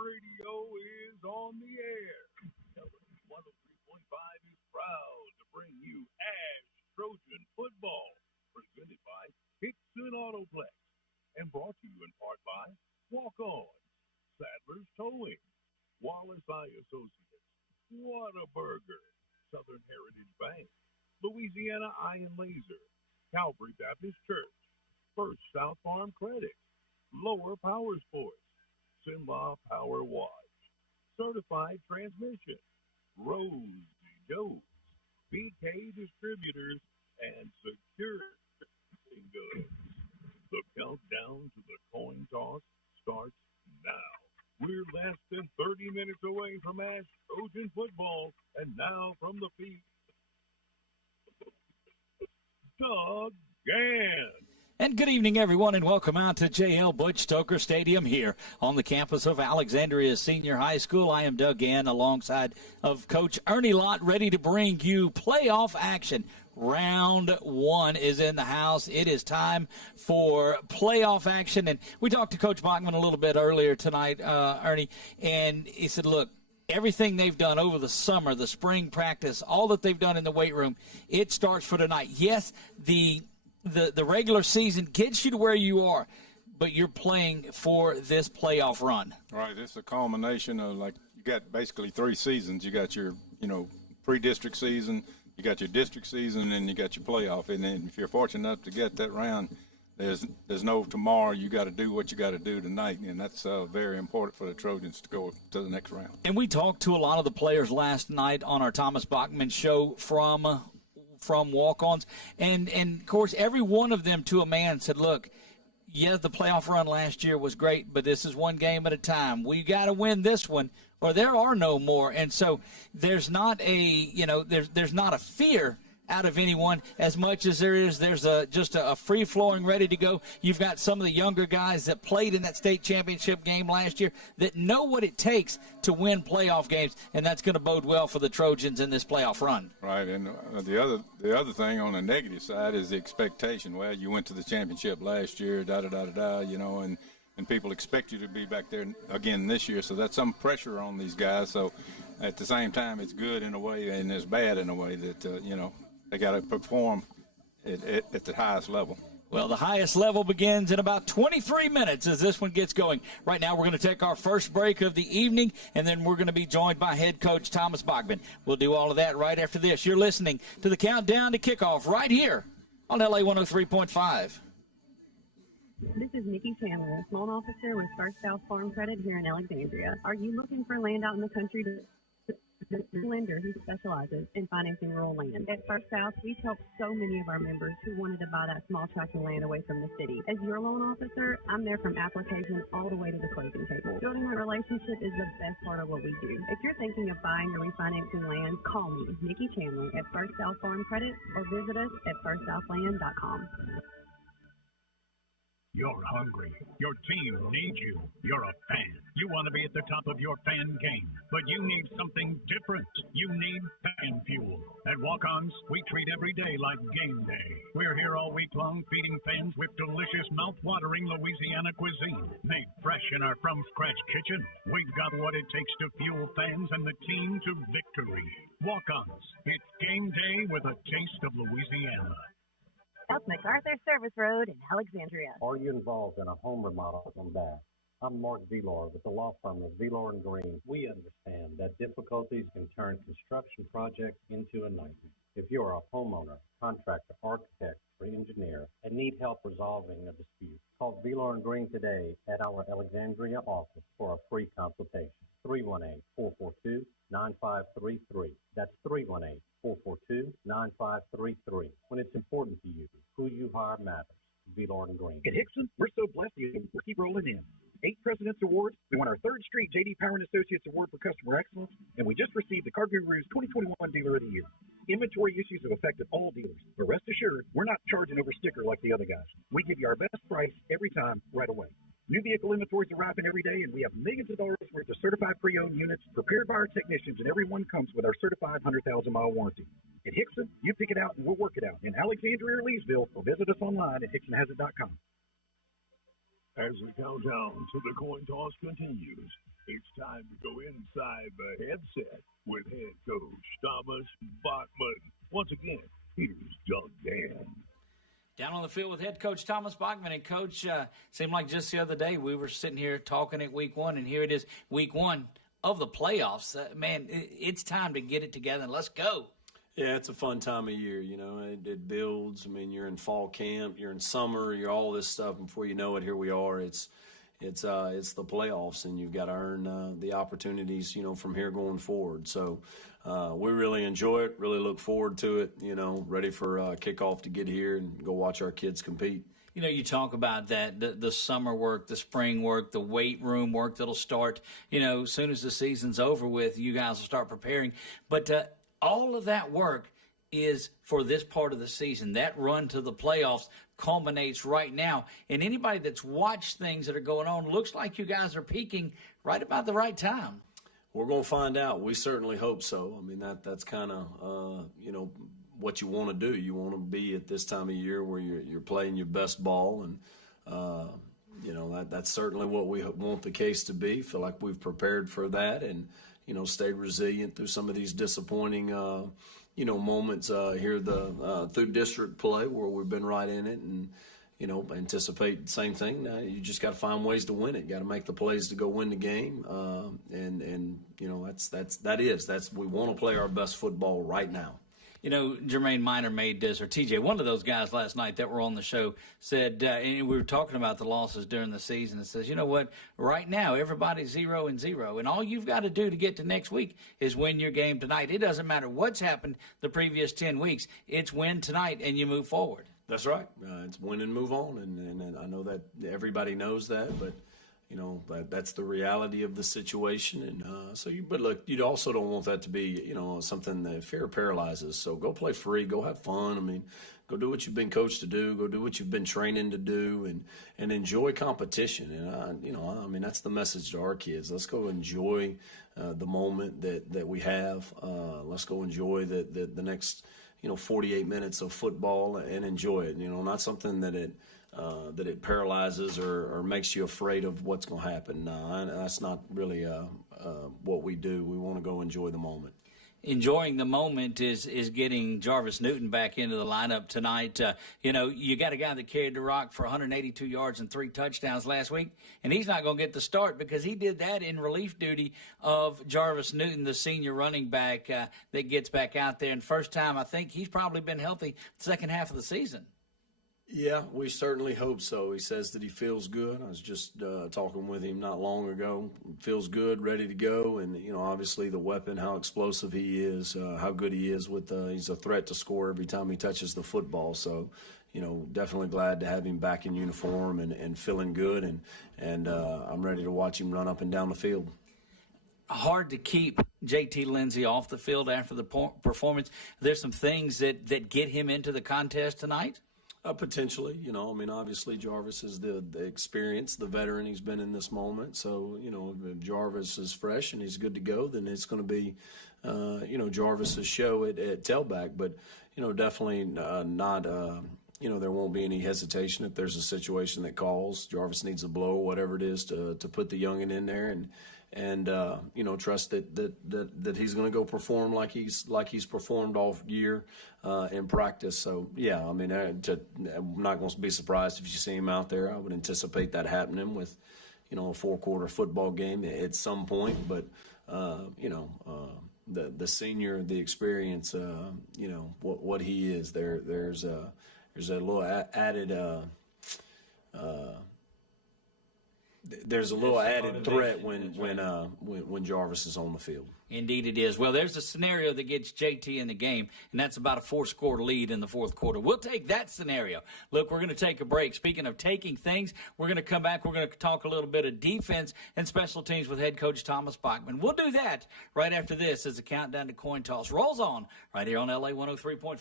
Radio is on the air. Calderon 103.5 is proud to bring you ASH Trojan football, presented by Hickson Autoplex, and brought to you in part by Walk On, Sadler's Towing, Wallace Eye Associates, Whataburger, Southern Heritage Bank, Louisiana Eye and Laser, Calvary Baptist Church, First South Farm Credit, Lower Power Sports, Simba Power Watch, Certified Transmission, Rosie Joe's, BK Distributors, and Secure Goods. The countdown to the coin toss starts now. We're less than 30 minutes away from ASH Trojan football, and now from the field, Doug Gann. And good evening, everyone, and welcome out to J.L. Butch Stoker Stadium here on the campus of Alexandria Senior High School. I am Doug Gann alongside of Coach Ernie Lott, ready to bring you playoff action. Round one is in the house. It is time for playoff action. And we talked to Coach Bachman a little bit earlier tonight, Ernie, and he said, look, everything they've done over the summer, the spring practice, all that they've done in the weight room, it starts for tonight. Yes, the regular season gets you to where you are, but you're playing for this playoff run. Right. It's a culmination of, like, you got basically 3 seasons. You got your, pre-district season, you got your district season, and you got your playoff. And then if you're fortunate enough to get that round, there's no tomorrow. You got to do what you got to do tonight, and that's very important for the Trojans to go to the next round. And we talked to a lot of the players last night on our Thomas Bachman show from walk-ons, and of course every one of them to a man said, look, yeah, the playoff run last year was great, but this is one game at a time. We got to win this one or there are no more. And so there's not a there's not a fear out of anyone as much as there's just a free-flowing, ready to go. You've got some of the younger guys that played in that state championship game last year that know what it takes to win playoff games, and that's going to bode well for the Trojans in this playoff run. Right, and the other thing on the negative side is the expectation. Well, you went to the championship last year, and people expect you to be back there again this year, so that's some pressure on these guys. So at the same time, it's good in a way and it's bad in a way that, they got to perform at the highest level. Well, the highest level begins in about 23 minutes as this one gets going. Right now, we're going to take our first break of the evening, and then we're going to be joined by head coach Thomas Bachman. We'll do all of that right after this. You're listening to the Countdown to Kickoff right here on LA 103.5. This is Nikki Chandler, a loan officer with First South Farm Credit here in Alexandria. Are you looking for land out in the country to lender who specializes in financing rural land? At First South, we've helped so many of our members who wanted to buy that small tract of land away from the city. As your loan officer, I'm there from application all the way to the closing table. Building that relationship is the best part of what we do. If you're thinking of buying or refinancing land, call me, Nikki Chandler, at First South Farm Credit, or visit us at firstsouthland.com. You're hungry. Your team needs you. You're a fan. You want to be at the top of your fan game, but you need something different. You need fan fuel. At Walk-Ons, we treat every day like game day. We're here all week long feeding fans with delicious, mouth-watering Louisiana cuisine made fresh in our from-scratch kitchen. We've got what it takes to fuel fans and the team to victory. Walk-Ons. It's game day with a taste of Louisiana. Up MacArthur Service Road in Alexandria. Are you involved in a home remodel and bath? I'm Mark Velor with the law firm of Velor & Green. We understand that difficulties can turn construction projects into a nightmare. If you're a homeowner, contractor, architect, or engineer and need help resolving a dispute, call Velor & Green today at our Alexandria office for a free consultation. 318-442-9533. That's 318-442-9533. When it's important to you, who you hire matters. Velor & Green. At Hickson, we're so blessed to keep rolling in. 8 President's Awards. We won our 3rd straight J.D. Power & Associates Award for Customer Excellence, and we just received the Car Guru's 2021 Dealer of the Year. Inventory issues have affected all dealers, but rest assured, we're not charging over sticker like the other guys. We give you our best price every time, right away. New vehicle inventories arriving every day, and we have millions of dollars worth of certified pre-owned units prepared by our technicians, and every one comes with our certified 100,000-mile warranty. At Hickson, you pick it out and we'll work it out. In Alexandria or Leesville, or visit us online at hicksonhasit.com. As the countdown to the coin toss continues, it's time to go inside the headset with head coach Thomas Bachman. Once again, here's Doug Dan. Down on the field with head coach Thomas Bachman. And, Coach, seemed like just the other day we were sitting here talking at week one, and here it is, week one of the playoffs. Man, it's time to get it together, and let's go. Yeah, it's a fun time of year, you know. It builds. I mean, you're in fall camp, you're in summer, you're all this stuff. And before you know it, here we are. It's the playoffs, and you've got to earn the opportunities, you know, from here going forward. So we really enjoy it, really look forward to it, you know, ready for kickoff to get here and go watch our kids compete. You know, you talk about that, the summer work, the spring work, the weight room work that'll start, you know, as soon as the season's over with, you guys will start preparing. But all of that work is for this part of the season. That run to the playoffs culminates right now. And anybody that's watched things that are going on, looks like you guys are peaking right about the right time. We're going to find out. We certainly hope so. I mean, that's kind of, you know, what you want to do. You want to be at this time of year where you're playing your best ball. And, you know, that's certainly what we want the case to be. Feel like we've prepared for that and, you know, stayed resilient through some of these disappointing, you know, moments here through district play where we've been right in it, and, you know, anticipate the same thing. You just got to find ways to win it. Got to make the plays to go win the game, and you know, that's we want to play our best football right now. You know, Jermaine Minor made this, or TJ, one of those guys last night that were on the show said, and we were talking about the losses during the season, and says, you know what, right now everybody's 0-0, and all you've got to do to get to next week is win your game tonight. It doesn't matter what's happened the previous 10 weeks. It's win tonight, and you move forward. That's right. It's win and move on, and I know that everybody knows that, but you know, that's the reality of the situation. And but look, you also don't want that to be, you know, something that fear paralyzes. So go play free, go have fun. I mean, go do what you've been coached to do, go do what you've been training to do, and enjoy competition. And, you know, I mean, that's the message to our kids. Let's go enjoy the moment that we have. Let's go enjoy the next, you know, 48 minutes of football and enjoy it. You know, not something that it paralyzes or makes you afraid of what's going to happen. No, that's not really what we do. We want to go enjoy the moment. Enjoying the moment is getting Jarvis Newton back into the lineup tonight. You know, you got a guy that carried the rock for 182 yards and 3 touchdowns last week, and he's not going to get the start because he did that in relief duty of Jarvis Newton, the senior running back that gets back out there. And first time, I think he's probably been healthy the second half of the season. Yeah, we certainly hope so. He says that he feels good. I was just talking with him not long ago. Feels good, ready to go. And, you know, obviously the weapon, how explosive he is, how good he is with he's a threat to score every time he touches the football. So, you know, definitely glad to have him back in uniform and feeling good. And I'm ready to watch him run up and down the field. Hard to keep JT Lindsay off the field after the performance. There's some things that get him into the contest tonight? Potentially, you know, I mean, obviously Jarvis is the experience, the veteran. He's been in this moment. So, you know, if Jarvis is fresh and he's good to go, then it's going to be, you know, Jarvis's show at tailback. But, you know, definitely not, you know, there won't be any hesitation if there's a situation that calls. Jarvis needs a blow or whatever it is to put the youngin in there and you know, trust that he's going to go perform like he's performed all year in practice. So yeah, I mean, I'm not going to be surprised if you see him out there. I would anticipate that happening with, you know, a 4-quarter football game at some point. But you know, the senior, the experience, you know what he is. There's a little added. There's a little added threat when Jarvis is on the field. Indeed it is. Well, there's a scenario that gets JT in the game, and that's about a 4-score lead in the fourth quarter. We'll take that scenario. Look, we're going to take a break. Speaking of taking things, we're going to come back. We're going to talk a little bit of defense and special teams with head coach Thomas Bachman. We'll do that right after this as the countdown to coin toss rolls on right here on LA 103.5.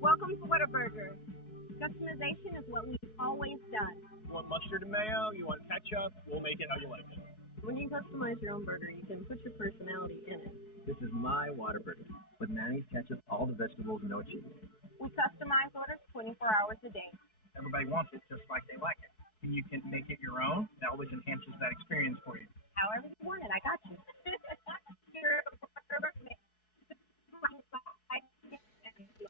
Welcome to Whataburger. Customization is what we've always done. You want mustard and mayo? You want ketchup? We'll make it how you like it. When you customize your own burger, you can put your personality in it. This is my Whataburger with mayonnaise, ketchup, all the vegetables, no cheese. We customize orders 24 hours a day. Everybody wants it just like they like it. And you can make it your own. That always enhances that experience for you. However you want it, I got you.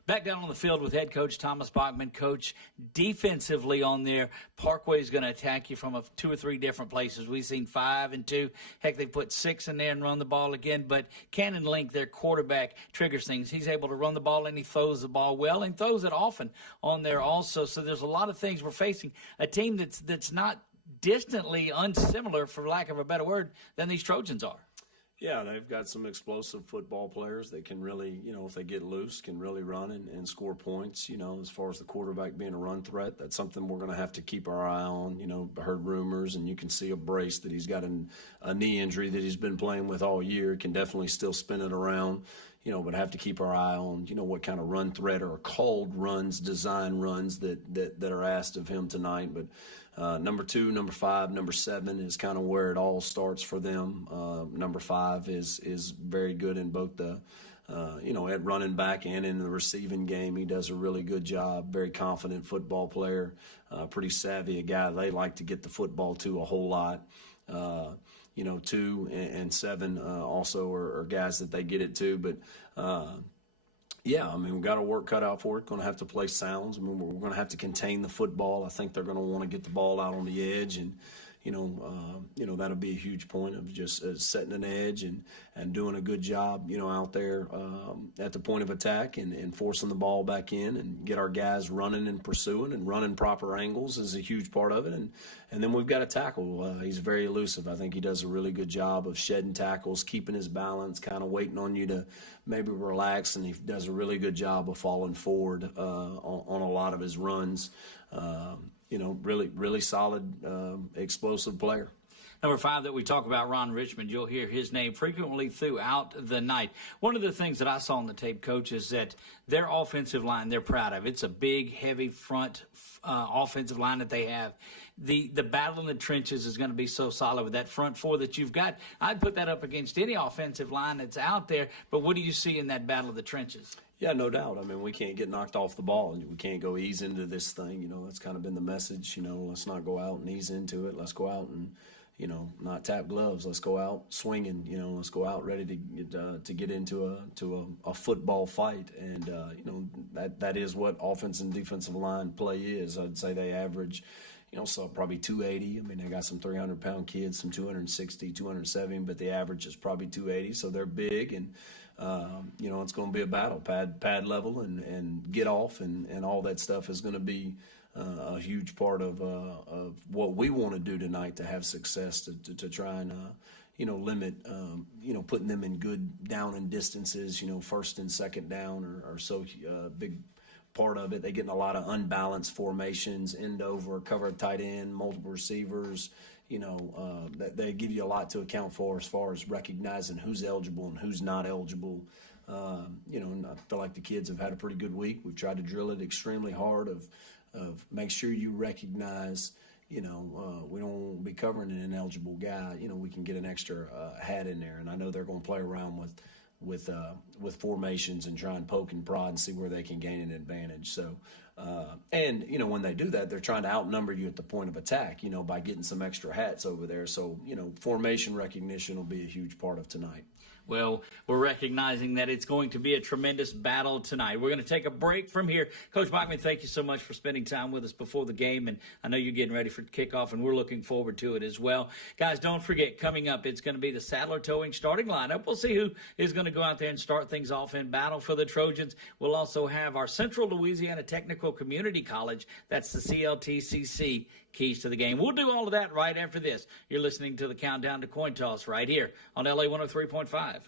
Back down on the field with head coach Thomas Bachman. Coach, defensively on there, Parkway is going to attack you from 2 or 3 different places. We've seen 5 and 2. Heck, they put 6 in there and run the ball again. But Cannon Link, their quarterback, triggers things. He's able to run the ball, and he throws the ball well and throws it often on there also. So there's a lot of things. We're facing a team that's not distantly unsimilar, for lack of a better word, than these Trojans are. Yeah, they've got some explosive football players that can really, if they get loose, can really run and score points. As far as the quarterback being a run threat, that's something we're going to have to keep our eye on. Heard rumors, and you can see a brace that he's got a knee injury that he's been playing with all year. Can definitely still spin it around, but have to keep our eye on, what kind of run threat or called runs, design runs that are asked of him tonight. But number 2, number 5, number 7 is kind of where it all starts for them. Number 5 is very good in both the, at running back and in the receiving game. He does a really good job. Very confident football player, pretty savvy, a guy they like to get the football to a whole lot. 2 and 7 also are guys that they get it to. But, we've got our work cut out for it. Going to have to play sounds. We're going to have to contain the football. I think they're going to want to get the ball out on the edge, and that'll be a huge point of just setting an edge and doing a good job, out there at the point of attack and forcing the ball back in and get our guys running and pursuing and running proper angles is a huge part of it. And then we've got to tackle. He's very elusive. I think he does a really good job of shedding tackles, keeping his balance, kind of waiting on you to maybe relax, and he does a really good job of falling forward on a lot of his runs. Really, really solid, explosive player. Number 5 that we talk about, Ron Richmond, you'll hear his name frequently throughout the night. One of the things that I saw on the tape, Coach, is that their offensive line, they're proud of. It's a big, heavy front offensive line that they have. The battle in the trenches is going to be so solid with that front 4 that you've got. I'd put that up against any offensive line that's out there, but what do you see in that battle of the trenches? Yeah, no doubt. We can't get knocked off the ball. We can't go ease into this thing. That's kind of been the message. Let's not go out and ease into it. Let's go out and, not tap gloves. Let's go out swinging. Let's go out ready to get into a football fight. And that is what offense and defensive line play is. I'd say they average, so probably 280. They got some 300-pound kids, some 260, 270, but the average is probably 280. So they're big, and it's going to be a battle, pad level and get off, and all that stuff is going to be a huge part of what we want to do tonight to have success, to try and limit putting them in good down and distances. First and second down are so big part of it. They get in a lot of unbalanced formations, end over, cover tight end, multiple receivers. They give you a lot to account for as far as recognizing who's eligible and who's not eligible. And I feel like the kids have had a pretty good week. We've tried to drill it extremely hard of make sure you recognize, we don't be covering an ineligible guy. We can get an extra hat in there. And I know they're going to play around with formations and try and poke and prod and see where they can gain an advantage. So, when they do that, they're trying to outnumber you at the point of attack, by getting some extra hats over there. So, formation recognition will be a huge part of tonight. Well, we're recognizing that it's going to be a tremendous battle tonight. We're going to take a break from here. Coach Bachman, thank you so much for spending time with us before the game, and I know you're getting ready for kickoff, and we're looking forward to it as well. Guys, don't forget, coming up, it's going to be the Sadler Towing starting lineup. We'll see who is going to go out there and start things off in battle for the Trojans. We'll also have our Central Louisiana Technical Community College. That's the CLTCC. Keys to the game. We'll do all of that right after this. You're listening to the Countdown to Coin Toss right here on LA 103.5. At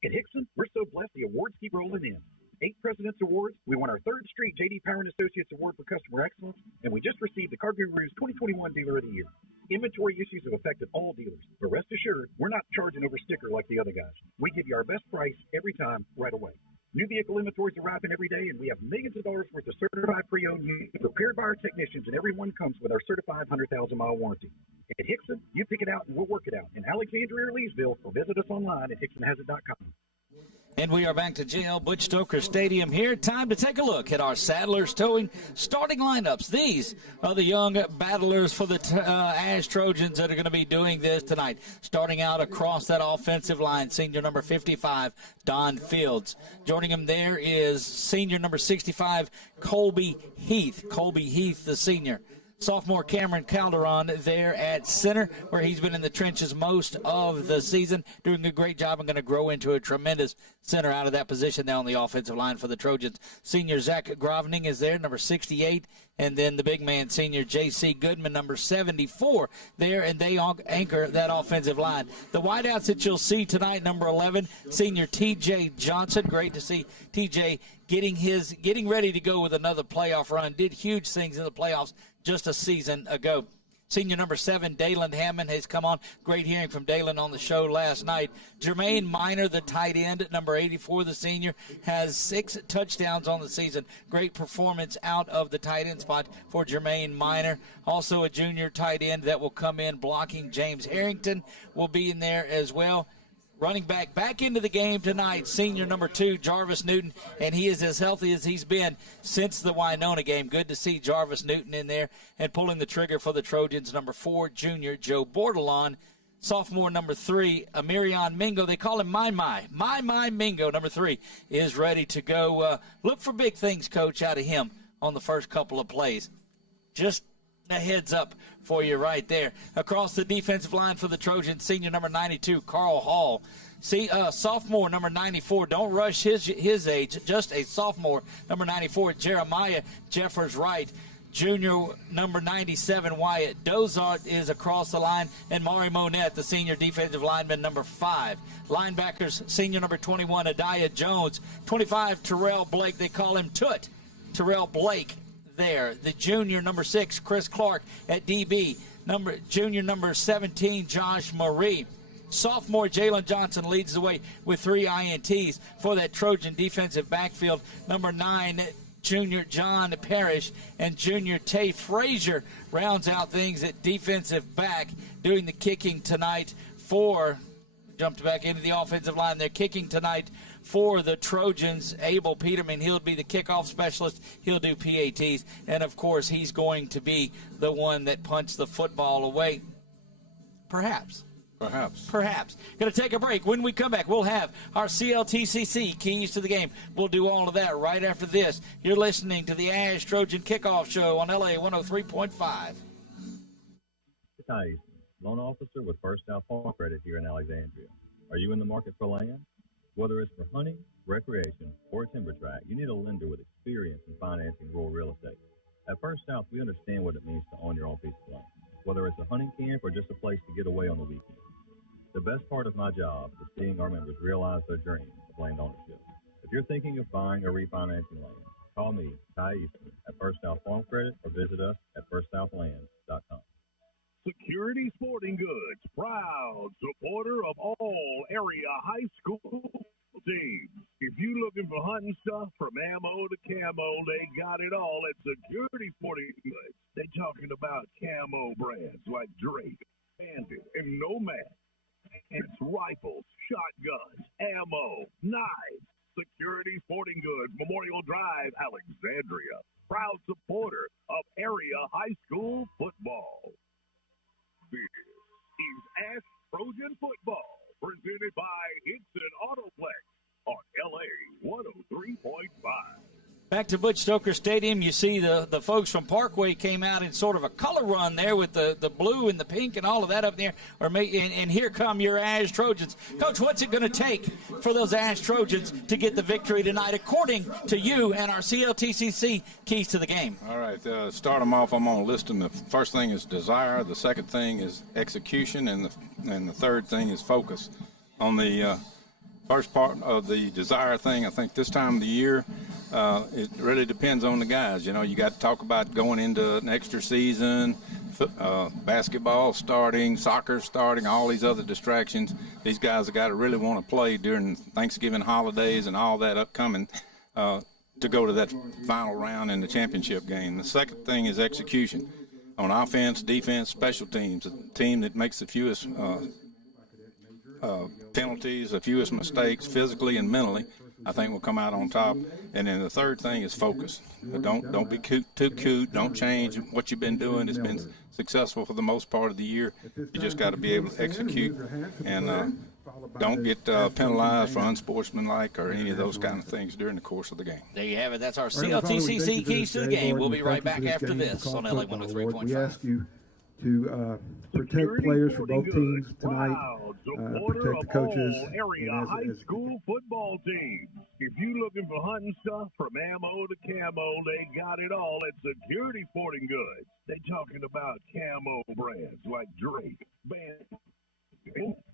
Hickson, we're so blessed the awards keep rolling in. 8 President's Awards. We won our 3rd straight J.D. Power & Associates Award for Customer Excellence, and we just received the Car Guru's 2021 Dealer of the Year. Inventory issues have affected all dealers, but rest assured, we're not charging over sticker like the other guys. We give you our best price every time, right away. New vehicle inventories arriving every day, and we have millions of dollars worth of certified pre-owned units prepared by our technicians, and everyone comes with our certified 100,000-mile warranty. At Hickson, you pick it out and we'll work it out. In Alexandria or Leesville, or visit us online at hicksonhasit.com. And we are back to JL Butch Stoker Stadium here. Time to take a look at our Saddlers Towing starting lineups. These are the young battlers for the ASH Trojans that are going to be doing this tonight. Starting out across that offensive line, senior number 55, Don Fields. Joining him there is senior number 65, Colby Heath. Colby Heath, the senior. Sophomore Cameron Calderon there at center, where he's been in the trenches most of the season, doing a great job and going to grow into a tremendous center out of that position now on the offensive line for the Trojans. Senior Zach Grovning is there, number 68, and then the big man, senior J.C. Goodman, number 74 there, and they anchor that offensive line. The wideouts that you'll see tonight, number 11, senior T.J. Johnson. Great to see T.J. getting ready to go with another playoff run. Did huge things in the playoffs just a season ago. Senior number 7, Dalen Hammond, has come on. Great hearing from Dalen on the show last night. Jermaine Minor, the tight end, at number 84, the senior, has 6 touchdowns on the season. Great performance out of the tight end spot for Jermaine Minor. Also a junior tight end that will come in blocking. James Harrington will be in there as well. Running back into the game tonight, senior number 2, Jarvis Newton, and he is as healthy as he's been since the Winona game. Good to see Jarvis Newton in there and pulling the trigger for the Trojans. Number 4, junior Joe Bordelon. Sophomore number 3, Amirion Mingo. They call him My Mingo. Number 3 is ready to go. Look for big things, Coach, out of him on the first couple of plays. Just a heads up for you right there. Across the defensive line for the Trojans, senior number 92, Carl Hall. Sophomore number 94, don't rush his age, just a sophomore, number 94, Jeremiah Jeffers Wright. Junior number 97, Wyatt Dozart, is across the line, and Maury Monette, the senior defensive lineman, number 5. Linebackers, senior number 21, Adiah Jones. 25, Terrell Blake. They call him Toot. Terrell Blake there. The junior number 6, Chris Clark at DB. Junior number 17, Josh Marie. Sophomore Jalen Johnson leads the way with 3 INTs for that Trojan defensive backfield. Number 9, junior John Parrish, and junior Tay Frazier rounds out things at defensive back, doing the kicking tonight jumped back into the offensive line. They're kicking tonight for the Trojans. Abel Peterman, he'll be the kickoff specialist. He'll do PATs. And, of course, he's going to be the one that punts the football away. Perhaps. Going to take a break. When we come back, we'll have our CLTCC keys to the game. We'll do all of that right after this. You're listening to the ASH Trojan Kickoff Show on LA 103.5. Hi, loan officer with First South Farm Credit here in Alexandria. Are you in the market for land? Whether it's for hunting, recreation, or a timber tract, you need a lender with experience in financing rural real estate. At First South, we understand what it means to own your own piece of land, whether it's a hunting camp or just a place to get away on the weekend. The best part of my job is seeing our members realize their dream of land ownership. If you're thinking of buying or refinancing land, call me, Ty Easton, at First South Farm Credit, or visit us at firstsouthlands.com. Security Sporting Goods, proud supporter of all area high school teams. If you looking for hunting stuff from ammo to camo, they got it all at Security Sporting Goods. They talking about camo brands like Drake, Bandit, and Nomad. It's rifles, shotguns, ammo, knives. Security Sporting Goods, Memorial Drive, Alexandria. Proud supporter of area high school football. This is ASH Trojan Football, presented by Hickson Autoplex on LA 103.5. Back to Butch Stoker Stadium, you see the folks from Parkway came out in sort of a color run there with the blue and the pink and all of that up there. And here come your ASH Trojans. Coach, what's it going to take for those ASH Trojans to get the victory tonight, according to you and our CLTCC keys to the game? All right, start them off. I'm going to list them. The first thing is desire. The second thing is execution. And the third thing is focus. On the first part of the desire thing, I think this time of the year, it really depends on the guys. You know, you got to talk about going into an extra season, basketball starting, soccer starting, all these other distractions. These guys have got to really want to play during Thanksgiving holidays and all that upcoming to go to that final round in the championship game. The second thing is execution. On offense, defense, special teams, a team that makes the fewest penalties, the fewest mistakes, physically and mentally, I think we'll come out on top. And then the third thing is focus. Don't be too cute. Don't change what you've been doing. It's been successful for the most part of the year. You just got to be able to execute and don't get penalized for unsportsmanlike or any of those kind of things during the course of the game. There you have it. That's our CLTCC keys to the game. We'll be right back after this on LA 103.5. We ask you to protect players for both teams tonight, protect the coaches. Area high school football teams. If you're looking for hunting stuff from ammo to camo, they got it all at Security Sporting Goods. They talking about camo brands like Drake,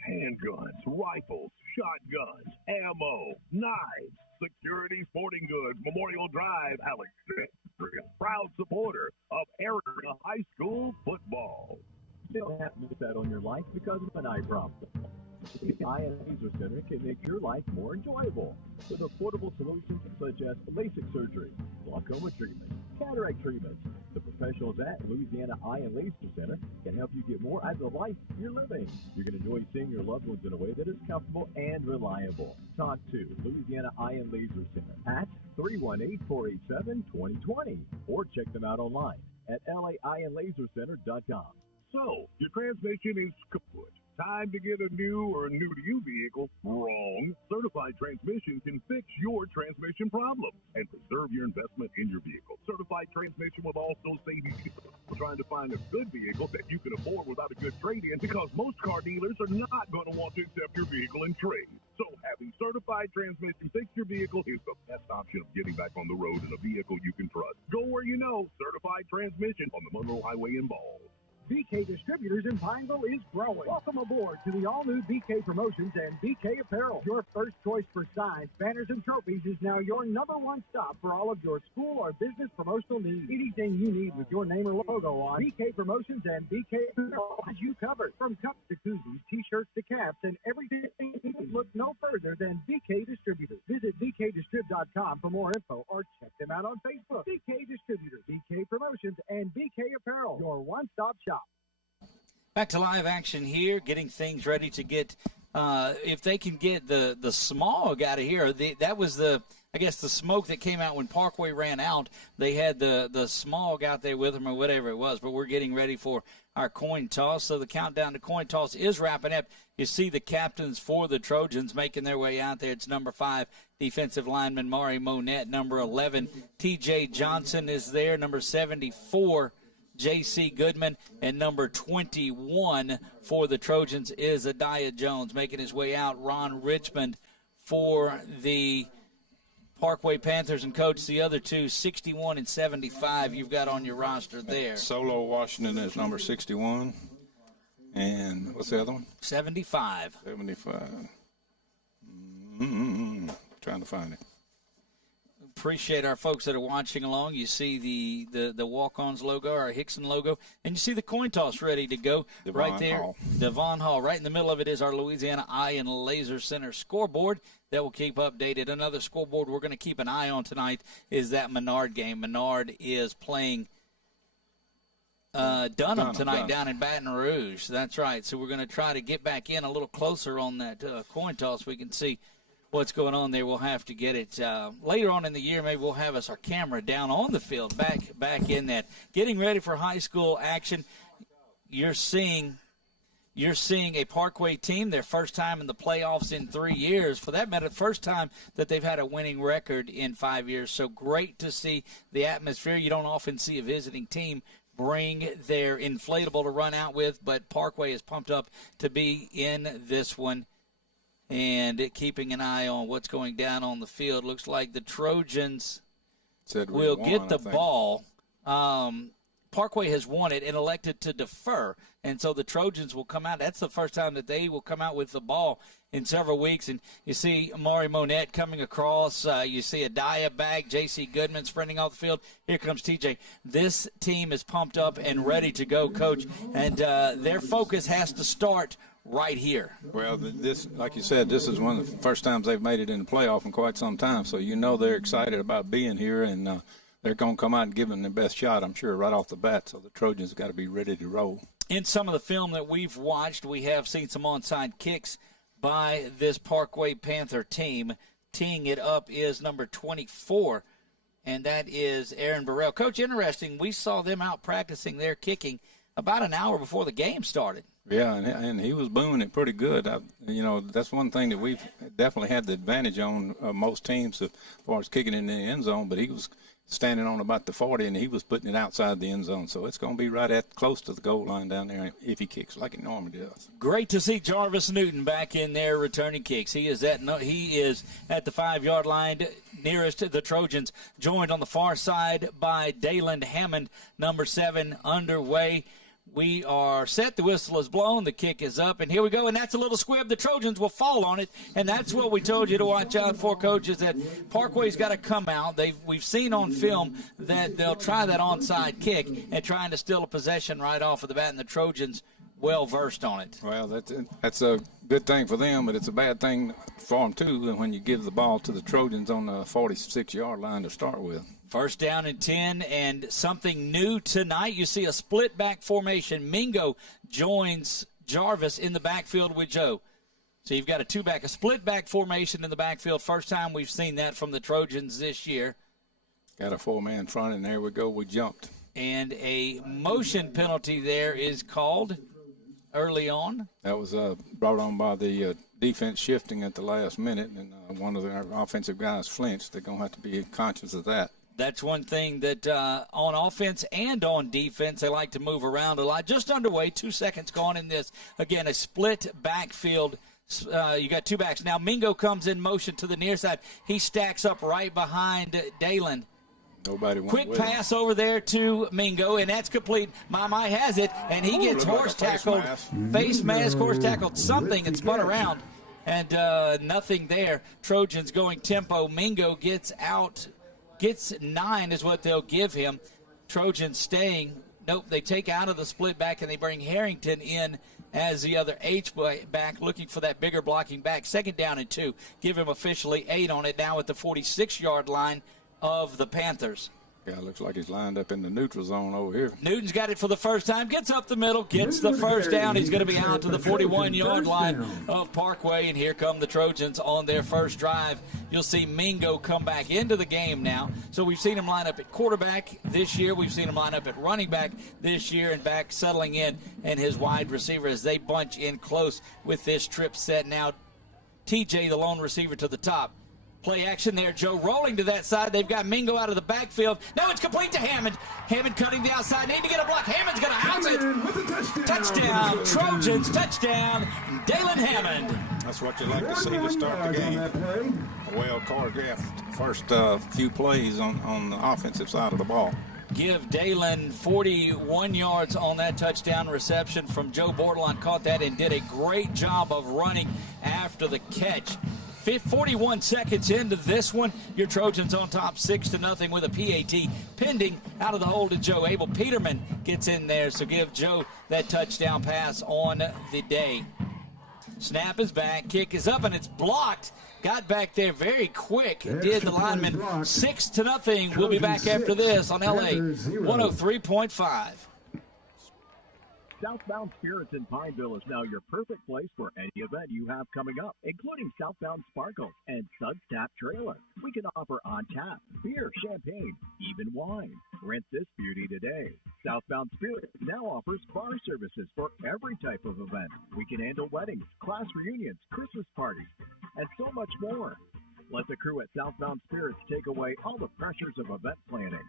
handguns, rifles, shotguns, ammo, knives. Security Sporting Goods, Memorial Drive, Alexandria, proud supporter of area high school football. Still have to miss out on your life because of an eye problem. The Eye and Laser Center can make your life more enjoyable with affordable solutions such as LASIK surgery, glaucoma treatment, cataract treatments. The professionals at Louisiana Eye and Laser Center can help you get more out of the life you're living. You can enjoy seeing your loved ones in a way that is comfortable and reliable. Talk to Louisiana Eye and Laser Center at 318-487-2020 or check them out online at laiandlasercenter.com. So, your transmission is kaput. Time to get a new or new-to-you vehicle? Wrong. Certified Transmission can fix your transmission problem and preserve your investment in your vehicle. Certified Transmission will also save you trying to find a good vehicle that you can afford without a good trade-in, because most car dealers are not going to want to accept your vehicle in trade. So having Certified Transmission fix your vehicle is the best option of getting back on the road in a vehicle you can trust. Go where you know. Certified Transmission on the Monroe Highway in Ball. BK Distributors in Pineville is growing. Welcome aboard to the all-new BK Promotions and BK Apparel. Your first choice for signs, banners, and trophies is now your number one stop for all of your school or business promotional needs. Anything you need with your name or logo on, BK Promotions and BK Apparel has you covered. From cups to koozies, t-shirts to caps, and everything, look no further than BK Distributors. Visit bkdistrib.com for more info or check them out on Facebook. BK Distributors, BK Promotions, and BK Apparel, your one-stop shop. Back to live action here, getting things ready to get, if they can get the smog out of here. That was the smoke that came out when Parkway ran out. They had the smog out there with them or whatever it was, but we're getting ready for our coin toss. So the countdown to coin toss is wrapping up. You see the captains for the Trojans making their way out there. It's number 5, defensive lineman Mari Monette. Number 11, T.J. Johnson is there. Number 74, J.C. Goodman, and number 21 for the Trojans is Adiah Jones. Making his way out, Ron Richmond for the Parkway Panthers. And, Coach, the other two, 61 and 75, you've got on your roster there. Solo Washington is number 61. And what's the other one? 75. 75. Trying to find it. Appreciate our folks that are watching along. You see the walk-ons logo, our Hickson logo, and you see the coin toss ready to go right there. Devon Hall. Right in the middle of it is our Louisiana Eye and Laser Center scoreboard that will keep updated. Another scoreboard we're going to keep an eye on tonight is that Menard game. Menard is playing Dunham tonight down in Baton Rouge. That's right. So we're going to try to get back in a little closer on that coin toss. We can see what's going on there. We'll have to get it later on in the year. Maybe we'll have our camera down on the field, back in that. Getting ready for high school action. You're seeing a Parkway team, their first time in the playoffs in 3 years. For that matter, first time that they've had a winning record in 5 years. So great to see the atmosphere. You don't often see a visiting team bring their inflatable to run out with, but Parkway is pumped up to be in this one. And keeping an eye on what's going down on the field. Looks like the Trojans will get the ball. Parkway has won it and elected to defer. And so the Trojans will come out. That's the first time that they will come out with the ball in several weeks. And you see Mari Monette coming across. You see Adiah back. J.C. Goodman sprinting off the field. Here comes T.J. This team is pumped up and ready to go, Coach. And their focus has to start right here. Well, this, like you said, this is one of the first times they've made it in the playoff in quite some time. So you know they're excited about being here, and they're going to come out and give them their best shot, I'm sure, right off the bat. So the Trojans got to be ready to roll. In some of the film that we've watched, we have seen some onside kicks by this Parkway Panther team. Teeing it up is number 24, and that is Aaron Burrell. Coach, interesting, we saw them out practicing their kicking about an hour before the game started. Yeah, and he was booming it pretty good. That's one thing that we've definitely had the advantage on most teams as far as kicking in the end zone, but he was standing on about the 40, and he was putting it outside the end zone. So it's going to be right at close to the goal line down there if he kicks like he normally does. Great to see Jarvis Newton back in there returning kicks. He is at the 5-yard line nearest to the Trojans, joined on the far side by Dayland Hammond, number 7, underway. We are set. The whistle is blown. The kick is up, and here we go. And that's a little squib. The Trojans will fall on it, and that's what we told you to watch out for, coaches, that Parkway's got to come out. We've seen on film that they'll try that onside kick and trying to steal a possession right off of the bat, and the Trojans well-versed on it. Well, that's a good thing for them, but it's a bad thing for them, too, when you give the ball to the Trojans on the 46-yard line to start with. First down and 10, and something new tonight. You see a split back formation. Mingo joins Jarvis in the backfield with Joe. So you've got a split back formation in the backfield. First time we've seen that from the Trojans this year. Got a 4-man front, and there we go. We jumped. And a motion penalty there is called early on. That was brought on by the defense shifting at the last minute, and one of their offensive guys flinched. They're going to have to be conscious of that. That's one thing that on offense and on defense, they like to move around a lot. Just underway, 2 seconds gone in this. Again, a split backfield. You got 2 backs. Now Mingo comes in motion to the near side. He stacks up right behind Dayland. Nobody went Quick pass over there to Mingo, and that's complete. My has it, and he gets horse tackled. Face mask, horse tackled, something, and spun around. And nothing there. Trojans going tempo. Mingo gets out. Gets 9 is what they'll give him. Trojans staying. Nope, they take out of the split back, and they bring Harrington in as the other H-back, looking for that bigger blocking back. Second down and 2. Give him officially 8 on it now at the 46-yard line of the Panthers. Yeah, looks like he's lined up in the neutral zone over here. Newton's got it for the first time, gets up the middle, gets the first down. He's going to be out to the 41-yard line of Parkway, and here come the Trojans on their first drive. You'll see Mingo come back into the game now. So we've seen him line up at quarterback this year. We've seen him line up at running back this year, and back settling in, and his wide receiver as they bunch in close with this trip set. Now TJ, the lone receiver, to the top. Play action there. Joe rolling to that side. They've got Mingo out of the backfield. Now it's complete to Hammond. Hammond cutting the outside. Need to get a block. Hammond's going to house it. Touchdown. Trojans. Touchdown. Dayland Hammond. That's what you like to see to start the game. A well choreographed first few plays on the offensive side of the ball. Give Dayland 41 yards on that touchdown reception from Joe Bordelon. Caught that and did a great job of running after the catch. 41 seconds into this one, your Trojans on top 6-0 with a PAT pending out of the hole to Joe Abel. Peterman gets in there, so give Joe that touchdown pass on the day. Snap is back, kick is up, and it's blocked. Got back there very quick, did the lineman. 6-0. We'll be back after this on LA 103.5. Southbound Spirits in Pineville is now your perfect place for any event you have coming up, including Southbound Sparkles and Suds Tap Trailer. We can offer on tap, beer, champagne, even wine. Rent this beauty today. Southbound Spirits now offers bar services for every type of event. We can handle weddings, class reunions, Christmas parties, and so much more. Let the crew at Southbound Spirits take away all the pressures of event planning.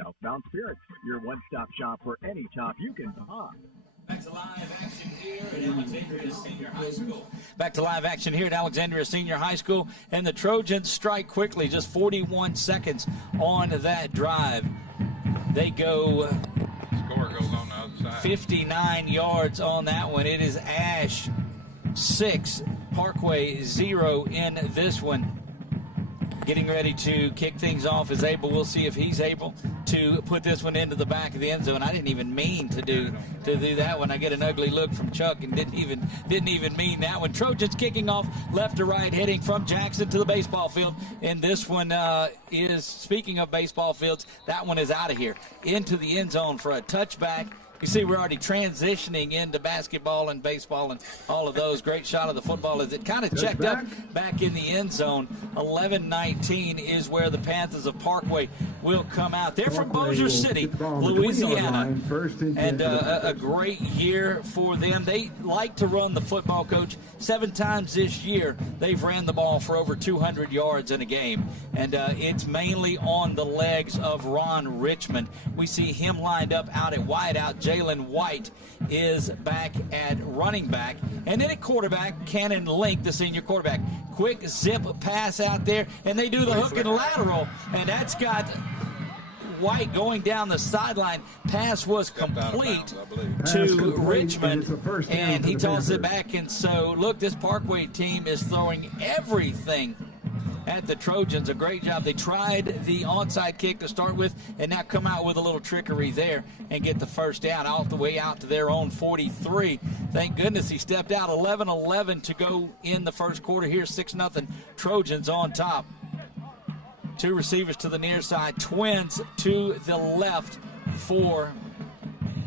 Southbound Spirits, your one-stop shop for any top you can pop. Back to live action here at Alexandria Senior High School. Back to live action here at Alexandria Senior High School, and the Trojans strike quickly, just 41 seconds on that drive. They go Score goes on the other side. 59 yards on that one. It is ASH 6, Parkway 0 in this one. Getting ready to kick things off is Abel. We'll see if he's able to put this one into the back of the end zone. I didn't even mean to do that one. I get an ugly look from Chuck and didn't even mean that one. Trojans kicking off left to right, heading from Jackson to the baseball field. And this one is, speaking of baseball fields, that one is out of here into the end zone for a touchback. You see, we're already transitioning into basketball and baseball and all of those. Great shot of the football as it kind of checked up back in the end zone. 11-19 is where the Panthers of Parkway will come out. They're from Bossier City, Louisiana, and a great year for them. They like to run the football, Coach. 7 times this year, they've ran the ball for over 200 yards in a game, and it's mainly on the legs of Ron Richmond. We see him lined up out at wideout. Jalen White is back at running back. And then at quarterback, Cannon Link, the senior quarterback. Quick zip pass out there, and they do the hook and lateral, and that's got White going down the sideline. Pass was complete to Richmond, and he tosses it back. And so, look, this Parkway team is throwing everything at the Trojans. A great job. They tried the onside kick to start with and now come out with a little trickery there and get the first down all the way out to their own 43. Thank goodness he stepped out. 11-11 to go in the first quarter. Here's 6-0 Trojans on top. 2 receivers to the near side, twins to the left for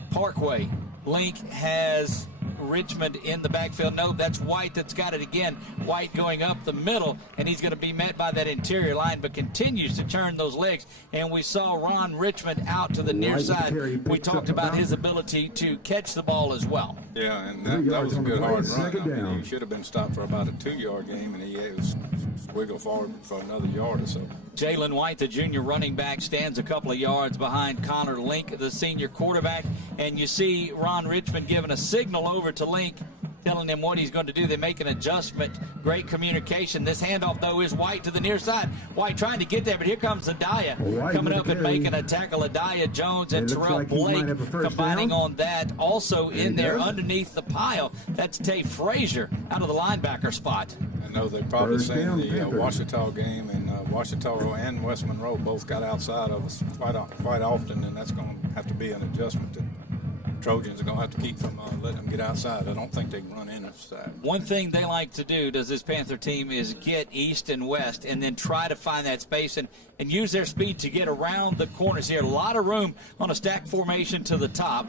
Parkway. Link has Richmond in the backfield. No, that's White that's got it again. White going up the middle, and he's going to be met by that interior line, but continues to turn those legs. And we saw Ron Richmond out to the near side. We talked about his ability to catch the ball as well. Yeah, and that was a good hard run. I mean, he should have been stopped for about a 2-yard game, and he was wiggle forward for another yard or so. Jalen White, the junior running back, stands a couple of yards behind Connor Link, the senior quarterback. And you see Ron Richmond giving a signal over to Link, telling him what he's going to do. They make an adjustment. Great communication. This handoff, though, is White to the near side. White trying to get there, but here comes Adaya coming up and making a tackle. Adaya Jones and Terrell Blake combining on that. Also in there underneath the pile, that's Tay Frazier out of the linebacker spot. I know they've probably seen the Ouachita game, and Ouachita and West Monroe both got outside of us quite often, and that's going to have to be an adjustment that Trojans are going to have to keep from letting them get outside. I don't think they can run in outside. One thing they like to do, does this Panther team, is get east and west and then try to find that space and use their speed to get around the corners here. A lot of room on a stack formation to the top.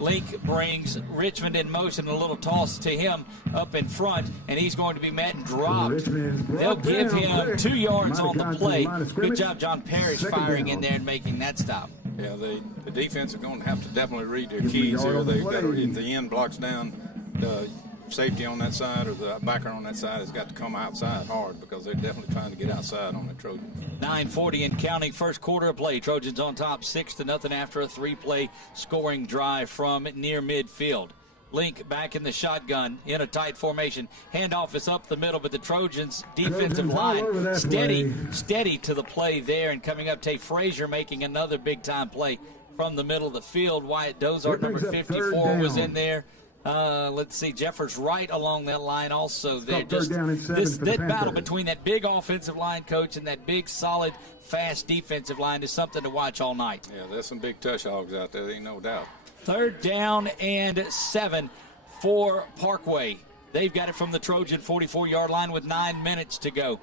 Link brings Richmond in motion, a little toss to him up in front, and he's going to be met and dropped. They'll give him 2 yards on the play. Good job, John Parrish, firing in there and making that stop. Yeah, the defense are going to have to definitely read their keys here. They've got to, if the end blocks down, the safety on that side or the backer on that side has got to come outside hard because they're definitely trying to get outside on the Trojans. 9:40 and counting, first quarter of play. Trojans on top 6-0 after a 3-play scoring drive from near midfield. Link back in the shotgun in a tight formation. Handoff is up the middle, but the Trojans defensive line steady to the play there. And coming up, Tay Frazier making another big-time play from the middle of the field. Wyatt Dozart, number 54, was in there. Let's see, Jeffers right along that line also there. Just that battle between that big offensive line, Coach, and that big, solid, fast defensive line is something to watch all night. Yeah, there's some big tush hogs out there, ain't no doubt. 3rd down and 7 for Parkway. They've got it from the Trojan 44-yard line with 9 minutes to go.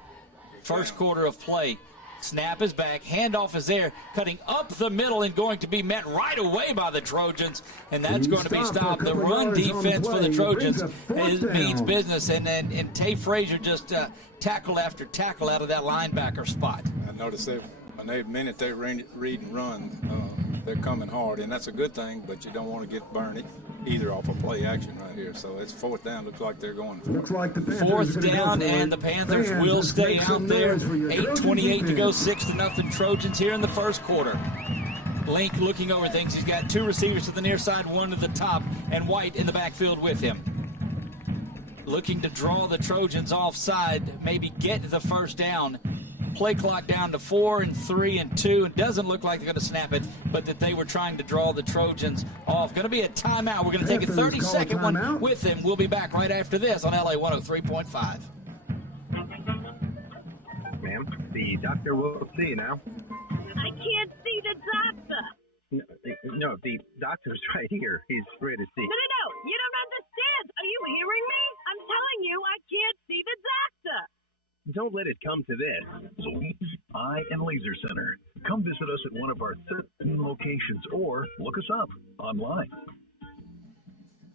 First quarter of play. Snap is back. Handoff is there, cutting up the middle and going to be met right away by the Trojans. And that's going to be stopped. The run defense for the Trojans means business. And Tay Frazier just tackle after tackle out of that linebacker spot. I noticed that when they minute they read and run, they're coming hard. And that's a good thing, but you don't want to get burned either off of play action right here. So it's 4th down. Looks like they're going for it. Looks like the Panthers 4th down, and the Panthers will stay out there. 8:28 to go, 6-0 Trojans here in the first quarter. Link looking over things. He's got 2 receivers to the near side, 1 to the top, and White in the backfield with him. Looking to draw the Trojans offside, maybe get the first down. Play clock down to 4 and 3 and 2. It doesn't look like they're going to snap it, but that they were trying to draw the Trojans off. Going to be a timeout. We're going to take a 30-second one with them. We'll be back right after this on LA 103.5. Ma'am, the doctor will see you now. I can't see the doctor. No, the doctor's right here. He's ready to see. No, you don't understand. Are you hearing me? I'm telling you, I can't see the doctor. Don't let it come to this. Louise Eye and Laser Center. Come visit us at one of our 13 locations or look us up online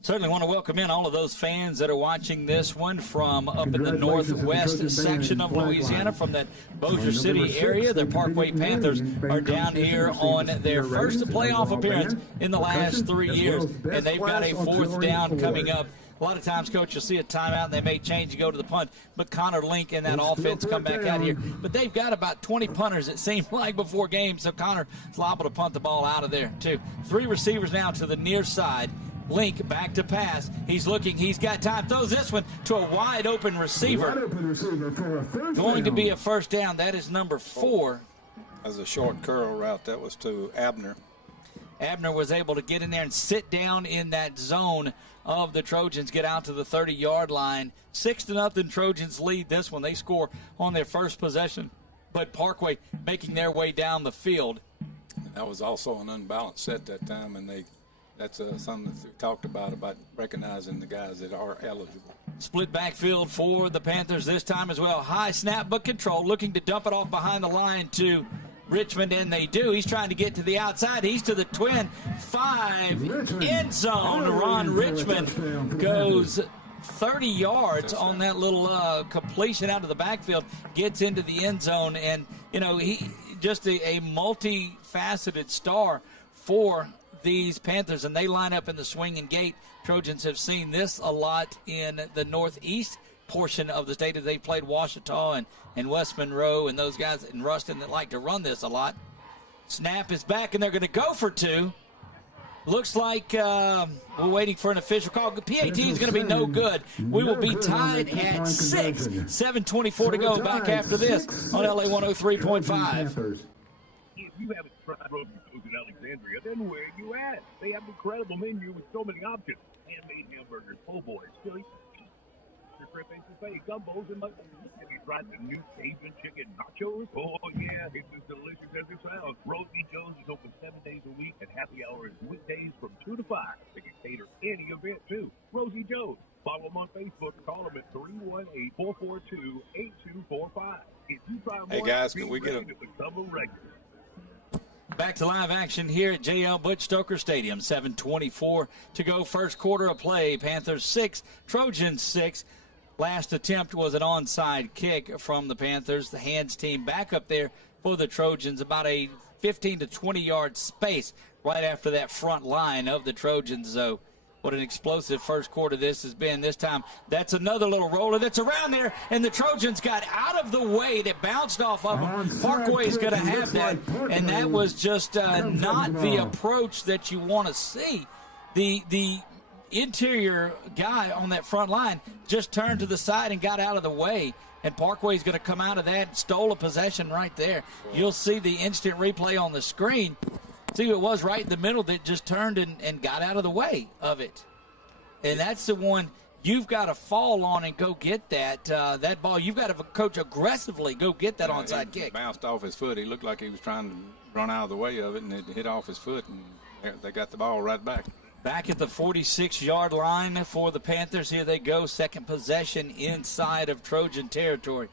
Certainly want to welcome in all of those fans that are watching this one from up in the northwest section of Louisiana, from that Bossier City area. The Parkway Panthers are down here on their first playoff appearance in the last 3 years, and they've got a fourth down coming up. A lot of times, Coach, you'll see a timeout, and they may change and go to the punt, but Connor Link and that offense come back out here. But they've got about 20 punters, it seems like, before games, so Connor is liable to punt the ball out of there, too. 3 receivers now to the near side. Link back to pass. He's looking. He's got time. Throws this one to a wide open receiver. Going to be a first down. That is number 4. As a short curl route, that was to Abner. Abner was able to get in there and sit down in that zone of the Trojans, get out to the 30-yard line. 6-0 Trojans lead this one. They score on their first possession, but Parkway making their way down the field. That was also an unbalanced set that time, and that's something that we talked about recognizing the guys that are eligible. Split backfield for the Panthers this time as well. High snap but control, looking to dump it off behind the line to Richmond, and they do. He's trying to get to the outside. He's to the twin 5 end zone. Ron Richmond goes 30 yards on that little completion out of the backfield, gets into the end zone, and he just a multifaceted star for these Panthers, and they line up in the swing and gate. Trojans have seen this a lot in the northeast portion of the state as they played Ouachita and West Monroe and those guys in Ruston that like to run this a lot. Snap is back, and they're going to go for 2. Looks like we're waiting for an official call. PAT is going to be no good. We will be tied at 6. 7:24 to go. Back after this on LA 103.5. If you haven't tried Rosie Joe's in Alexandria, then where are you at? They have an incredible menu with so many options. Handmade hamburgers, po' boys, chili, shrimp etouffee, gumbos, and much more. Have you tried the new Cajun chicken nachos? Oh, yeah, it's as delicious as it sounds. Rosie Joe's is open 7 days a week, and happy hour is weekdays from 2 to 5. They can cater any event, too. Rosie Joe's. Follow them on Facebook. Call them at 318-442-8245. If you try more, hey, guys, can we get a record. Back to live action here at JL Butch Stoker Stadium. 7:24 to go. First quarter of play. Panthers 6, Trojans 6. Last attempt was an onside kick from the Panthers. The hands team back up there for the Trojans. About a 15 to 20-yard space right after that front line of the Trojans, though. What an explosive first quarter this has been. This time, that's another little roller that's around there, and the Trojans got out of the way. That bounced off of them. Parkway's going to have that, and that was just not the approach that you want to see. The interior guy on that front line just turned to the side and got out of the way, and Parkway's going to come out of that, stole a possession right there. You'll see the instant replay on the screen. See who it was right in the middle that just turned and got out of the way of it. And that's the one you've got to fall on and go get that ball. You've got to, coach, aggressively go get that onside kick. Bounced off his foot. He looked like he was trying to run out of the way of it, and it hit off his foot, and they got the ball right back. Back at the 46-yard line for the Panthers. Here they go. Second possession inside of Trojan territory.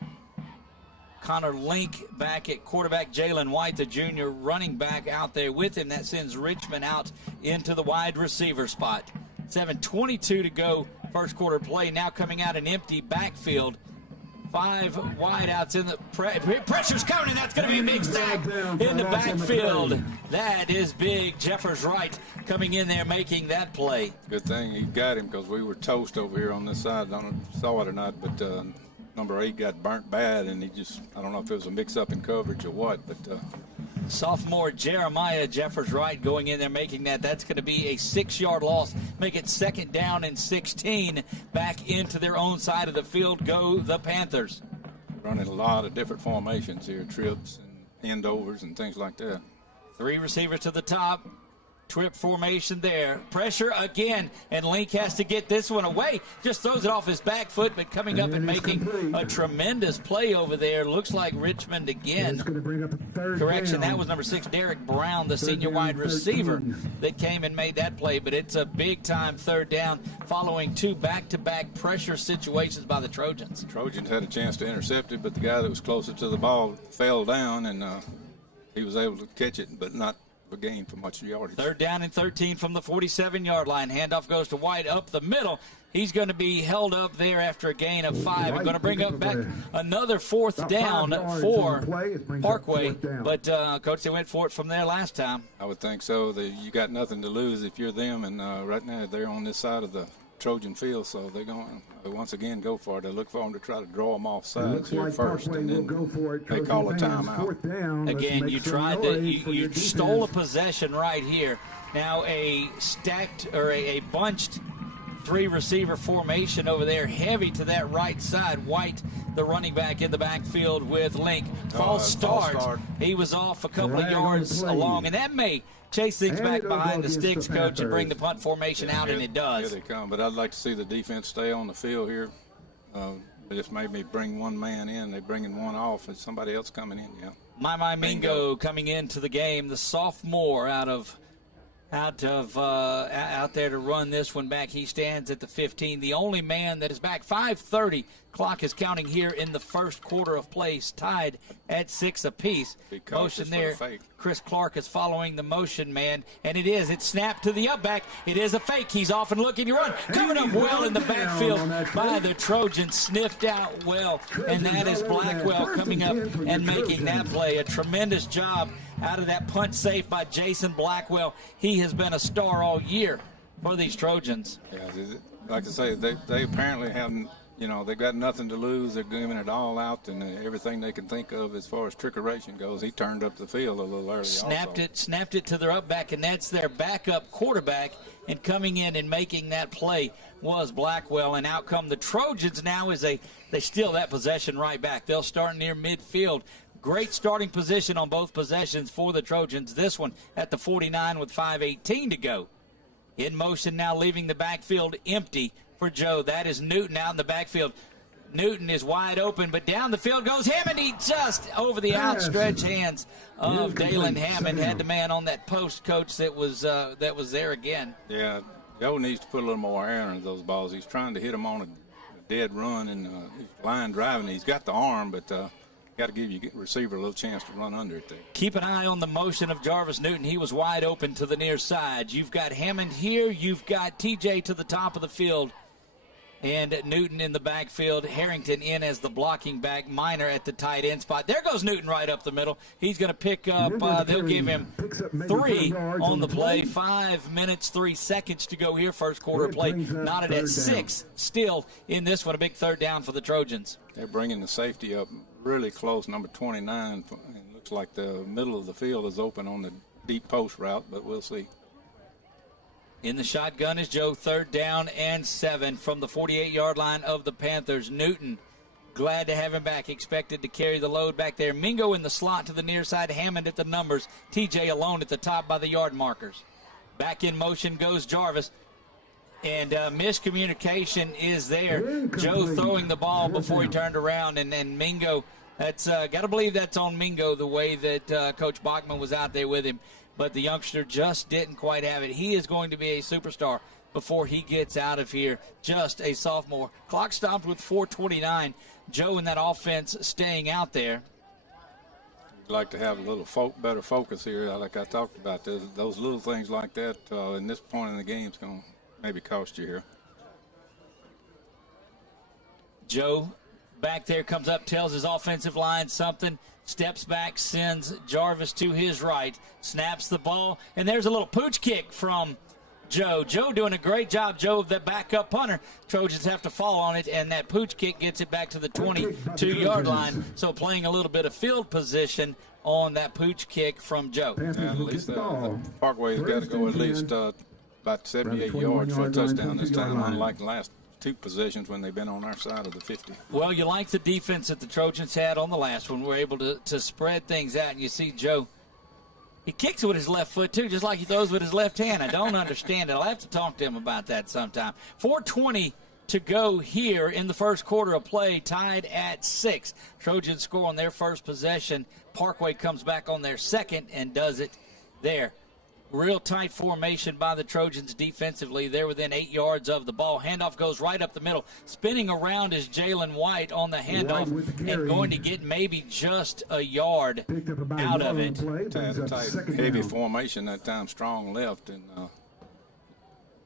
Connor Link back at quarterback. Jalen White, the junior running back, out there with him. That sends Richmond out into the wide receiver spot. 7:22 to go. First quarter play. Now coming out an empty backfield. 5 wideouts in the pressure's coming, and that's going to be a big sack in the backfield. That is big. Jeffers Wright coming in there making that play. Good thing he got him, because we were toast over here on this side. I don't know if you saw it or not, but number 8 got burnt bad, and I don't know if it was a mix-up in coverage or what, but sophomore Jeremiah Jeffers Wright going in there making that. That's going to be a 6-yard loss. Make it 2nd down and 16. Back into their own side of the field go the Panthers. Running a lot of different formations here, trips and endovers and things like that. 3 receivers to the top. Trip formation there. Pressure again, and Link has to get this one away. Just throws it off his back foot, but coming up and making a tremendous play over there. Looks like Richmond again. Correction, that was number 6, Derek Brown, the senior wide receiver, that came and made that play. But it's a big-time 3rd down following 2 back-to-back pressure situations by the Trojans. The Trojans had a chance to intercept it, but the guy that was closer to the ball fell down, and he was able to catch it, but not a gain for much yardage. 3rd down and 13 from the 47-yard line. Handoff goes to White up the middle. He's going to be held up there after a gain of 5. We're going to bring up back another 4th down for Parkway. But, Coach, they went for it from there last time. I would think so. You got nothing to lose if you're them, and right now they're on this side of the Trojan field, so they're going to once again go for it. They look for them to try to draw them off sides here first, and then they call a timeout. Again, you tried to you stole a possession right here. Now a stacked or a bunched 3-receiver formation over there, heavy to that right side. White, the running back, in the backfield with Link. False start. He was off a couple of yards along, and that may chase things back behind the sticks, Coach, and bring the punt formation out, and it does. Here they come, but I'd like to see the defense stay on the field here. They just maybe bring one man in. They're bringing one off, and somebody else coming in, yeah. My Mingo coming into the game, the sophomore out there to run this one back. He stands at the 15. The only man that is back. 5:30. Clock is counting here in the first quarter of plays, tied at 6 apiece. Motion there. Chris Clark is following the motion, man, and it's snapped to the up back. It is a fake. He's off and looking to run. Covered up well in the backfield by the Trojans. Sniffed out well, and that is Blackwell coming up and making that play. A tremendous job out of that punt safe by Jason Blackwell. He has been a star all year for these Trojans. Yeah, like I say, they apparently haven't, they've got nothing to lose. They're giving it all out, and everything they can think of as far as trickeration goes. He turned up the field a little early. Snapped it to their up back, and that's their backup quarterback. And coming in and making that play was Blackwell. And out come the Trojans now as they steal that possession right back. They'll start near midfield. Great starting position on both possessions for the Trojans. This one at the 49 with 5:18 to go. In motion now, leaving the backfield empty for Joe. That is Newton out in the backfield. Newton is wide open, but down the field goes Hammond. He just over the outstretched hands of Dalen Hammond. Had the man on that post, Coach, that was there again. Yeah, Joe needs to put a little more air into those balls. He's trying to hit them on a dead run, and he's line driving. He's got the arm, but got to give your receiver a little chance to run under it there. Keep an eye on the motion of Jarvis Newton. He was wide open to the near side. You've got Hammond here. You've got TJ to the top of the field. And Newton in the backfield. Harrington in as the blocking back. Minor at the tight end spot. There goes Newton right up the middle. He's going to pick up, they'll give him 3 on the play. 5 minutes, 3 seconds to go here. First quarter play. Knotted at 6 still in this one. A big 3rd down for the Trojans. They're bringing the safety up really close, number 29. It looks like the middle of the field is open on the deep post route, but we'll see. In the shotgun is Joe, 3rd down and 7 from the 48-yard line of the Panthers. Newton, glad to have him back, expected to carry the load back there. Mingo in the slot to the near side, Hammond at the numbers, TJ alone at the top by the yard markers. Back in motion goes Jarvis. And miscommunication is there. Joe throwing the ball before he turned around, and Mingo, that's got to believe that's on Mingo the way that Coach Bachman was out there with him. But the youngster just didn't quite have it. He is going to be a superstar before he gets out of here. Just a sophomore. Clock stopped with 4:29. Joe in that offense staying out there. You'd like to have a little better focus here, like I talked about. Those little things like that in this point in the game is going to maybe cost you here. Joe back there comes up, tells his offensive line something, steps back, sends Jarvis to his right, snaps the ball, and there's a little pooch kick from Joe. Joe doing a great job, Joe, of the backup punter. Trojans have to fall on it, and that pooch kick gets it back to the 22-yard line. So playing a little bit of field position on that pooch kick from Joe. Yeah, at least Parkway's got to go at least about 78 yards for a touchdown this time, unlike the last 2 possessions when they've been on our side of the 50. Well, you like the defense that the Trojans had on the last one. We're able to spread things out, and you see Joe, he kicks with his left foot, too, just like he throws with his left hand. I don't understand it. I'll have to talk to him about that sometime. 4:20 to go here in the first quarter of play, tied at 6. Trojans score on their first possession. Parkway comes back on their second and does it there. Real tight formation by the Trojans defensively. They're within 8 yards of the ball. Handoff goes right up the middle. Spinning around is Jalen White on the handoff and going to get maybe just a yard out of it. Tight, heavy formation that time, strong left, and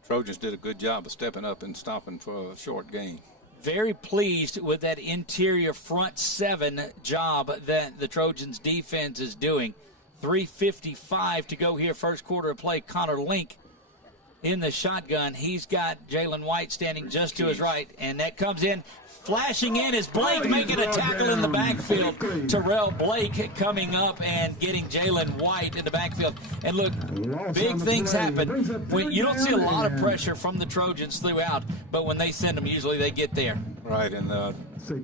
Trojans did a good job of stepping up and stopping for a short gain. Very pleased with that interior front seven job that the Trojans defense is doing. 3:55 to go here, first quarter of play. Connor Link in the shotgun. He's got Jalen White standing just to his right, and that comes in. Flashing in is Blake making a tackle in the backfield. Terrell Blake coming up and getting Jalen White in the backfield. And look, big things happen. When you don't see a lot of pressure from the Trojans throughout, but when they send them, usually they get there. Right, and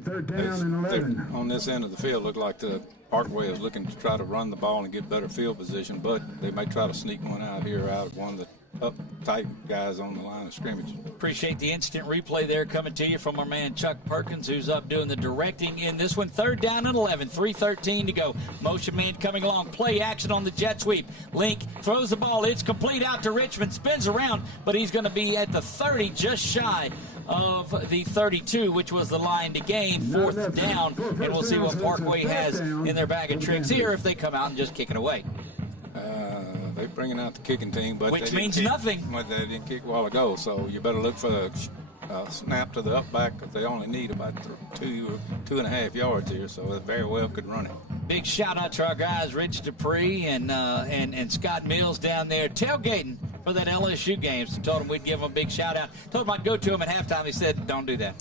third down and 11. On this end of the field, look like the Parkway is looking to try to run the ball and get better field position, but they may try to sneak one out here out of one of the up-tight guys on the line of scrimmage. Appreciate the instant replay there coming to you from our man Chuck Perkins, who's up doing the directing in this one. Third down and 11, 3:13 to go. Motion man coming along, play action on the jet sweep. Link throws the ball, it's complete out to Richmond, spins around, but he's going to be at the 30, just shy of the 32, which was the line to gain. Fourth down, and we'll see what Parkway has in their bag of tricks here if they come out and just kick it away. They're bringing out the kicking team, but which means nothing. But they didn't kick a while ago, so you better look for the snap to the up back, because they only need about 2.5 yards here, so they very well could run it. Big shout out to our guys, Rich Dupree and Scott Mills down there tailgating for that LSU game. So told him we'd give them a big shout out. Told him I'd go to him at halftime. He said, "Don't do that."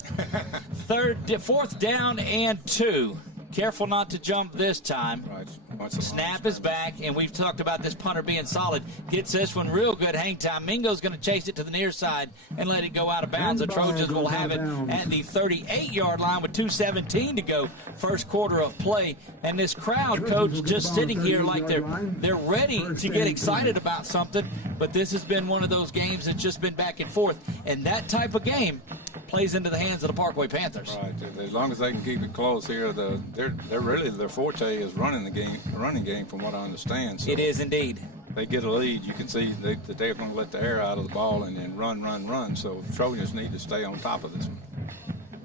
Fourth down and 2. Careful not to jump this time. Right. Snap is back, and we've talked about this punter being solid. Gets this one real good hang time. Mingo's going to chase it to the near side and let it go out of bounds. The Trojans will have it at the 38-yard line with 2:17 to go, first quarter of play. And this crowd, Coach, just sitting here like they're ready to get excited about something. But this has been one of those games that's just been back and forth. And that type of game plays into the hands of the Parkway Panthers. Right. As long as they can keep it close here, they're really, their forte is running game from what I understand. So it is indeed. They get a lead, you can see that they're going to let the air out of the ball and then run. So Trojans need to stay on top of this one.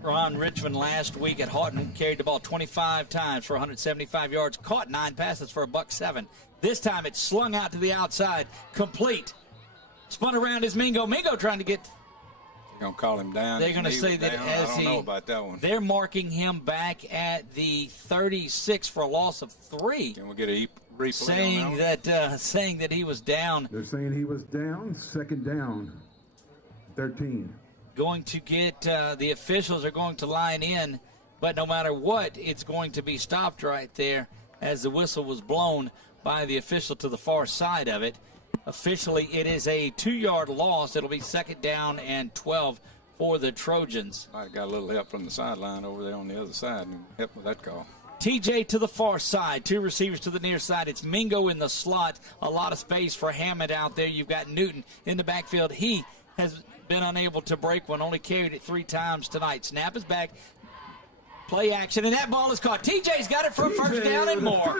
Ron Richmond last week at Houghton carried the ball 25 times for 175 yards, caught 9 passes for $107. This time it's slung out to the outside, complete. Spun around is Mingo. Mingo trying to get. They're going to call him down. They're going to say that as I don't know about that one. They're marking him back at the 36 for a loss of 3. Can we get a replay saying that he was down. They're saying he was down. Second down. 13. Going to get the officials are going to line in, but no matter what, it's going to be stopped right there as the whistle was blown by the official to the far side of it. Officially, it is a 2-yard loss. It'll be second down and 12 for the Trojans. I got a little help from the sideline over there on the other side and help with that call. TJ to the far side, 2 receivers to the near side. It's Mingo in the slot. A lot of space for Hammond out there. You've got Newton in the backfield. He has been unable to break one, only carried it 3 times tonight. Snap is back. Play action, and that ball is caught. TJ's got it for a first down and more.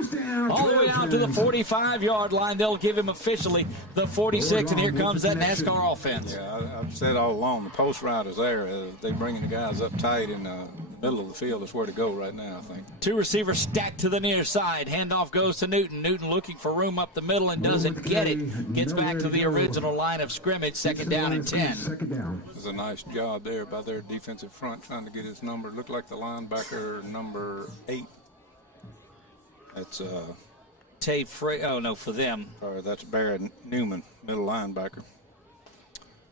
All the way out to the 45-yard line. They'll give him officially the 46, and here comes that NASCAR offense. Yeah, I've said all along, the post route is there. They're bringing the guys up tight in the middle of the field is where to go right now, I think. 2 receivers stacked to the near side. Handoff goes to Newton. Newton looking for room up the middle and doesn't get it. Gets back to the original line of scrimmage. Second down and 10. It was a nice job there by their defensive front trying to get his number. Looked like the linebacker number 8. That's Tate Frey. Oh, no, for them. That's Barrett Newman, middle linebacker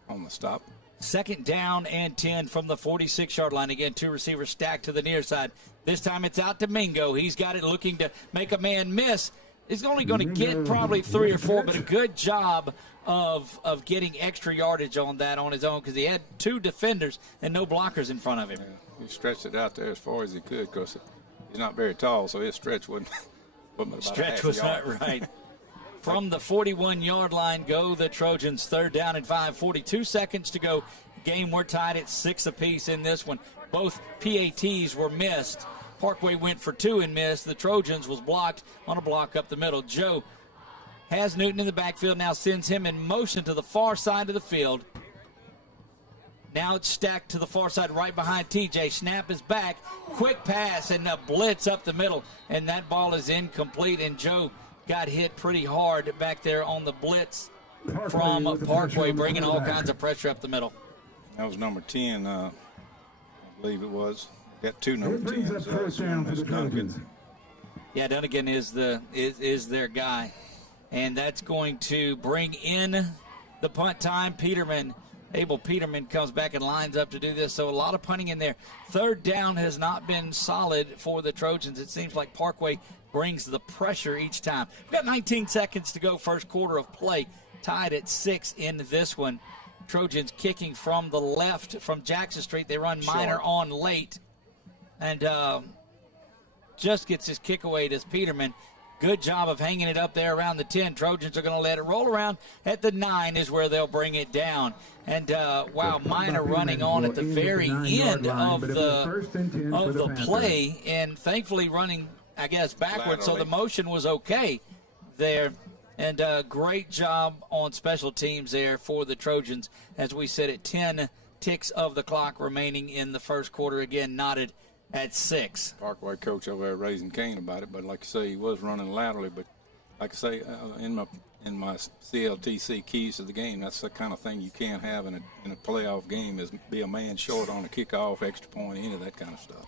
on the stop. Second down and 10 from the 46-yard line. Again, 2 receivers stacked to the near side. This time it's out to Mingo. He's got it looking to make a man miss. He's only going to get probably 3 or 4, but a good job of getting extra yardage on that on his own because he had 2 defenders and no blockers in front of him. Yeah, he stretched it out there as far as he could because he's not very tall, so his stretch wasn't about stretch was not right. From the 41-yard line go the Trojans. Third down and 5, 42 seconds to go. Game, we're tied at 6 apiece in this one. Both PATs were missed. Parkway went for 2 and missed. The Trojans was blocked on a block up the middle. Joe has Newton in the backfield, now sends him in motion to the far side of the field. Now it's stacked to the far side right behind TJ. Snap is back. Quick pass and a blitz up the middle. And that ball is incomplete. And Joe got hit pretty hard back there on the blitz from Parkway, bringing all kinds of pressure up the middle. That was number 10, I believe it was. Got two number 10s. Yeah, Dunnigan is their guy. And that's going to bring in the punt time. Abel Peterman comes back and lines up to do this. So a lot of punting in there. Third down has not been solid for the Trojans. It seems like Parkway brings the pressure each time. We've got 19 seconds to go, first quarter of play. Tied at 6 in this one. Trojans kicking from the left from Jackson Street. They run Minor on late. And just gets his kick away to Peterman. Good job of hanging it up there around the 10. Trojans are going to let it roll around. At the 9 is where they'll bring it down. And, wow, Minor running on at the very end of the play. And thankfully running, I guess, backwards, so the motion was okay there. And great job on special teams there for the Trojans. As we said, at 10 ticks of the clock remaining in the first quarter. Again, knotted at 6. Parkway coach over there raising Cain about it, but like I say, he was running laterally. But like I say, in my CLTC keys to the game, that's the kind of thing you can't have in a playoff game, is be a man short on a kickoff, extra point, any of that kind of stuff.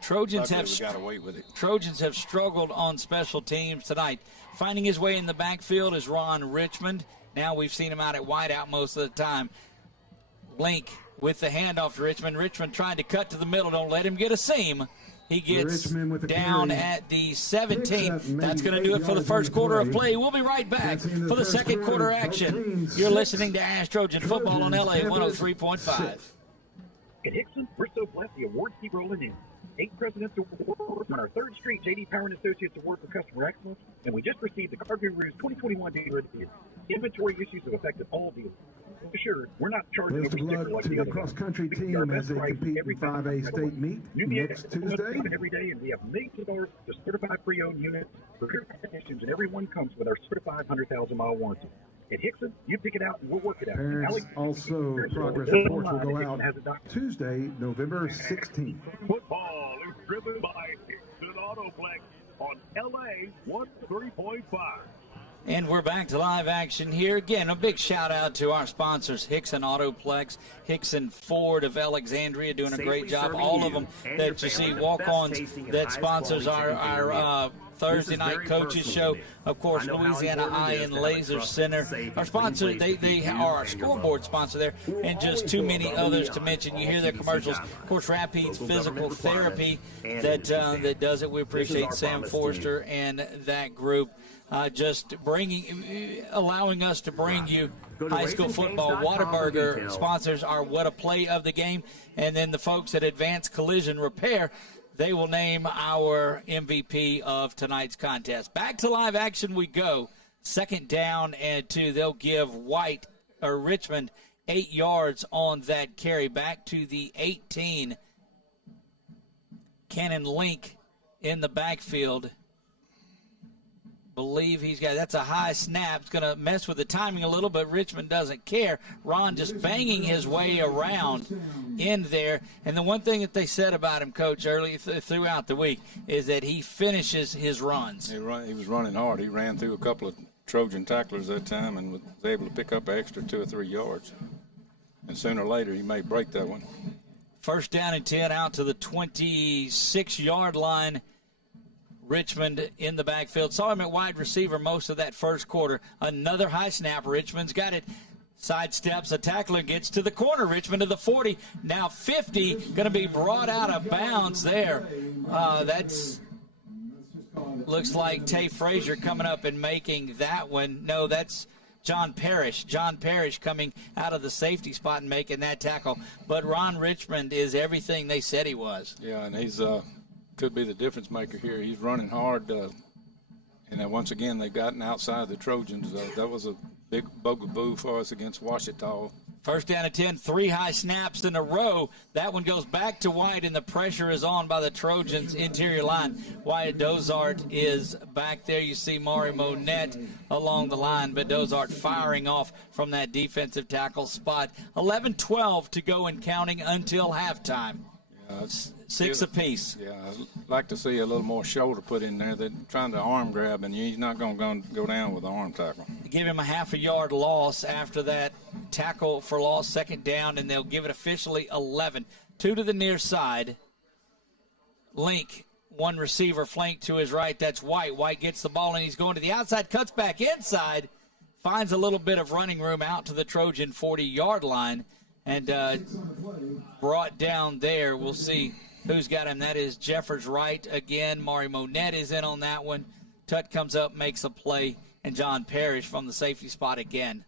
Trojans got away with it. Trojans have struggled on special teams tonight. Finding his way in the backfield is Ron Richmond. Now we've seen him out at wideout most of the time. Link with the handoff to Richmond. Richmond trying to cut to the middle. Don't let him get a seam. He gets down at the 17. That's going to do it for the first quarter of play. We'll be right back for the second quarter action. You're listening to ASH Trojan Football on LA 103.5. At Hickson, we're so blessed the awards keep rolling in. 8 President's Awards on our 3rd Street J.D. Power & Associates Award for Customer Excellence, and we just received the Car Guru's 2021 Dealer of the Year. Inventory issues have affected all dealers. Sure, we're not charging over sticker like the other cross-country team as they compete in 5A state meet next Tuesday. Every day, and we have millions of dollars to certified pre-owned units for repair technicians, and everyone comes with our certified 100,000-mile warranty. At Hickson, you pick it out and we'll work it out. Parents also, progress reports will go out Tuesday, November 16th. Football is driven by Hickson Autoplex on LA 103.5. And we're back to live action here. Again, a big shout out to our sponsors, Hickson Autoplex, Hickson Ford of Alexandria, doing a great job. All of them that you see walk-ons that sponsors our Thursday night coaches show. Of course, Louisiana Eye and Laser Center. Our sponsor, they are our scoreboard sponsor there, and just too many others to mention. You hear their commercials. Of course, Rapides Physical Therapy that does it. We appreciate Sam Forrester and that group. Just allowing us to bring you high school football. Whataburger sponsors our What a Play of the game. And then the folks at Advanced Collision Repair, they will name our MVP of tonight's contest. Back to live action we go. Second down and 2. They'll give Richmond 8 yards on that carry. Back to the 18. Cannon Link in the backfield. Believe that's a high snap. It's going to mess with the timing a little, but Richmond doesn't care. Ron just banging his way around in there. And the one thing that they said about him, Coach, early throughout the week is that he finishes his runs. He was running hard. He ran through a couple of Trojan tacklers that time and was able to pick up an extra 2 or 3 yards. And sooner or later, he may break that one. First down and 10 out to the 26-yard line. Richmond in the backfield. Saw him at wide receiver most of that first quarter. Another high snap. Richmond's got it. Sidesteps a tackler, gets to the corner. Richmond to the 40. Now 50. Going to be brought out of bounds there. That's looks like Tay Frazier coming up and making that one. No, that's John Parrish. John Parrish coming out of the safety spot and making that tackle. But Ron Richmond is everything they said he was. Yeah, and he's could be the difference maker here. He's running hard, and once again they've gotten outside the Trojans. That was a big bugaboo for us against Washita First down and 10, 3 high snaps in a row. That one goes back to White, and the pressure is on by the Trojans' interior line. Wyatt Dozart is back there. You see Mari Monette along the line, but Dozart firing off from that defensive tackle spot. 11-12 to go and counting until halftime. Yeah, 6 apiece. Yeah, I'd like to see a little more shoulder put in there. They're trying to arm grab, and he's not going to go down with the arm tackle. Give him a half-a-yard loss after that tackle for loss, second down, and they'll give it officially 11. 2 to the near side. Link, one receiver flanked to his right. That's White. White gets the ball, and he's going to the outside, cuts back inside, finds a little bit of running room out to the Trojan 40-yard line, and brought down there. We'll see who's got him. That is Jeffers Wright again. Mari Monette is in on that one. Tut comes up, makes a play, and John Parrish from the safety spot again.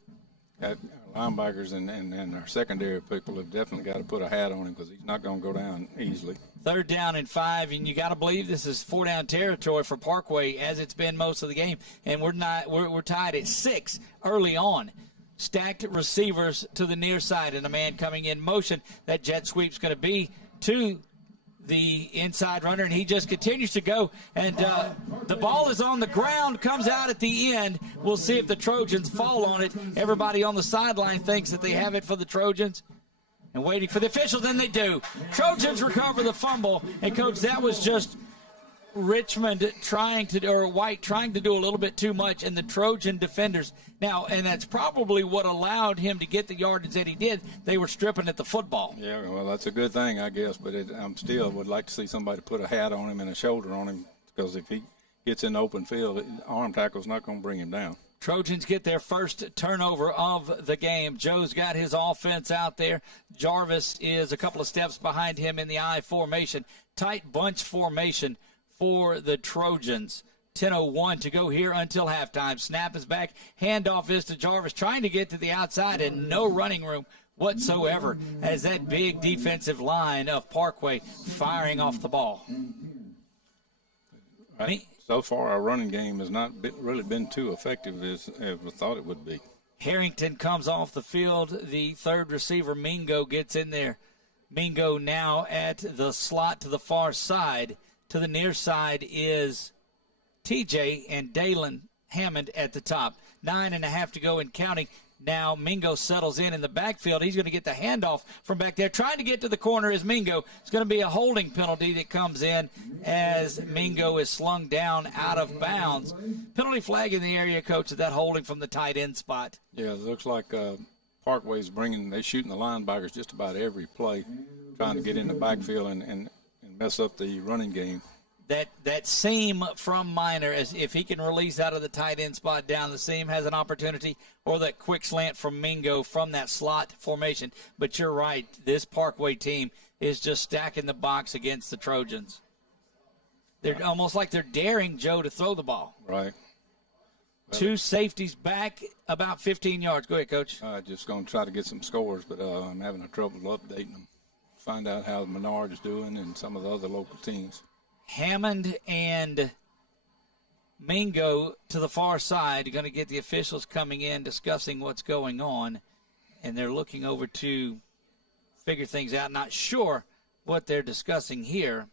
Our linebackers and our secondary people have definitely got to put a hat on him because he's not going to go down easily. 3rd down and 5, and you got to believe this is 4-down territory for Parkway as it's been most of the game, and we're tied at 6 early on. Stacked receivers to the near side, and a man coming in motion. That jet sweep's going to be to the inside runner, and he just continues to go. And the ball is on the ground, comes out at the end. We'll see if the Trojans fall on it. Everybody on the sideline thinks that they have it for the Trojans and waiting for the officials, and they do. Trojans recover the fumble, and, Coach, that was just Richmond White trying to do a little bit too much, and the Trojan defenders now, and that's probably what allowed him to get the yardage that he did. They were stripping at the football. Yeah, well, that's a good thing, I guess, but I still would like to see somebody put a hat on him and a shoulder on him, because if he gets in the open field, arm tackle's not going to bring him down. Trojans get their first turnover of the game. Joe's got his offense out there. Jarvis is a couple of steps behind him in the I formation. Tight bunch formation for the Trojans. 10:01 to go here until halftime. Snap is back. Handoff is to Jarvis, trying to get to the outside, and no running room whatsoever as that big defensive line of Parkway firing off the ball. So far, our running game has not really been too effective as we thought it would be. Harrington comes off the field. The third receiver, Mingo, gets in there. Mingo now at the slot to the far side. To the near side is TJ and Dalen Hammond at the top. 9.5 to go and counting. Now Mingo settles in the backfield. He's going to get the handoff from back there. Trying to get to the corner is Mingo. It's going to be a holding penalty that comes in as Mingo is slung down out of bounds. Penalty flag in the area, Coach, of that holding from the tight end spot. Yeah, it looks like Parkway's they're shooting the linebackers just about every play, trying to get in the backfield and mess up the running game. That seam from Minor, as if he can release out of the tight end spot down the seam, has an opportunity, or that quick slant from Mingo from that slot formation. But you're right, this Parkway team is just stacking the box against the Trojans. They're almost like they're daring Joe to throw the ball. Right. Two safeties back about 15 yards. Go ahead, Coach. Just going to try to get some scores, but I'm having a trouble updating them. Find out how Menard is doing and some of the other local teams. Hammond and Mingo to the far side. You're going to get the officials coming in discussing what's going on, and they're looking over to figure things out. Not sure what they're discussing here.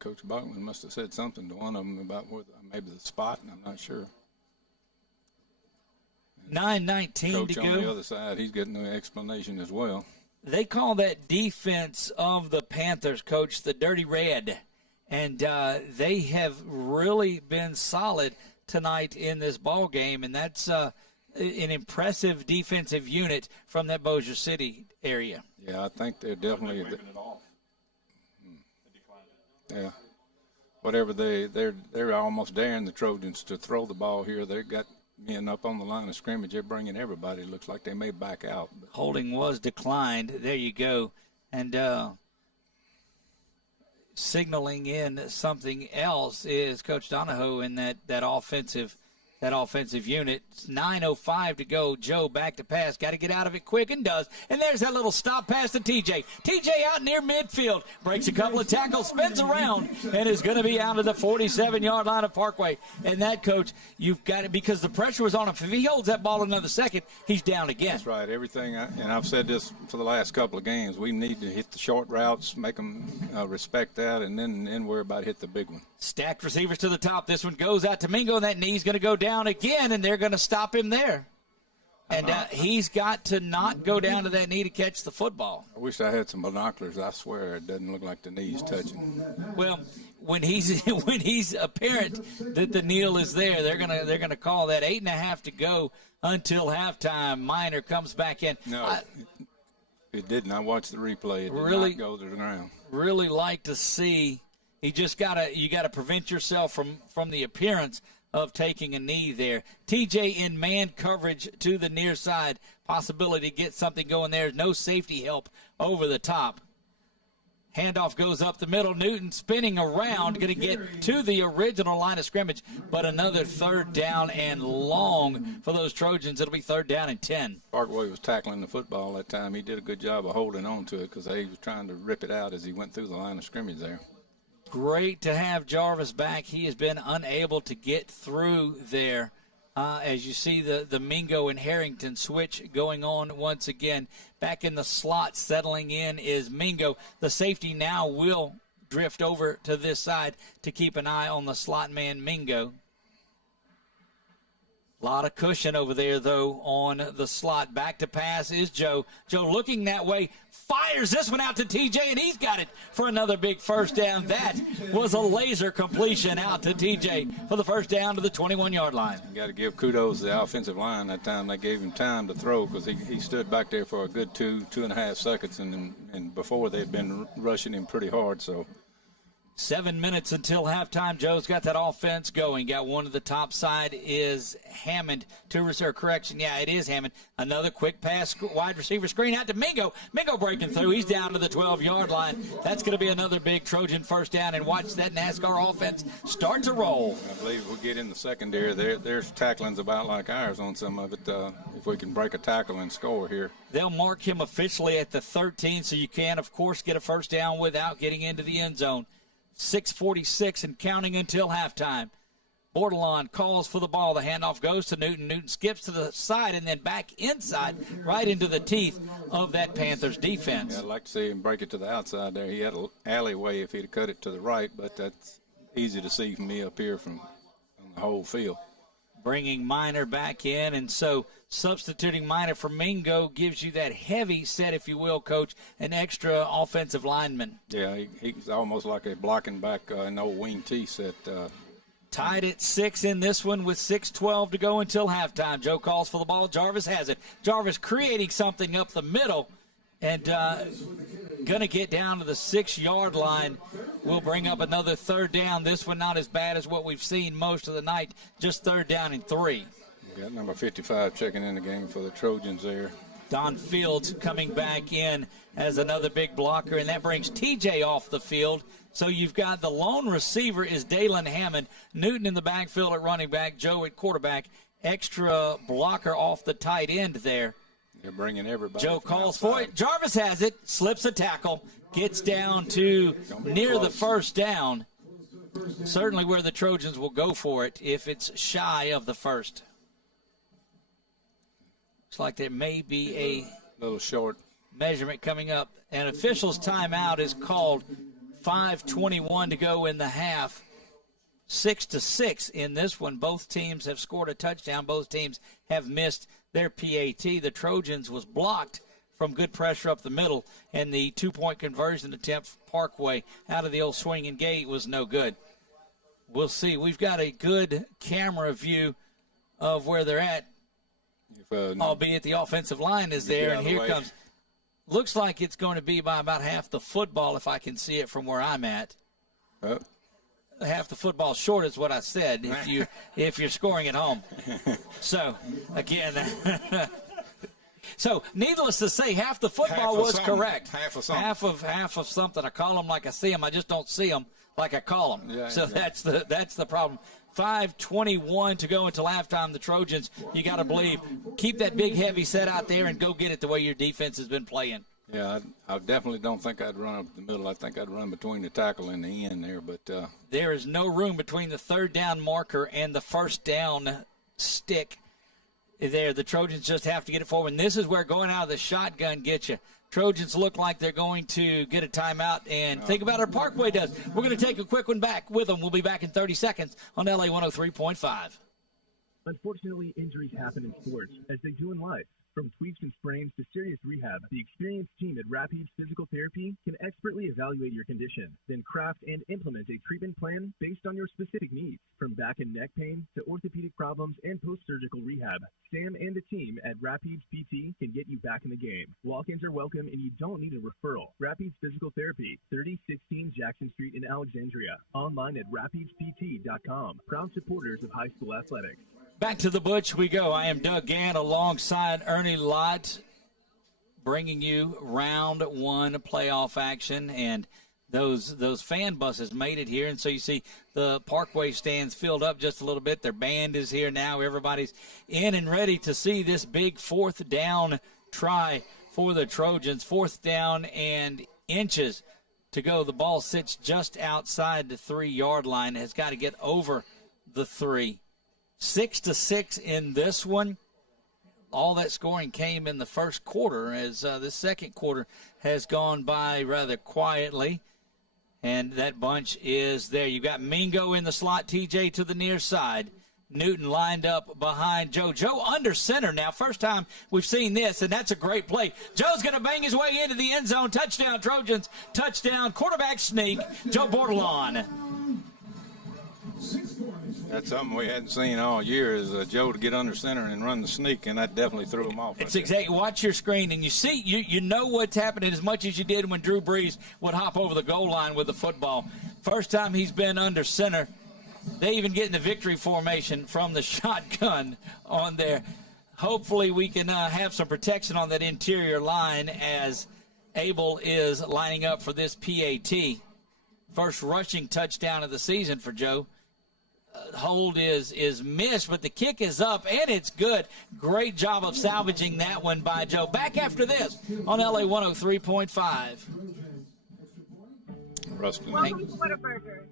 Coach Bachman must have said something to one of them about maybe the spot, and I'm not sure. 9:19 to go. Coach on the other side, he's getting the explanation as well. They call that defense of the Panthers, Coach, the Dirty Red. And they have really been solid tonight in this ball game, and that's an impressive defensive unit from that Bossier City area. Yeah, I think they're definitely. Yeah, whatever they're almost daring the Trojans to throw the ball here. They got men up on the line of scrimmage. They're bringing everybody. It looks like they may back out. Holding was declined. There you go, and. Signaling in something else is Coach Donahoe in that offensive that offensive unit. It's 9:05 to go. Joe back to pass. Got to get out of it quick, and does. And there's that little stop pass to TJ. TJ out near midfield. Breaks a couple of tackles, spins around, and is going to be out of the 47-yard line of Parkway. And that, Coach, you've got it because the pressure was on him. If he holds that ball another second, he's down again. That's right. Everything, and I've said this for the last couple of games, we need to hit the short routes, make them respect that, and then worry about hit the big one. Stacked receivers to the top. This one goes out to Mingo, and that knee's going to go down again, and they're going to stop him there. And he's got to not go down to that knee to catch the football. I wish I had some binoculars. I swear it doesn't look like the knee's touching. Well, when he's apparent that the kneel is there, they're gonna call that. 8.5 to go until halftime. Minor comes back in. No, it didn't. I watched the replay. It did really not go to the ground. Really like to see. You gotta prevent yourself from the appearance of taking a knee there. TJ in man coverage to the near side. Possibility to get something going there. No safety help over the top. Handoff goes up the middle. Newton spinning around, going to get to the original line of scrimmage, but another third down and long for those Trojans. It'll be 3rd down and 10. Parkway was tackling the football that time. He did a good job of holding on to it because he was trying to rip it out as he went through the line of scrimmage there. Great to have Jarvis back. He has been unable to get through there. As you see the Mingo and Harrington switch going on once again. Back in the slot, settling in is Mingo. The safety now will drift over to this side to keep an eye on the slot man, Mingo. A lot of cushion over there, though, on the slot. Back to pass is Joe. Joe looking that way, fires this one out to TJ, and he's got it for another big first down. That was a laser completion out to TJ for the first down to the 21-yard line. You got to give kudos to the offensive line that time. They gave him time to throw because he stood back there for a good 2.5 seconds, and before they'd been rushing him pretty hard, so. 7 minutes until halftime. Joe's got that offense going. Got one to the top side is Hammond to reserve. Correction, yeah, it is Hammond. Another quick pass, wide receiver screen out to Mingo. Mingo breaking through. He's down to the 12-yard line. That's going to be another big Trojan first down, and watch that NASCAR offense start to roll. I believe we'll get in the secondary. Their tackling's about like ours on some of it. If we can break a tackle and score here. They'll mark him officially at the 13, so you can, of course, get a first down without getting into the end zone. 6:46 and counting until halftime. Bordelon calls for the ball. The handoff goes to Newton. Newton skips to the side and then back inside right into the teeth of that Panthers defense. Yeah, I'd like to see him break it to the outside there. He had an alleyway if he'd have cut it to the right, but that's easy to see from me up here from the whole field. Bringing Minor back in, and so substituting Minor for Mingo gives you that heavy set, if you will, Coach, an extra offensive lineman. Yeah, he's almost like a blocking back in the old wing T set. Tied at 6 in this one with 6:12 to go until halftime. Joe calls for the ball. Jarvis has it. Jarvis creating something up the middle and going to get down to the 6-yard line. We'll bring up another 3rd down. This one not as bad as what we've seen most of the night, just 3rd down and 3. We got number 55 checking in the game for the Trojans there. Don Fields coming back in as another big blocker, and that brings TJ off the field. So you've got the lone receiver is Dalen Hammond, Newton in the backfield at running back, Joe at quarterback, extra blocker off the tight end there. They're bringing everybody. Joe calls for it. Jarvis has it, slips a tackle, gets down to near the first down. Certainly where the Trojans will go for it if it's shy of the first. Looks like there may be a little short measurement coming up. An official's timeout is called. 5:21 to go in the half. 6-6 in this one. Both teams have scored a touchdown. Both teams have missed their PAT. The Trojans was blocked from good pressure up the middle, and the 2-point conversion attempt for Parkway out of the old swinging gate was no good. We'll see. We've got a good camera view of where they're at, albeit the offensive line is there, and here comes. Looks like it's going to be by about half the football if I can see it from where I'm at. Half the football short is what I said if you're scoring at home. So, again, so needless to say, half the football was correct. Half of something. Half of something. I call them like I see them. I just don't see them like I call them. Yeah, so that's the problem. 5:21 to go until halftime. The Trojans, you got to believe, keep that big heavy set out there and go get it the way your defense has been playing. Yeah, I definitely don't think I'd run up the middle. I think I'd run between the tackle and the end there. But there is no room between the third down marker and the first down stick there. The Trojans just have to get it forward. And this is where going out of the shotgun gets you. Trojans look like they're going to get a timeout, and think about what Parkway does. We're going to take a quick one back with them. We'll be back in 30 seconds on LA 103.5. Unfortunately, injuries happen in sports, as they do in life. From tweaks and sprains to serious rehab, the experienced team at Rapids Physical Therapy can expertly evaluate your condition, then craft and implement a treatment plan based on your specific needs. From back and neck pain to orthopedic problems and post-surgical rehab, Sam and the team at Rapids PT can get you back in the game. Walk-ins are welcome and you don't need a referral. Rapids Physical Therapy, 3016 Jackson Street in Alexandria. Online at rapidspt.com. Proud supporters of high school athletics. Back to the Butch we go. I am Doug Gann alongside Ernie Lott, bringing you round one playoff action. And those fan buses made it here. And so you see the Parkway stands filled up just a little bit. Their band is here now. Everybody's in and ready to see this big fourth down try for the Trojans. Fourth down and inches to go. The ball sits just outside the 3-yard line. Has got to get over the 3. 6-6 in this one. All that scoring came in the first quarter, as the second quarter has gone by rather quietly. And that bunch is there. You've got Mingo in the slot, TJ to the near side. Newton lined up behind Joe. Joe under center now. First time we've seen this, and that's a great play. Joe's going to bang his way into the end zone. Touchdown, Trojans. Touchdown, quarterback sneak, Joe Bordelon. That's something we hadn't seen all year, is Joe to get under center and run the sneak, and that definitely threw him off. It's exactly. Watch your screen, and you see, you know what's happening as much as you did when Drew Brees would hop over the goal line with the football. First time he's been under center. They even get in the victory formation from the shotgun on there. Hopefully we can have some protection on that interior line as Abel is lining up for this PAT. First rushing touchdown of the season for Joe. Hold is missed, but the kick is up, and it's good. Great job of salvaging that one by Joe. Back after this on LA 103.5. Welcome to Whataburger.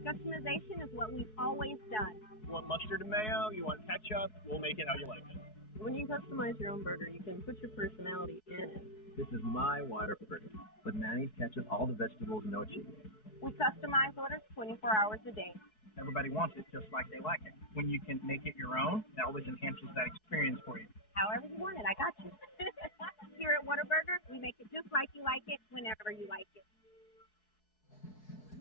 Customization is what we've always done. You want mustard and mayo? You want ketchup? We'll make it how you like it. When you customize your own burger, you can put your personality in it. This is my Whataburger, with mayonnaise, ketchup, all the vegetables, no cheese. We customize orders 24 hours a day. Everybody wants it just like they like it. When you can make it your own, that always enhances that experience for you. However you want it, I got you. Here at Whataburger, we make it just like you like it, whenever you like it.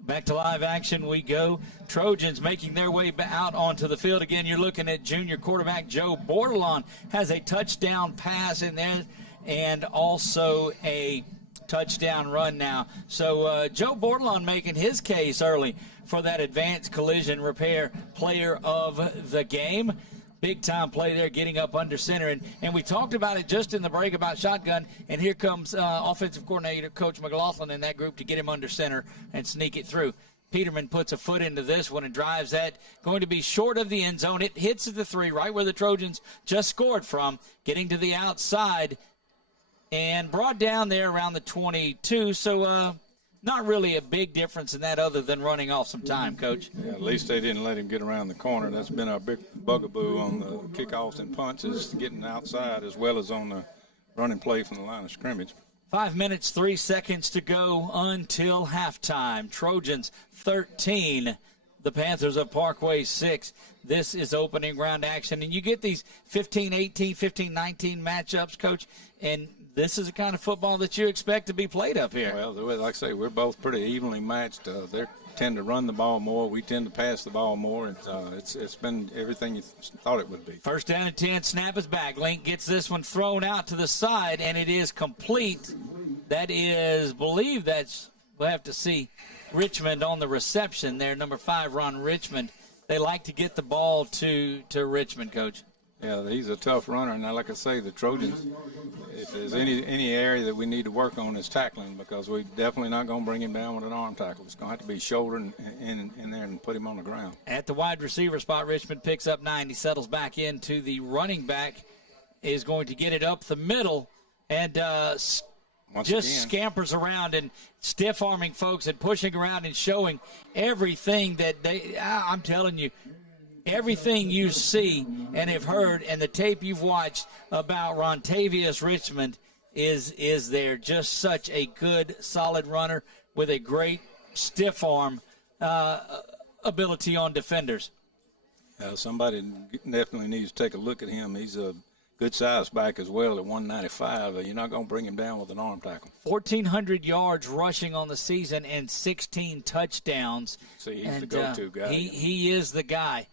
Back to live action we go. Trojans making their way out onto the field. Again, you're looking at junior quarterback Joe Bordelon. Has a touchdown pass in there and also a touchdown run now. So Joe Bordelon making his case early for that advanced collision repair player of the game. Big time play there, getting up under center. And we talked about it just in the break about shotgun, and here comes offensive coordinator Coach McLaughlin and that group to get him under center and sneak it through. Peterman puts a foot into this one and drives that. Going to be short of the end zone. It hits at the 3, right where the Trojans just scored from, getting to the outside and brought down there around the 22. So not really a big difference in that other than running off some time, Coach. Yeah, at least they didn't let him get around the corner. That's been our big bugaboo on the kickoffs and punts, is getting outside as well as on the running play from the line of scrimmage. 5 minutes, 3 seconds to go until halftime. Trojans 13, the Panthers of Parkway 6. This is opening round action, and you get these 15-18, 15-19 matchups, Coach, and this is the kind of football that you expect to be played up here. Well, like I say, we're both pretty evenly matched. They tend to run the ball more. We tend to pass the ball more. And, it's been everything you thought it would be. First down and 10, snap is back. Link gets this one thrown out to the side, and it is complete. That is, we'll have to see Richmond on the reception there. Number 5, Ron Richmond. They like to get the ball to Richmond, Coach. Yeah, he's a tough runner. Now, like I say, the Trojans, If there's any area that we need to work on is tackling, because we're definitely not going to bring him down with an arm tackle. It's going to have to be shoulder in there and put him on the ground. At the wide receiver spot, Richmond picks up 9. He settles back into the running back, is going to get it up the middle, and scampers around and stiff-arming folks and pushing around and showing everything that I'm telling you, everything you see and have heard and the tape you've watched about Rontavious Richmond is there. Just such a good, solid runner with a great stiff arm ability on defenders. Somebody definitely needs to take a look at him. He's a good-sized back as well at 195. You're not going to bring him down with an arm tackle. 1,400 yards rushing on the season and 16 touchdowns. See, he's the go-to guy. He is the guy.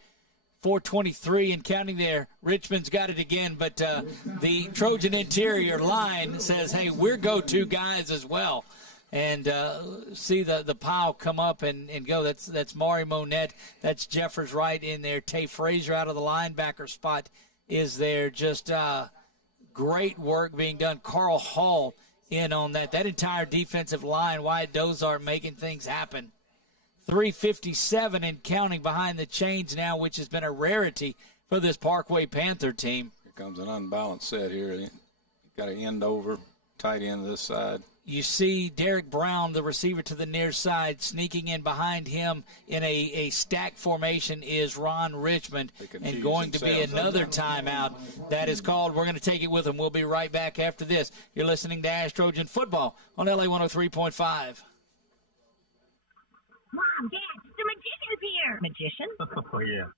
423 and counting there. Richmond's got it again, but the Trojan interior line says, hey, we're go-to guys as well. And see the pile come up and go. That's Maury Monette. That's Jeffers right in there. Tay Frazier out of the linebacker spot is there. Just great work being done. Carl Hall in on that. That entire defensive line, Wyatt Dozart making things happen. 3:57 and counting behind the chains now, which has been a rarity for this Parkway Panther team. Here comes an unbalanced set here. You got an end over, tight end this side. You see Derek Brown, the receiver to the near side, sneaking in behind him in a stack formation is Ron Richmond, and going to be another timeout that is called. We're going to take it with them. We'll be right back after this. You're listening to ASH Trojan Football on LA 103.5. Mom, Dad, the magician's here. Magician? Oh, yeah.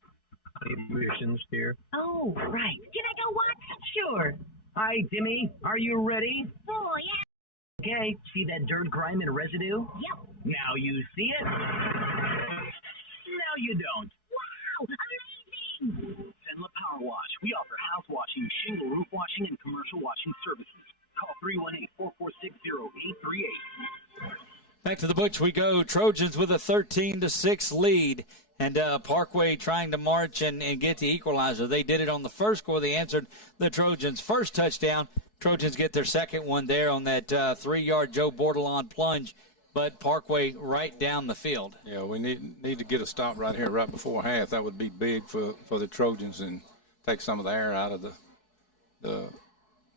Magician's here. Oh, right. Can I go watch? Sure. Hi, Timmy. Are you ready? Oh, yeah. Okay. See that dirt, grime, and residue? Yep. Now you see it? Now you don't. Wow, amazing. Zenla Power Wash. We offer house washing, shingle roof washing, and commercial washing services. Call 318-446-0838. Back to the Butch we go. Trojans with a 13-6 lead. And Parkway trying to march and get the equalizer. They did it on the first score. They answered the Trojans' first touchdown. Trojans get their second one there on that 3-yard Joe Bordelon plunge. But Parkway right down the field. Yeah, we need to get a stop right here right before half. That would be big for the Trojans and take some of the air out of the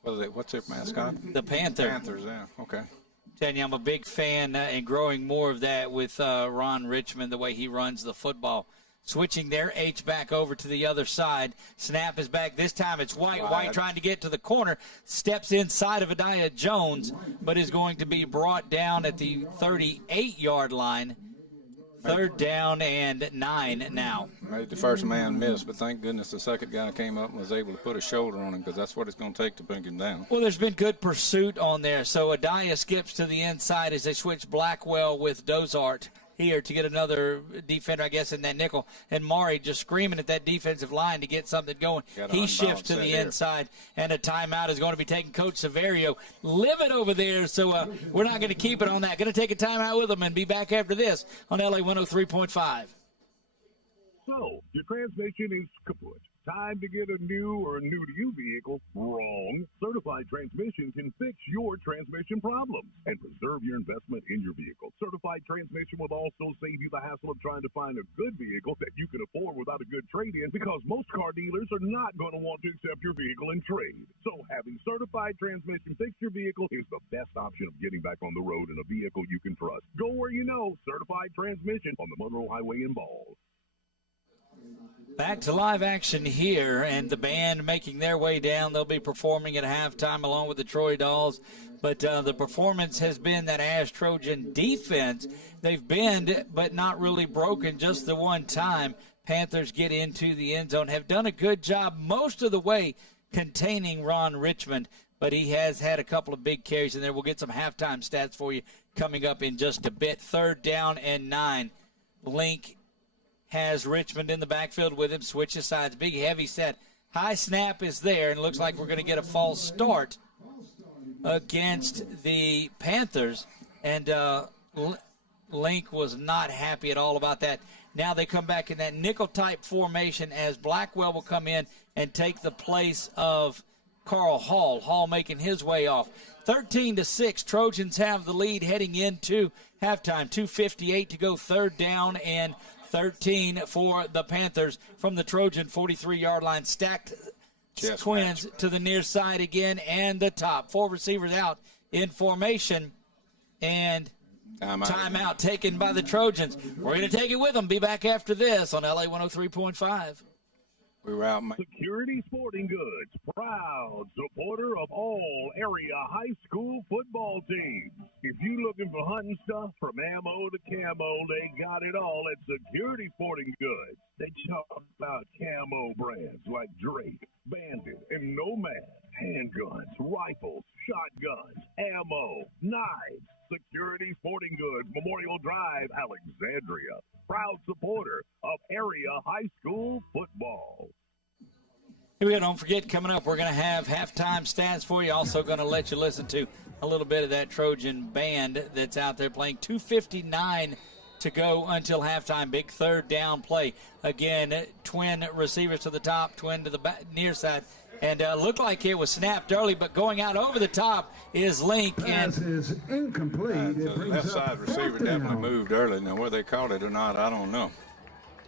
what's their mascot? The Panther. Panthers, yeah. Okay. Telling you, I'm a big fan and growing more of that with Ron Richmond, the way he runs the football. Switching their H back over to the other side. Snap is back. This time it's White. White trying to get to the corner. Steps inside of Adiah Jones, but is going to be brought down at the 38-yard line. 3rd down and 9 now. Made the first man miss, but thank goodness the second guy came up and was able to put a shoulder on him, because that's what it's going to take to bring him down. Well, there's been good pursuit on there. So Adiah skips to the inside as they switch Blackwell with Dozart here to get another defender, I guess, in that nickel. And Maury just screaming at that defensive line to get something going. He shifts to the inside, and a timeout is going to be taken. Coach Severio, live it over there, so we're not going to keep it on that. Going to take a timeout with them and be back after this on LA 103.5. So, your transmission is kaput. Time to get a new or new-to-you vehicle? Wrong. Certified Transmission can fix your transmission problems and preserve your investment in your vehicle. Certified Transmission will also save you the hassle of trying to find a good vehicle that you can afford without a good trade-in, because most car dealers are not going to want to accept your vehicle in trade. So having Certified Transmission fix your vehicle is the best option of getting back on the road in a vehicle you can trust. Go where you know. Certified Transmission on the Monroe Highway in Ball. Back to live action here, and the band making their way down. They'll be performing at halftime along with the Troy Dolls. But the performance has been that ASH Trojan defense. They've been, but not really broken just the one time. Panthers get into the end zone. Have done a good job most of the way containing Ron Richmond, but he has had a couple of big carries in there. We'll get some halftime stats for you coming up in just a bit. 3rd down and 9. Link has Richmond in the backfield with him, switches sides, big heavy set. High snap is there, and it looks like we're going to get a false start against the Panthers. And Link was not happy at all about that. Now they come back in that nickel-type formation as Blackwell will come in and take the place of Carl Hall. Hall making his way off. 13-6, Trojans have the lead heading into halftime. 2:58 to go, third down and 13 for the Panthers from the Trojan 43-yard line. Stacked twins to the near side again and the top. 4 receivers out in formation, and timeout taken by the Trojans. We're going to take it with them. Be back after this on LA 103.5. We were out. Security Sporting Goods, proud supporter of all area high school football teams. If you looking for hunting stuff from ammo to camo, they got it all at Security Sporting Goods. They talk about camo brands like Drake, Bandit, and Nomad, handguns, rifles, shotguns, ammo, knives. Security Sporting Goods, Memorial Drive, Alexandria. Proud supporter of area high school football. Here we go. Don't forget, coming up, we're going to have halftime stats for you. Also going to let you listen to a little bit of that Trojan band that's out there playing. 2:59 to go until halftime. Big third down play. Again, twin receivers to the top, twin to the near side. And looked like it was snapped early, but going out over the top is Link. Pass is incomplete. The left side receiver definitely moved early. Now, whether they caught it or not, I don't know.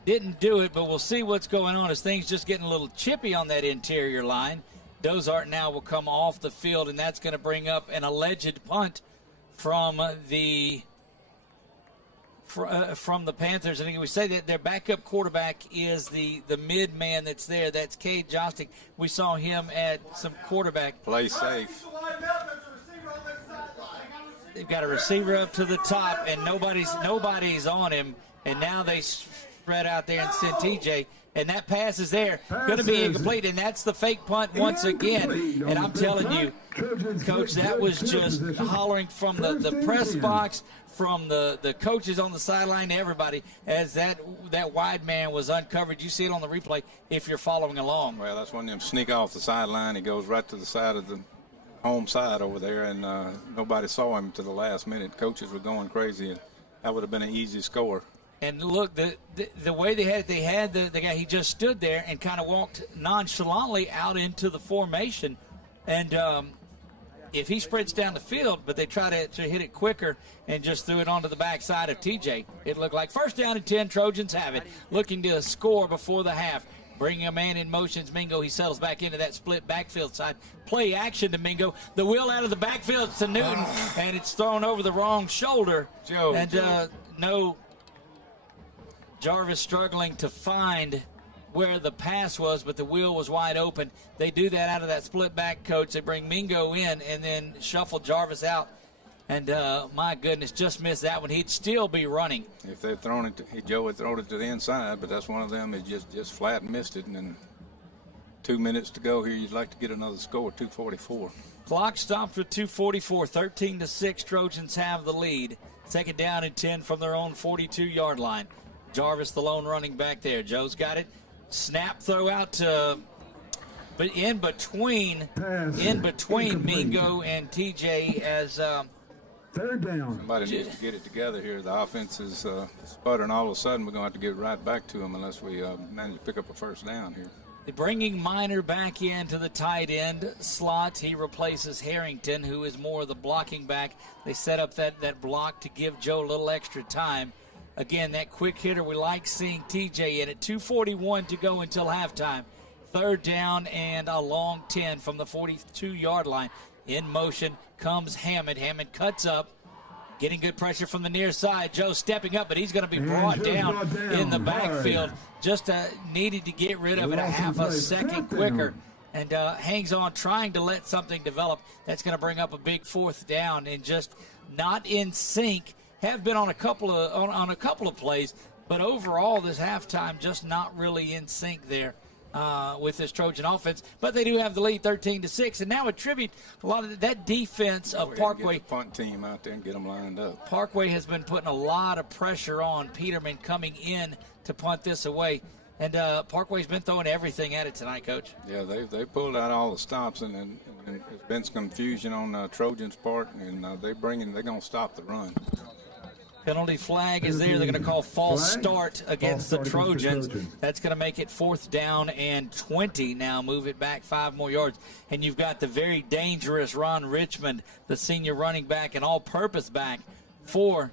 Didn't do it, but we'll see what's going on as things just getting a little chippy on that interior line. Dozart now will come off the field, and that's going to bring up an alleged punt from the Panthers. I think we say that their backup quarterback is the mid man that's there. That's Cade Jostick. We saw him at some quarterback. Play safe. They've got a receiver up to the top, and nobody's on him. And now they spread out there and send TJ. And that pass is there. Going to be incomplete, and that's the fake punt once again. And I'm telling you, Coach, that was just hollering from the press box, from the coaches on the sideline to everybody as that wide man was uncovered. You see it on the replay if you're following along. Well, that's one of them sneak off the sideline. He goes right to the side of the home side over there, and nobody saw him to the last minute. Coaches were going crazy, and that would have been an easy score. And look, the way they had the guy, he just stood there and kind of walked nonchalantly out into the formation. And if he sprints down the field, but they try to hit it quicker and just threw it onto the backside of TJ, it looked like first down and 10. Trojans have it, looking to score before the half. Bringing a man in motions, Mingo. He settles back into that split backfield side. Play action to Mingo. The wheel out of the backfield to Newton, and it's thrown over the wrong shoulder. No. Jarvis struggling to find where the pass was, but the wheel was wide open. They do that out of that split back, Coach. They bring Mingo in and then shuffle Jarvis out. And, my goodness, just missed that one. He'd still be running. If they'd thrown it, Joe had thrown it to the inside, but that's one of them that just flat missed it. And then 2 minutes to go here. You'd like to get another score, 2:44. Clock stopped with 2:44, 13-6. Trojans have the lead. Second down and 10 from their own 42-yard line. Jarvis, the lone running back there. Joe's got it. Snap, throw out to, but in between Mingo and TJ as third down. Somebody needs to get it together here. The offense is sputtering. All of a sudden, we're going to have to get right back to them unless we manage to pick up a first down here. They're bringing Minor back into the tight end slot. He replaces Harrington, who is more of the blocking back. They set up that block to give Joe a little extra time. Again, that quick hitter, we like seeing TJ in it. 2:41 to go until halftime. Third down and a long 10 from the 42-yard line. In motion comes Hammond. Hammond cuts up, getting good pressure from the near side. Joe stepping up, but he's going to be brought down in the backfield. Just needed to get rid of it a half a second quicker. And hangs on, trying to let something develop. That's going to bring up a big fourth down, and just not in sync. Have been on a couple of plays, but overall this halftime just not really in sync there with this Trojan offense. But they do have the lead, 13-6, and now attribute a lot of that defense of Parkway. Get the punt team out there and get them lined up. Parkway has been putting a lot of pressure on Peterman coming in to punt this away, and Parkway's been throwing everything at it tonight, Coach. Yeah, they pulled out all the stops, and there's been some confusion on Trojan's part, and they're going to stop the run. Penalty flag is there. They're going to call false start against the Trojans. That's going to make it 4th down and 20. Now move it back 5 more yards. And you've got the very dangerous Ron Richmond, the senior running back and all-purpose back for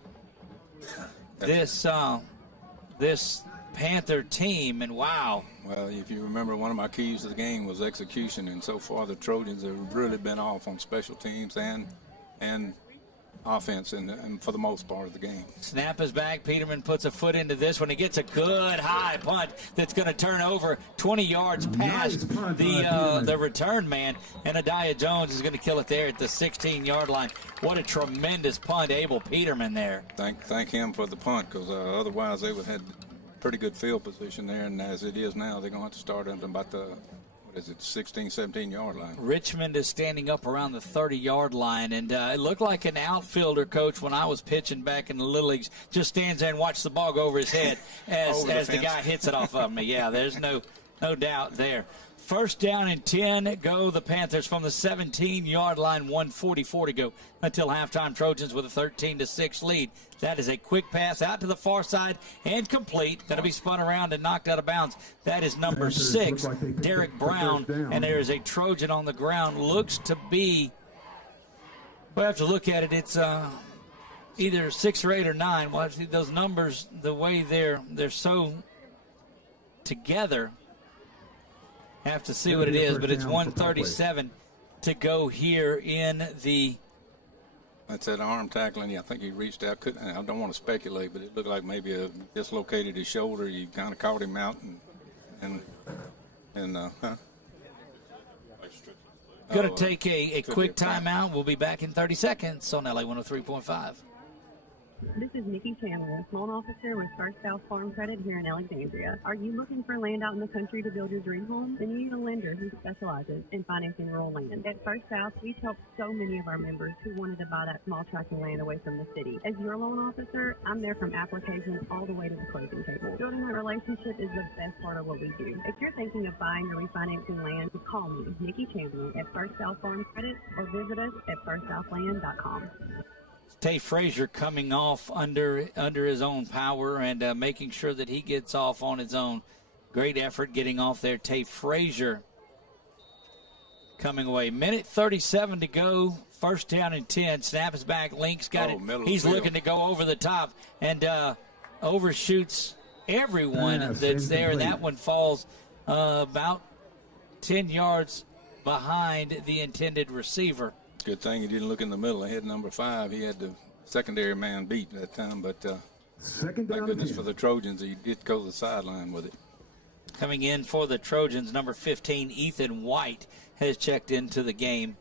this Panther team. And wow. Well, if you remember, one of my keys to the game was execution. And so far the Trojans have really been off on special teams and offense and for the most part of the game. Snap is back. Peterman puts a foot into this one. He gets a good high punt that's going to turn over 20 yards past the return man. And Adiah Jones is going to kill it there at the 16-yard line. What a tremendous punt, Abel Peterman there. Thank him for the punt, because otherwise they would have had pretty good field position there. And as it is now, they're going to have to start at about the 16, 17-yard line. Richmond is standing up around the 30-yard line, and it looked like an outfielder, Coach, when I was pitching back in the Little Leagues, just stands there and watches the ball go over his head as the guy hits it off of me. Yeah, there's no doubt there. 1st down and 10, go the Panthers from the 17-yard line, 1:44 to go until halftime. Trojans with a 13-6 lead. That is a quick pass out to the far side and complete. Going to be spun around and knocked out of bounds. That is number 6, Derek Brown, and there is a Trojan on the ground. Looks to be, we'll have to look at it. It's either 6 or 8 or 9. Well, see those numbers, the way they're so together. Have to see what it is, but it's 1:37 to go here in the. That's that arm tackling. I think he reached out. I don't want to speculate, but it looked like maybe dislocated his shoulder. You kind of caught him out and Going to take a quick timeout. We'll be back in 30 seconds on LA 103.5. This is Nikki Chandler, loan officer with First South Farm Credit here in Alexandria. Are you looking for land out in the country to build your dream home? Then you need a lender who specializes in financing rural land. At First South, we've helped so many of our members who wanted to buy that small tract of land away from the city. As your loan officer, I'm there from application all the way to the closing table. Building that relationship is the best part of what we do. If you're thinking of buying or refinancing land, call me, Nikki Chandler, at First South Farm Credit, or visit us at firstsouthland.com. Tay Frazier coming off under his own power and making sure that he gets off on his own. Great effort getting off there. Tay Frazier coming away. 1:37 to go. 1st down and 10. Snap is back. Link's got it. He's looking to go over the top and overshoots everyone that's there. That one falls about 10 yards behind the intended receiver. Good thing he didn't look in the middle. He had number 5. He had the secondary man beat that time, but thank goodness for the Trojans, he did go to the sideline with it. Coming in for the Trojans, number 15, Ethan White, has checked into the game.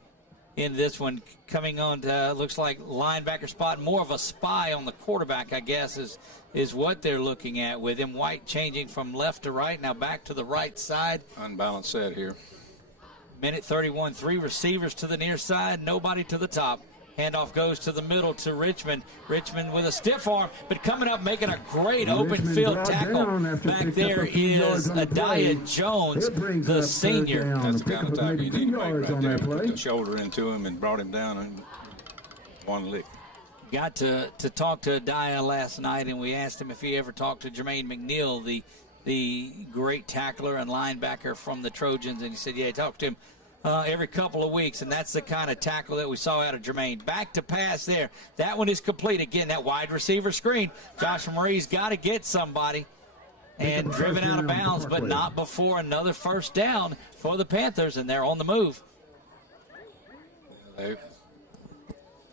In this one, coming on to, looks like linebacker spot, more of a spy on the quarterback, I guess, is what they're looking at with him. White changing from left to right, now back to the right side. Unbalanced set here. 1:31, 3 receivers to the near side, nobody to the top. Handoff goes to the middle to Richmond. Richmond with a stiff arm, but coming up making a great open field tackle. Back there is Adiah Jones, the senior. That's the kind of tackle you need to make right there. Put the shoulder into him and brought him down in one lick. Got to talk to Adiah last night, and we asked him if he ever talked to Jermaine McNeil, the great tackler and linebacker from the Trojans, and he said, yeah, he talked to him every couple of weeks, and that's the kind of tackle that we saw out of Jermaine. Back to pass there. That one is complete. Again, that wide receiver screen. Joshua Marie's got to get somebody and driven out of bounds, but not before another 1st down for the Panthers, and they're on the move.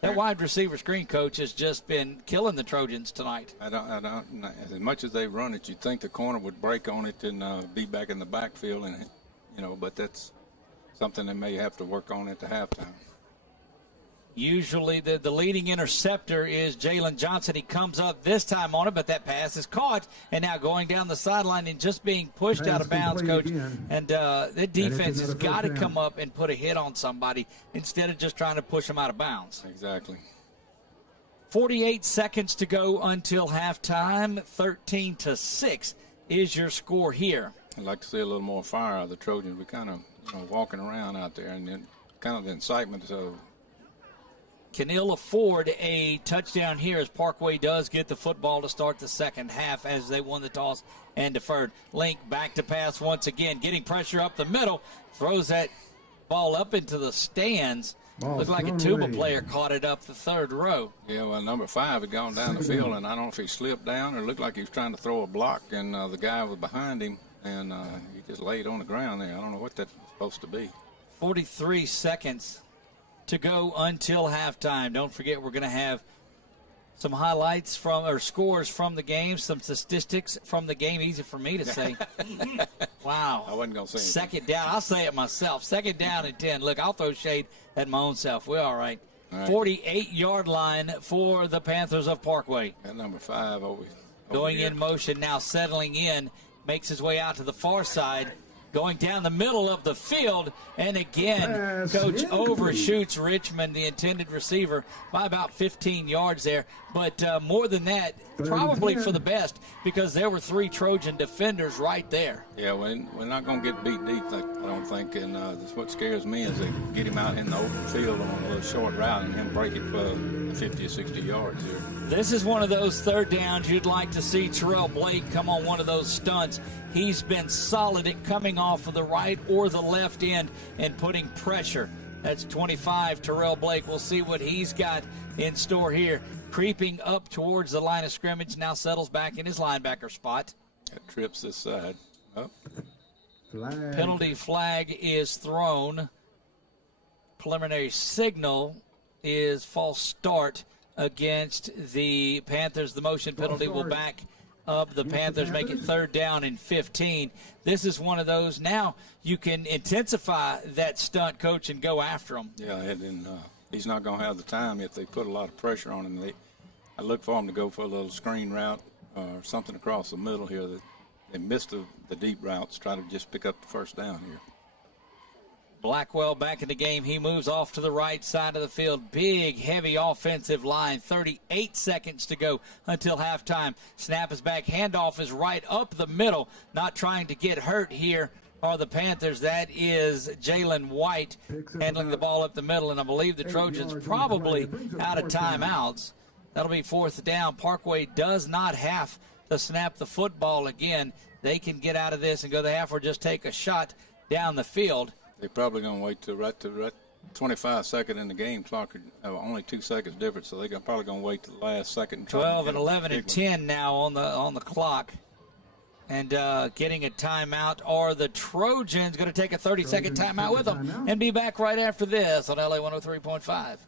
That wide receiver screen, Coach, has just been killing the Trojans tonight. I don't. As much as they run it, you'd think the corner would break on it and be back in the backfield, and but that's something they may have to work on at the halftime. Usually the leading interceptor is Jalen Johnson. He comes up this time on it, but that pass is caught, and now going down the sideline and just being pushed out of bounds, Coach. And the defense has got to come up and put a hit on somebody instead of just trying to push them out of bounds. Exactly. 48 seconds to go until halftime. 13-6 is your score here. I'd like to see a little more fire out of the Trojans. We're kind of walking around out there, and then kind of the incitement of can ill afford a touchdown here as Parkway does get the football to start the second half as they won the toss and deferred. Link back to pass once again, getting pressure up the middle, throws that ball up into the stands. Looked like a tuba player caught it up the third row. Yeah, well, number 5 had gone down the field, and I don't know if he slipped down or looked like he was trying to throw a block, and the guy was behind him, and he just laid on the ground there. I don't know what that's supposed to be. 43 seconds to go until halftime. Don't forget, we're going to have some highlights from or scores from the game, some statistics from the game. Easy for me to say. Wow. I wasn't going to say anything. Second down. I'll say it myself. Second down and 10. Look, I'll throw shade at my own self. We're all right. 48-yard line for the Panthers of Parkway. That number 5 over going in motion now, settling in, makes his way out to the far side. Going down the middle of the field, and again, Coach overshoots Richmond, the intended receiver, by about 15 yards there. But more than that, probably for the best, because there were 3 Trojan defenders right there. Yeah, we're not going to get beat deep, I don't think. And that's what scares me is they get him out in the open field on a little short route and him break it for 50 or 60 yards here. This is one of those third downs you'd like to see Terrell Blake come on one of those stunts. He's been solid at coming off of the right or the left end and putting pressure. That's 25, Terrell Blake. We'll see what he's got in store here. Creeping up towards the line of scrimmage, now settles back in his linebacker spot. That trips this side. Oh. Penalty flag is thrown. Preliminary signal is false start against the Panthers. The motion penalty will back up the Panthers, make it third down and 15. This is one of those. Now you can intensify that stunt, Coach, and go after him. Yeah, and he's not going to have the time if they put a lot of pressure on him. I look for him to go for a little screen route or something across the middle here. That they missed the deep routes, try to just pick up the first down here. Blackwell back in the game. He moves off to the right side of the field. Big, heavy offensive line. 38 seconds to go until halftime. Snap is back. Handoff is right up the middle. Not trying to get hurt here are the Panthers. That is Jalen White handling the ball up the middle. And I believe the Trojans probably out of timeouts. That'll be fourth down. Parkway does not have to snap the football again. They can get out of this and go to half or just take a shot down the field. They're probably going to wait till right 25 seconds in the game clock. Only 2 seconds difference, so they're probably going to wait till the last second. 12 and 11 and 10 now on the clock. And getting a timeout are the Trojans. Going to take a 30-second timeout with them and be back right after this on LA 103.5. ASH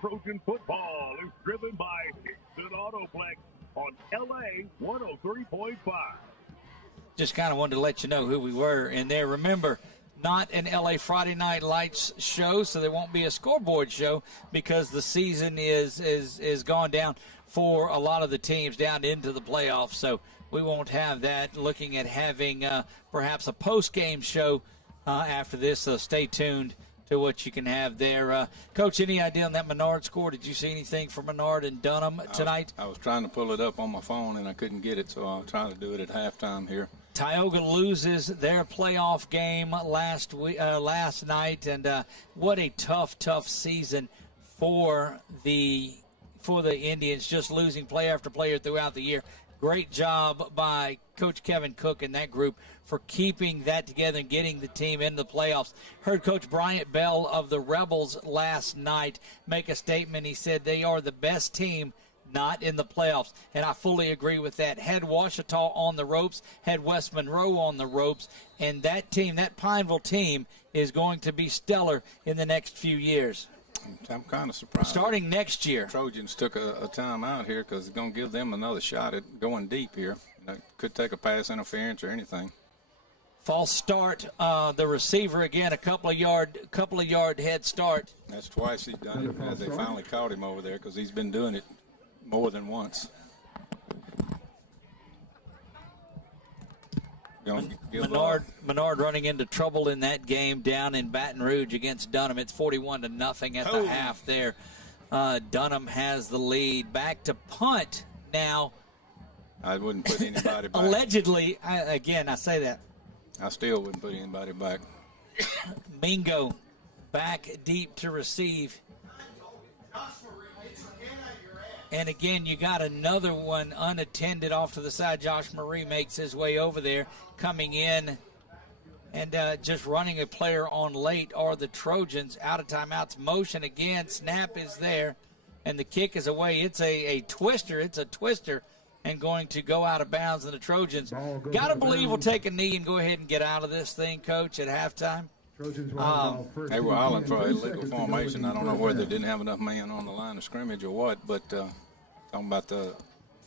Trojan football is driven by Dixon Autoplex on LA 103.5. Just kind of wanted to let you know who we were in there. Remember, not an LA Friday Night Lights show, so there won't be a scoreboard show because the season is gone down for a lot of the teams down into the playoffs. So we won't have that. Looking at having perhaps a post-game show after this, so stay tuned to what you can have there. Coach, any idea on that Menard score? Did you see anything from Menard and Dunham tonight? I was trying to pull it up on my phone, and I couldn't get it, so I'll try to do it at halftime here. Tioga loses their playoff game last night, and what a tough season for the Indians, just losing player after player throughout the year. Great job by Coach Kevin Cook and that group for keeping that together and getting the team into the playoffs. Heard Coach Bryant Bell of the Rebels last night make a statement. He said they are the best team not in the playoffs, and I fully agree with that. Had Ouachita on the ropes, had West Monroe on the ropes, and that team, that Pineville team, is going to be stellar in the next few years. I'm kind of surprised. Starting next year. Trojans took a time out here because it's going to give them another shot at going deep here. Could take a pass interference or anything. False start. The receiver again, a couple of yard head start. That's twice he's done it. As they finally caught him over there because he's been doing it more than once. Menard running into trouble in that game down in Baton Rouge against Dunham. It's 41-0 at the half there. Dunham has the lead. Back to punt now. I wouldn't put anybody back. Allegedly, I say that. I still wouldn't put anybody back. Mingo back deep to receive. And again, you got another one unattended off to the side. Josh Marie makes his way over there, coming in and just running a player on late are the Trojans. Out of timeouts, motion again. Snap is there, and the kick is away. It's a twister. It's a twister and going to go out of bounds. And the Trojans, got to believe, will take a knee and go ahead and get out of this thing, Coach, at halftime. They were hollering for a illegal formation. I don't know whether they didn't have enough men on the line of scrimmage or what, but talking about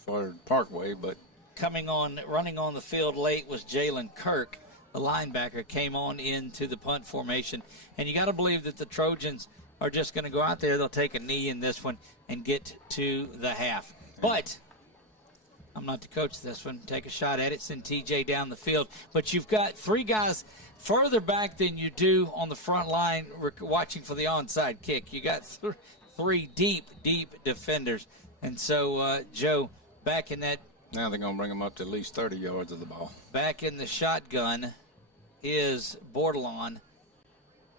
for Parkway. But running on the field late was Jalen Kirk, the linebacker, came on into the punt formation. And you got to believe that the Trojans are just going to go out there. They'll take a knee in this one and get to the half. But I'm not the coach of this one. Take a shot at it, send TJ down the field. But you've got three guys further back than you do on the front line watching for the onside kick. You got three deep defenders. And so, Joe, back in that. Now they're going to bring them up to at least 30 yards of the ball. Back in the shotgun is Bordelon.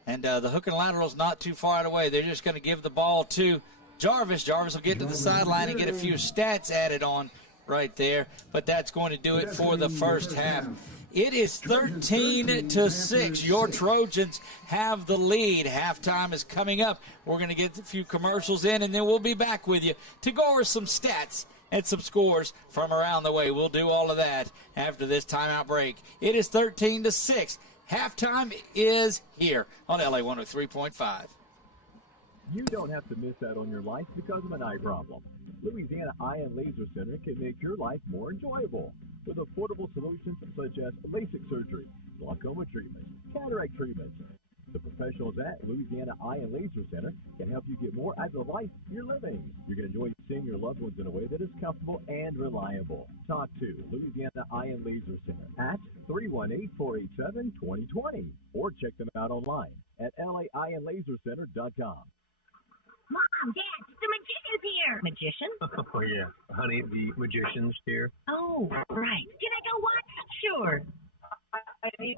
And the hook and lateral is not too far away. They're just going to give the ball to Jarvis. Jarvis will get to the sideline and get a few stats added on right there. But that's going to do it for the first half. It is 13-6. Your Trojans have the lead. Halftime is coming up. We're going to get a few commercials in, and then we'll be back with you to go over some stats and some scores from around the way. We'll do all of that after this timeout break. It is 13-6. Halftime is here on LA 103.5. You don't have to miss out on your life because of an eye problem. Louisiana Eye and Laser Center can make your life more enjoyable with affordable solutions such as LASIK surgery, glaucoma treatment, cataract treatments. The professionals at Louisiana Eye and Laser Center can help you get more out of the life you're living. You can enjoy seeing your loved ones in a way that is comfortable and reliable. Talk to Louisiana Eye and Laser Center at 318-487-2020 or check them out online at laeyeandlasercenter.com. Mom, Dad, the magician's here. Magician? Oh, yeah. Honey, the magician's here. Oh, right. Can I go watch? Sure.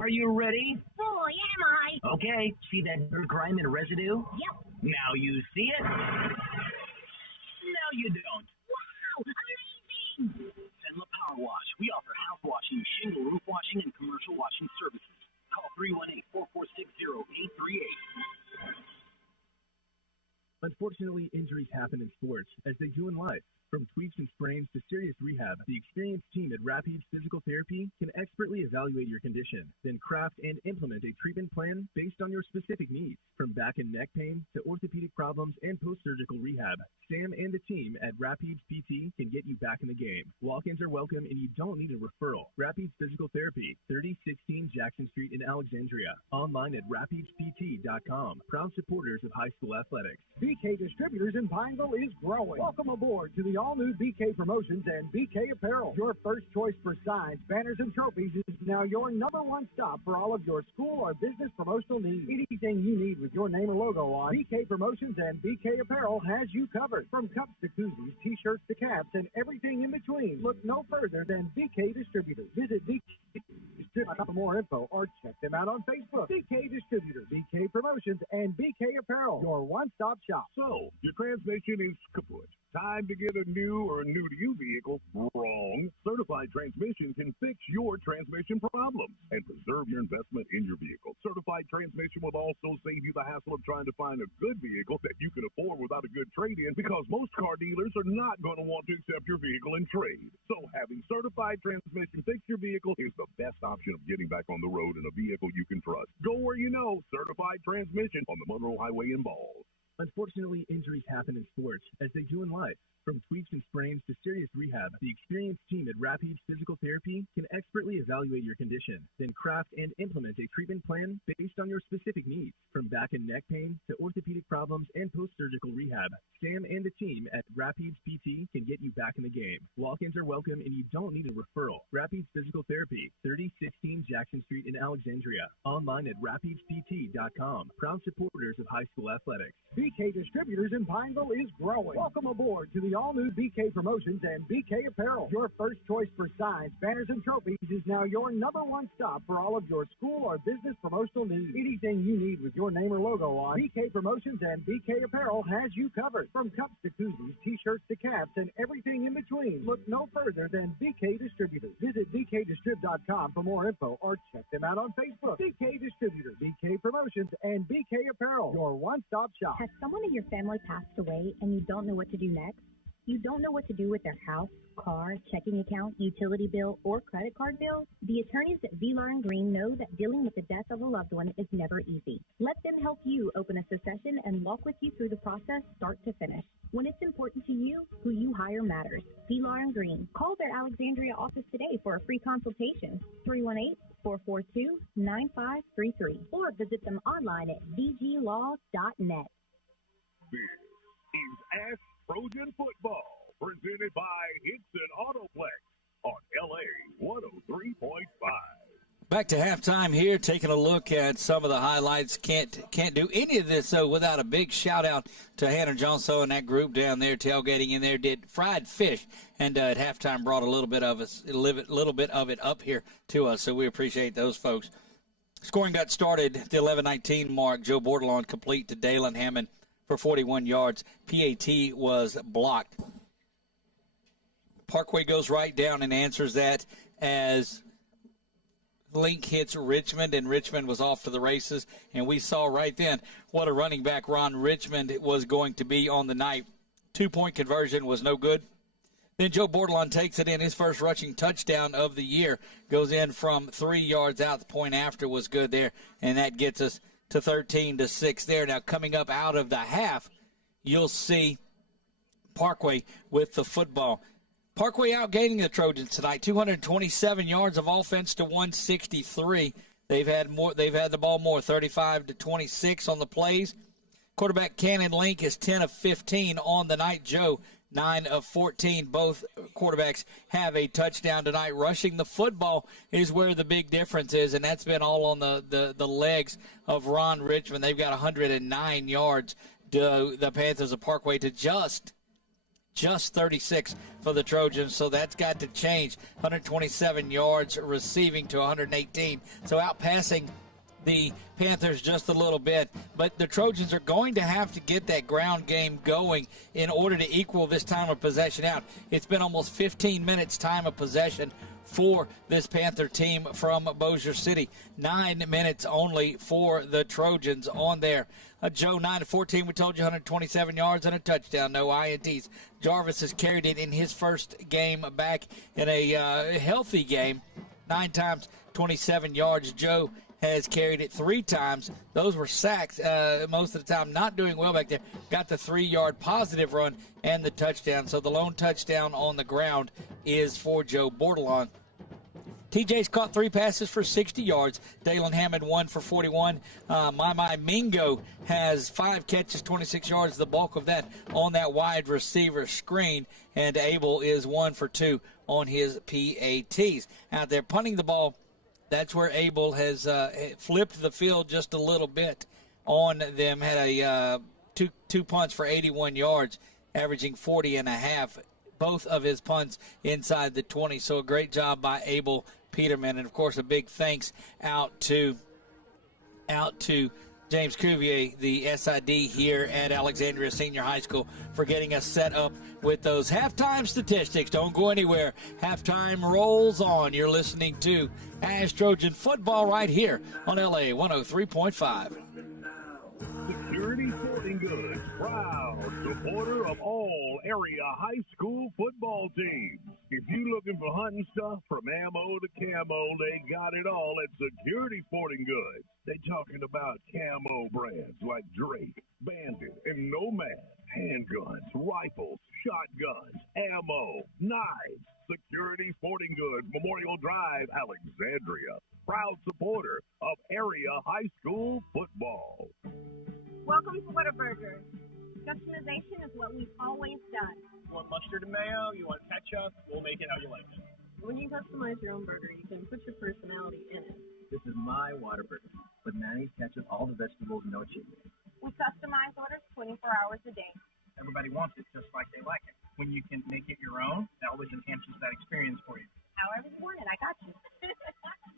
Are you ready? Boy, am I. Okay. See that dirt, grime, and residue? Yep. Now you see it? No, you don't. Wow, amazing. Sedla Power Wash. We offer house washing, shingle roof washing, and commercial washing services. Call 318-446-0838. Unfortunately, injuries happen in sports, as they do in life. From tweaks and sprains to serious rehab, the experienced team at Rapids Physical Therapy can expertly evaluate your condition, then craft and implement a treatment plan based on your specific needs. From back and neck pain to orthopedic problems and post-surgical rehab, Sam and the team at Rapids PT can get you back in the game. Walk-ins are welcome and you don't need a referral. Rapids Physical Therapy, 3016 Jackson Street in Alexandria. Online at rapidspt.com. Proud supporters of high school athletics. BK Distributors in Pineville is growing. Welcome aboard to the all-new BK Promotions and BK Apparel. Your first choice for signs, banners, and trophies is now your number one stop for all of your school or business promotional needs. Anything you need with your name or logo on, BK Promotions and BK Apparel has you covered. From cups to koozies, t-shirts to caps, and everything in between, look no further than BK Distributors. Visit BK Distributors for more info or check them out on Facebook. BK Distributors, BK Promotions, and BK Apparel, your one-stop shop. So, your transmission is kaput. Time to get a new or new-to-you vehicle? Wrong. Certified Transmission can fix your transmission problems and preserve your investment in your vehicle. Certified Transmission will also save you the hassle of trying to find a good vehicle that you can afford without a good trade-in, because most car dealers are not going to want to accept your vehicle in trade. So having Certified Transmission fix your vehicle is the best option of getting back on the road in a vehicle you can trust. Go where you know. Certified Transmission on the Monroe Highway in Ball. Unfortunately, injuries happen in sports, as they do in life. From tweaks and sprains to serious rehab, the experienced team at Rapids Physical Therapy can expertly evaluate your condition, then craft and implement a treatment plan based on your specific needs. From back and neck pain to orthopedic problems and post-surgical rehab, Sam and the team at Rapids PT can get you back in the game. Walk-ins are welcome and you don't need a referral. Rapids Physical Therapy, 3016 Jackson Street in Alexandria. Online at rapidspt.com. Proud supporters of high school athletics. BK BK Distributors in Pineville is growing. Welcome aboard to the all-new BK Promotions and BK Apparel. Your first choice for signs, banners, and trophies is now your number one stop for all of your school or business promotional needs. Anything you need with your name or logo on, BK Promotions and BK Apparel has you covered. From cups to koozies, t-shirts to caps, and everything in between. Look no further than BK Distributors. Visit bkdistrib.com for more info or check them out on Facebook. BK Distributors, BK Promotions, and BK Apparel, your one-stop shop. Has someone in your family passed away and you don't know what to do next? You don't know what to do with their house, car, checking account, utility bill, or credit card bill? The attorneys at Vilar and Green know that dealing with the death of a loved one is never easy. Let them help you open a succession and walk with you through the process start to finish. When it's important to you, who you hire matters. Vilar and Green. Call their Alexandria office today for a free consultation. 318-442-9533 or visit them online at vglaw.net. This is ASH Trojan Football, presented by Hickson Autoplex on LA 103.5. Back to halftime here, taking a look at some of the highlights. Can't do any of this, though, without a big shout-out to Hannah Johnson and that group down there tailgating in there. Did fried fish, and at halftime brought a little bit of it up here to us, so we appreciate those folks. Scoring got started at the 11-19 mark. Joe Bordelon complete to Dalen Hammond for 41 yards. PAT was blocked. Parkway goes right down and answers that as Link hits Richmond, and Richmond was off to the races. And we saw right then what a running back Ron Richmond was going to be on the night. 2-point conversion was no good. Then Joe Bordelon takes it in. His first rushing touchdown of the year goes in from 3 yards out. The point after was good there, and that gets us to 13-6 there. Now coming up out of the half, you'll see Parkway with the football. Parkway outgaining the Trojans tonight, 227 yards of offense to 163. They've had the ball more, 35-26 on the plays. Quarterback Cannon Link is 10 of 15 on the night. Joe, 9 of 14. Both quarterbacks have a touchdown tonight. Rushing the football is where the big difference is, and that's been all on the legs of Ron Richmond. They've got 109 yards. The Panthers of Parkway to just 36 for the Trojans, so that's got to change. 127 yards receiving to 118, so outpassing the Panthers just a little bit. But the Trojans are going to have to get that ground game going in order to equal this time of possession out. It's been almost 15 minutes time of possession for this Panther team from Bossier City. 9 minutes only for the Trojans on there. Joe, 9 of 14, we told you, 127 yards and a touchdown, no INTs. Jarvis has carried it in his first game back in a healthy game. 9 times, 27 yards. Joe has carried it 3 times. Those were sacks most of the time, not doing well back there. Got the 3-yard positive run and the touchdown. So the lone touchdown on the ground is for Joe Bordelon. TJ's caught 3 passes for 60 yards. Dalen Hammond 1 for 41. My Mingo has 5 catches, 26 yards, the bulk of that on that wide receiver screen. And Abel is 1 for 2 on his PATs. Out there punting the ball, that's where Abel has flipped the field just a little bit on them. Had a two punts for 81 yards, averaging 40.5. Both of his punts inside the 20. So a great job by Abel Peterman, and of course a big thanks out to James Cuvier, the SID here at Alexandria Senior High School, for getting us set up with those halftime statistics. Don't go anywhere. Halftime rolls on. You're listening to ASH Trojan Football right here on LA 103.5. Security Sporting Goods, proud supporter of all area high school football teams. If you're looking for hunting stuff from ammo to camo, they got it all at Security Sporting Goods. They talking about camo brands like Drake, Bandit, and Nomad, handguns, rifles, shotguns, ammo, knives. Security Sporting Goods, Memorial Drive, Alexandria. Proud supporter of area high school football. Welcome to Whataburger. Customization is what we've always done. You want mustard and mayo? You want ketchup? We'll make it how you like it. When you customize your own burger, you can put your personality in it. This is my Whataburger, with mayonnaise, ketchup, all the vegetables, no cheese. We customize orders 24 hours a day. Everybody wants it just like they like it. When you can make it your own, that always enhances that experience for you. However you want it, I got you.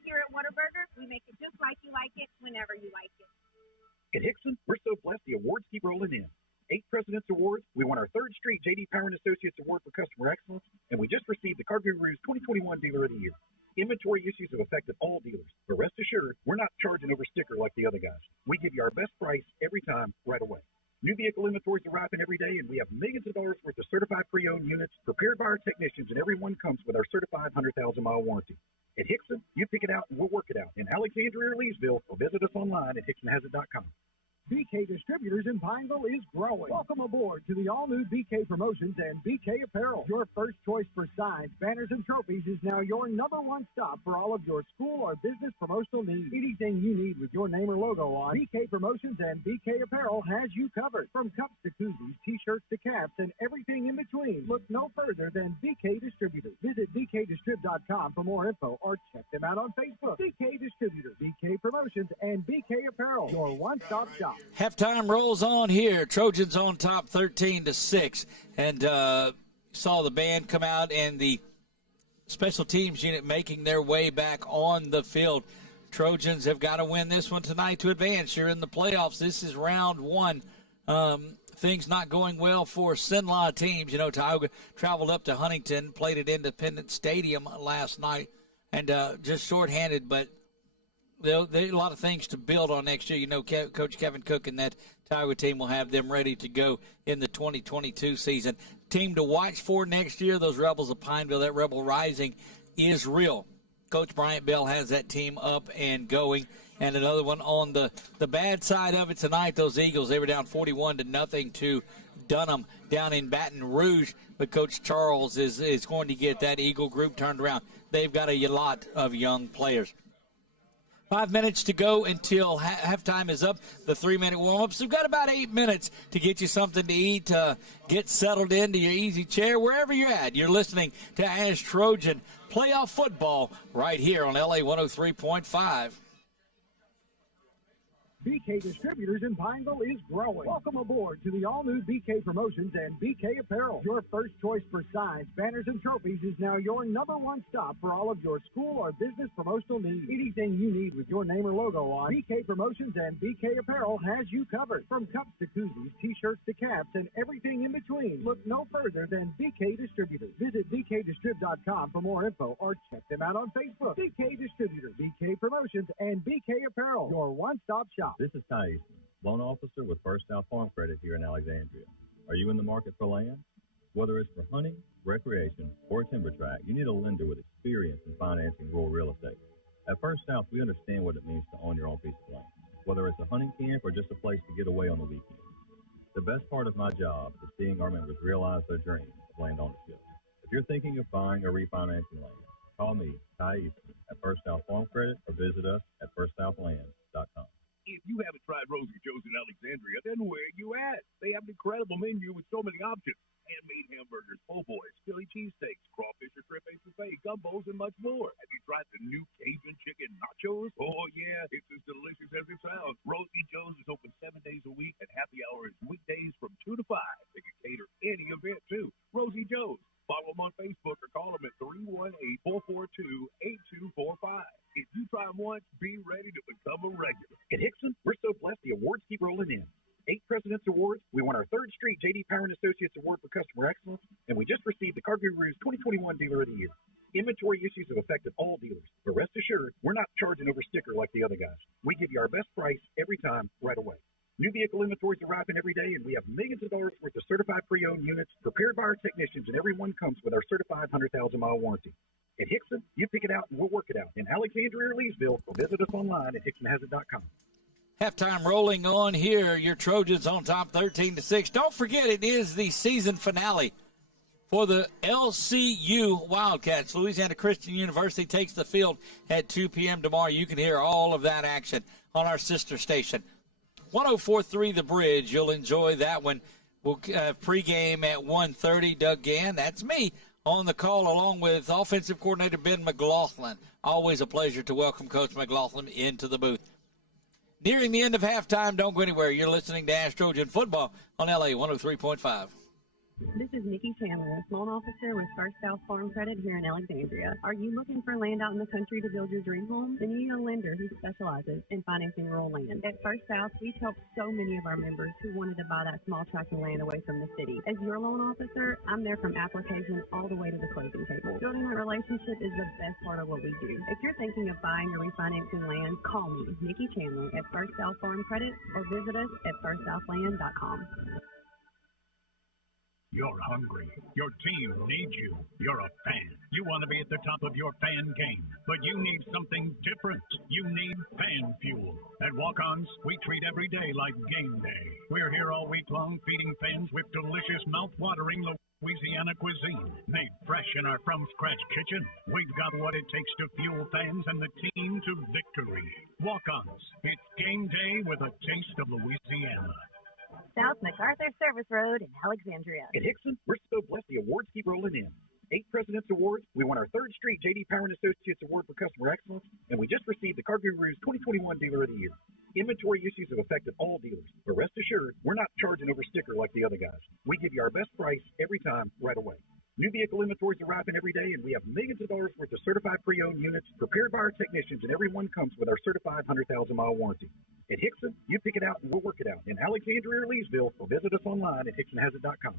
Here at Whataburger, we make it just like you like it, whenever you like it. At Hickson, we're so blessed the awards keep rolling in. 8 President's Awards. We won our 3rd straight J.D. Power & Associates Award for Customer Excellence, and we just received the Car Guru's 2021 Dealer of the Year. Inventory issues have affected all dealers, but rest assured, we're not charging over sticker like the other guys. We give you our best price every time, right away. New vehicle inventories arriving every day, and we have millions of dollars worth of certified pre-owned units prepared by our technicians, and every one comes with our certified 100,000-mile warranty. At Hickson, you pick it out and we'll work it out. In Alexandria or Leesville, or visit us online at hicksonhasit.com. BK Distributors in Pineville is growing. Welcome aboard to the all-new BK Promotions and BK Apparel. Your first choice for signs, banners, and trophies is now your number one stop for all of your school or business promotional needs. Anything you need with your name or logo on, BK Promotions and BK Apparel has you covered. From cups to koozies, t-shirts to caps, and everything in between. Look no further than BK Distributors. Visit bkdistrib.com for more info or check them out on Facebook. BK Distributors, BK Promotions, and BK Apparel, your one-stop shop. Halftime rolls on here. Trojans on top 13-6. And saw the band come out and the special teams unit making their way back on the field. Trojans have got to win this one tonight to advance. You're in the playoffs. This is round one. Things not going well for Sinlaw teams. You know, Tioga traveled up to Huntington, played at Independence Stadium last night, and just shorthanded, but there are a lot of things to build on next year. You know, Coach Kevin Cook and that Tioga team will have them ready to go in the 2022 season. Team to watch for next year, those Rebels of Pineville. That Rebel Rising is real. Coach Bryant Bell has that team up and going. And another one on the bad side of it tonight, those Eagles, they were down 41-0 to Dunham down in Baton Rouge. But Coach Charles is going to get that Eagle group turned around. They've got a lot of young players. 5 minutes to go until halftime is up. The 3-minute warm-ups. We've got about 8 minutes to get you something to eat, get settled into your easy chair, wherever you're at. You're listening to ASH Trojan Playoff Football right here on LA 103.5. BK Distributors in Pineville is growing. Welcome aboard to the all-new BK Promotions and BK Apparel. Your first choice for signs, banners, and trophies is now your number one stop for all of your school or business promotional needs. Anything you need with your name or logo on, BK Promotions and BK Apparel has you covered. From cups to koozies, t-shirts to caps, and everything in between. Look no further than BK Distributors. Visit bkdistrib.com for more info or check them out on Facebook. BK Distributors, BK Promotions, and BK Apparel, your one-stop shop. This is Ty Eastman, loan officer with First South Farm Credit here in Alexandria. Are you in the market for land? Whether it's for hunting, recreation, or a timber tract, you need a lender with experience in financing rural real estate. At First South, we understand what it means to own your own piece of land, whether it's a hunting camp or just a place to get away on the weekend. The best part of my job is seeing our members realize their dreams of land ownership. If you're thinking of buying or refinancing land, call me, Ty Eastman, at First South Farm Credit, or visit us at firstsouthland.com. If you haven't tried Rosie Joe's in Alexandria, then where are you at? They have an incredible menu with so many options. Handmade hamburgers, po' boys, Philly cheesesteaks, crawfish or shrimp etouffee, gumbos, and much more. Have you tried the new Cajun chicken nachos? Oh, yeah, it's as delicious as it sounds. Rosie Joe's is open 7 days a week, and happy hour is weekdays from 2 to 5. They can cater any event, too. Rosie Joe's. Follow them on Facebook or call them at 318-442-8245. If you try them once, be ready to become a regular. At Hickson, we're so blessed the awards keep rolling in. 8 President's Awards. We won our 3rd straight J.D. Power & Associates Award for Customer Excellence, and we just received the Car Guru's 2021 Dealer of the Year. Inventory issues have affected all dealers, but rest assured, we're not charging over sticker like the other guys. We give you our best price every time, right away. New vehicle inventories arriving every day, and we have millions of dollars worth of certified pre-owned units prepared by our technicians, and every one comes with our certified 100,000-mile warranty. At Hickson, you pick it out and we'll work it out. In Alexandria or Leesville, or visit us online at hicksonhasit.com. Halftime rolling on here. Your Trojans on top 13-6. Don't forget, it is the season finale for the LCU Wildcats. Louisiana Christian University takes the field at 2 p.m. tomorrow. You can hear all of that action on our sister station. 104.3 The Bridge. You'll enjoy that one. We'll have pregame at 1:30. Doug Gann, that's me, on the call along with offensive coordinator Ben McLaughlin. Always a pleasure to welcome Coach McLaughlin into the booth. Nearing the end of halftime, don't go anywhere. You're listening to ASH Trojan Football on LA 103.5. This is Nikki Chandler, loan officer with First South Farm Credit here in Alexandria. Are you looking for land out in the country to build your dream home? Then you need a lender who specializes in financing rural land. At First South, we've helped so many of our members who wanted to buy that small tract of land away from the city. As your loan officer, I'm there from application all the way to the closing table. Building that relationship is the best part of what we do. If you're thinking of buying or refinancing land, call me, Nikki Chandler, at First South Farm Credit, or visit us at firstsouthland.com. You're hungry. Your team needs you. You're a fan. You want to be at the top of your fan game, but you need something different. You need fan fuel. At Walk-Ons, we treat every day like game day. We're here all week long feeding fans with delicious, mouth-watering Louisiana cuisine made fresh in our from-scratch kitchen. We've got what it takes to fuel fans and the team to victory. Walk-Ons. It's game day with a taste of Louisiana. South MacArthur Service Road in Alexandria. At Hickson, we're so blessed the awards keep rolling in. 8 President's Awards. We won our 3rd straight J.D. Power & Associates Award for Customer Excellence, and we just received the Car Guru's 2021 Dealer of the Year. Inventory issues have affected all dealers, but rest assured, we're not charging over sticker like the other guys. We give you our best price every time, right away. New vehicle inventories arriving every day, and we have millions of dollars worth of certified pre-owned units prepared by our technicians, and every one comes with our certified 100,000-mile warranty. At Hickson, you pick it out and we'll work it out. In Alexandria or Leesville, or visit us online at hicksonhasit.com.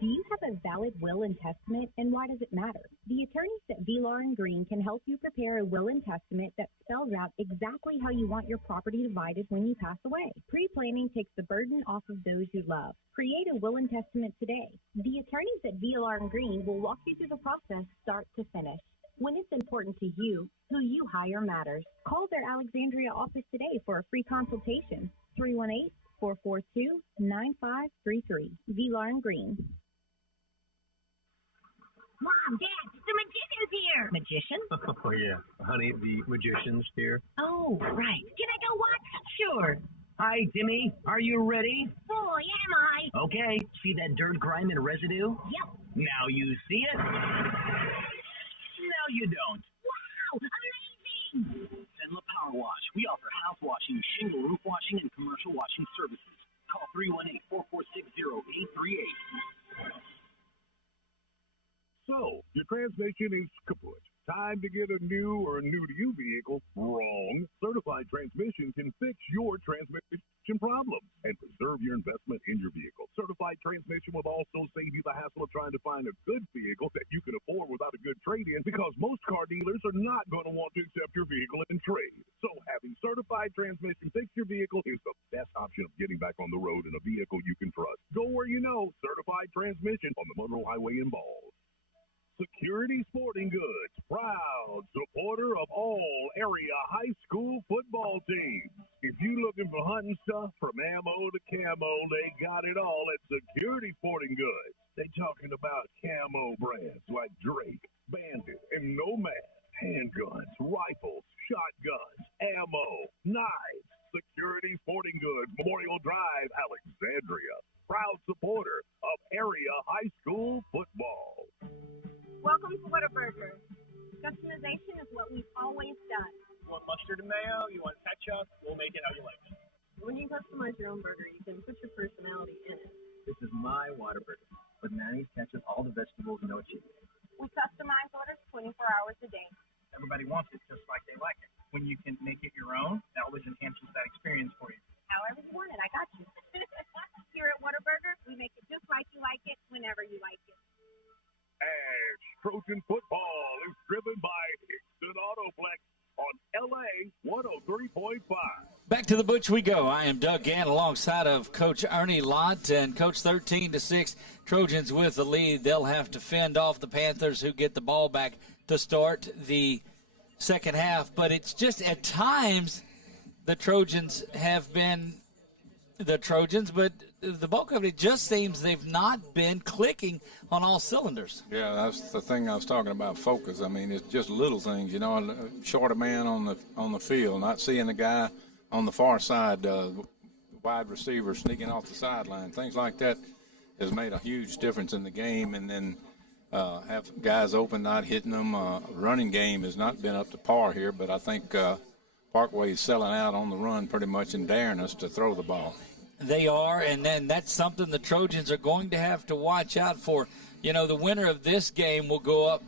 Do you have a valid will and testament, and why does it matter? The attorneys at Vilar & Green can help you prepare a will and testament that spells out exactly how you want your property divided when you pass away. Pre-planning takes the burden off of those you love. Create a will and testament today. The attorneys at Vilar & Green will walk you through the process start to finish. When it's important to you, who you hire matters. Call their Alexandria office today for a free consultation. 318-442-9533. Vilar & Green. Mom, Dad, the magician's here. Magician? Oh, yeah. Honey, the magician's here. Oh, right. Can I go watch? Sure. Hi, Timmy. Are you ready? Boy, am I. Okay. See that dirt, grime, and residue? Yep. Now you see it? Now you don't. Wow, amazing. Senla Power Wash. We offer house washing, shingle roof washing, and commercial washing services. Call 318-446-0838. So, your transmission is kaput. Time to get a new or new-to-you vehicle? Wrong. Certified Transmission can fix your transmission problem and preserve your investment in your vehicle. Certified Transmission will also save you the hassle of trying to find a good vehicle that you can afford without a good trade-in, because most car dealers are not going to want to accept your vehicle in trade. So having Certified Transmission fix your vehicle is the best option of getting back on the road in a vehicle you can trust. Go where you know. Certified Transmission on the Monroe Highway in Balls. Security Sporting Goods, proud supporter of all area high school football teams. If you looking for hunting stuff from ammo to camo, they got it all at Security Sporting Goods. They talking about camo brands like Drake, Bandit, and Nomad, handguns, rifles, shotguns, ammo, knives. Security Sporting Goods, Memorial Drive, Alexandria. Proud supporter of area high school football. Welcome to Whataburger. Customization is what we've always done. You want mustard and mayo? You want ketchup? We'll make it how you like it. When you customize your own burger, you can put your personality in it. This is my Whataburger, with mayonnaise, ketchup, all the vegetables, and no cheese. We customize orders 24 hours a day. Everybody wants it just like they like it. When you can make it your own, that always enhances that experience for you. However you want it, I got you. Here at Whataburger, we make it just like you like it, whenever you like it. ASH Trojan Football is driven by Hickson Autoplex on LA 103.5. Back to the Butch we go. I am Doug Gann alongside of Coach Ernie Lott, and Coach 13-6. Trojans with the lead. They'll have to fend off the Panthers, who get the ball back to start the second half. But it's just at times the Trojans have been the Trojans, but the bulk of it just seems they've not been clicking on all cylinders. Yeah, that's the thing I was talking about, focus. I mean, it's just little things, you know, short a man on the field, not seeing the guy on the far side, wide receiver sneaking off the sideline. Things like that has made a huge difference in the game, and then have guys open, not hitting them. Running game has not been up to par here, but I think Parkway is selling out on the run pretty much and daring us to throw the ball. They are, and then that's something the Trojans are going to have to watch out for. You know, the winner of this game will go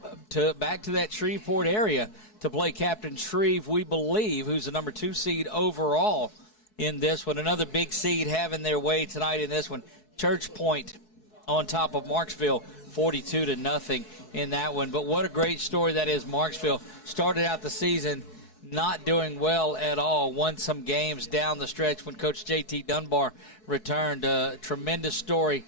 back to that Shreveport area to play Captain Shreve, we believe, who's the number 2 seed overall in this one. Another big seed having their way tonight in this one. Church Point on top of Marksville, 42-0 in that one. But what a great story that is. Marksville started out the season not doing well at all, won some games down the stretch when Coach J.T. Dunbar returned. A tremendous story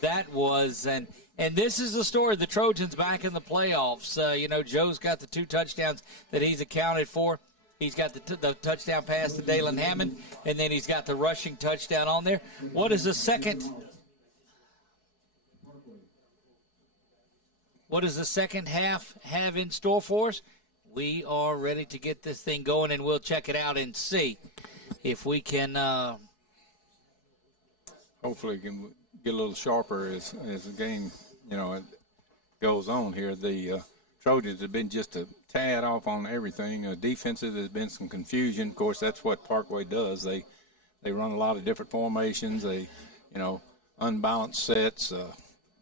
that was. And this is the story of the Trojans back in the playoffs. You know, Joe's got the 2 touchdowns that he's accounted for. He's got the touchdown pass to Dalen Hammond, and then he's got the rushing touchdown on there. What does the second half have in store for us? We are ready to get this thing going, and we'll check it out and see if we can. Hopefully, can get a little sharper as the game, it goes on here. The Trojans have been just a tad off on everything. Defensive, there's been some confusion. Of course, that's what Parkway does. They run a lot of different formations. They, unbalanced sets,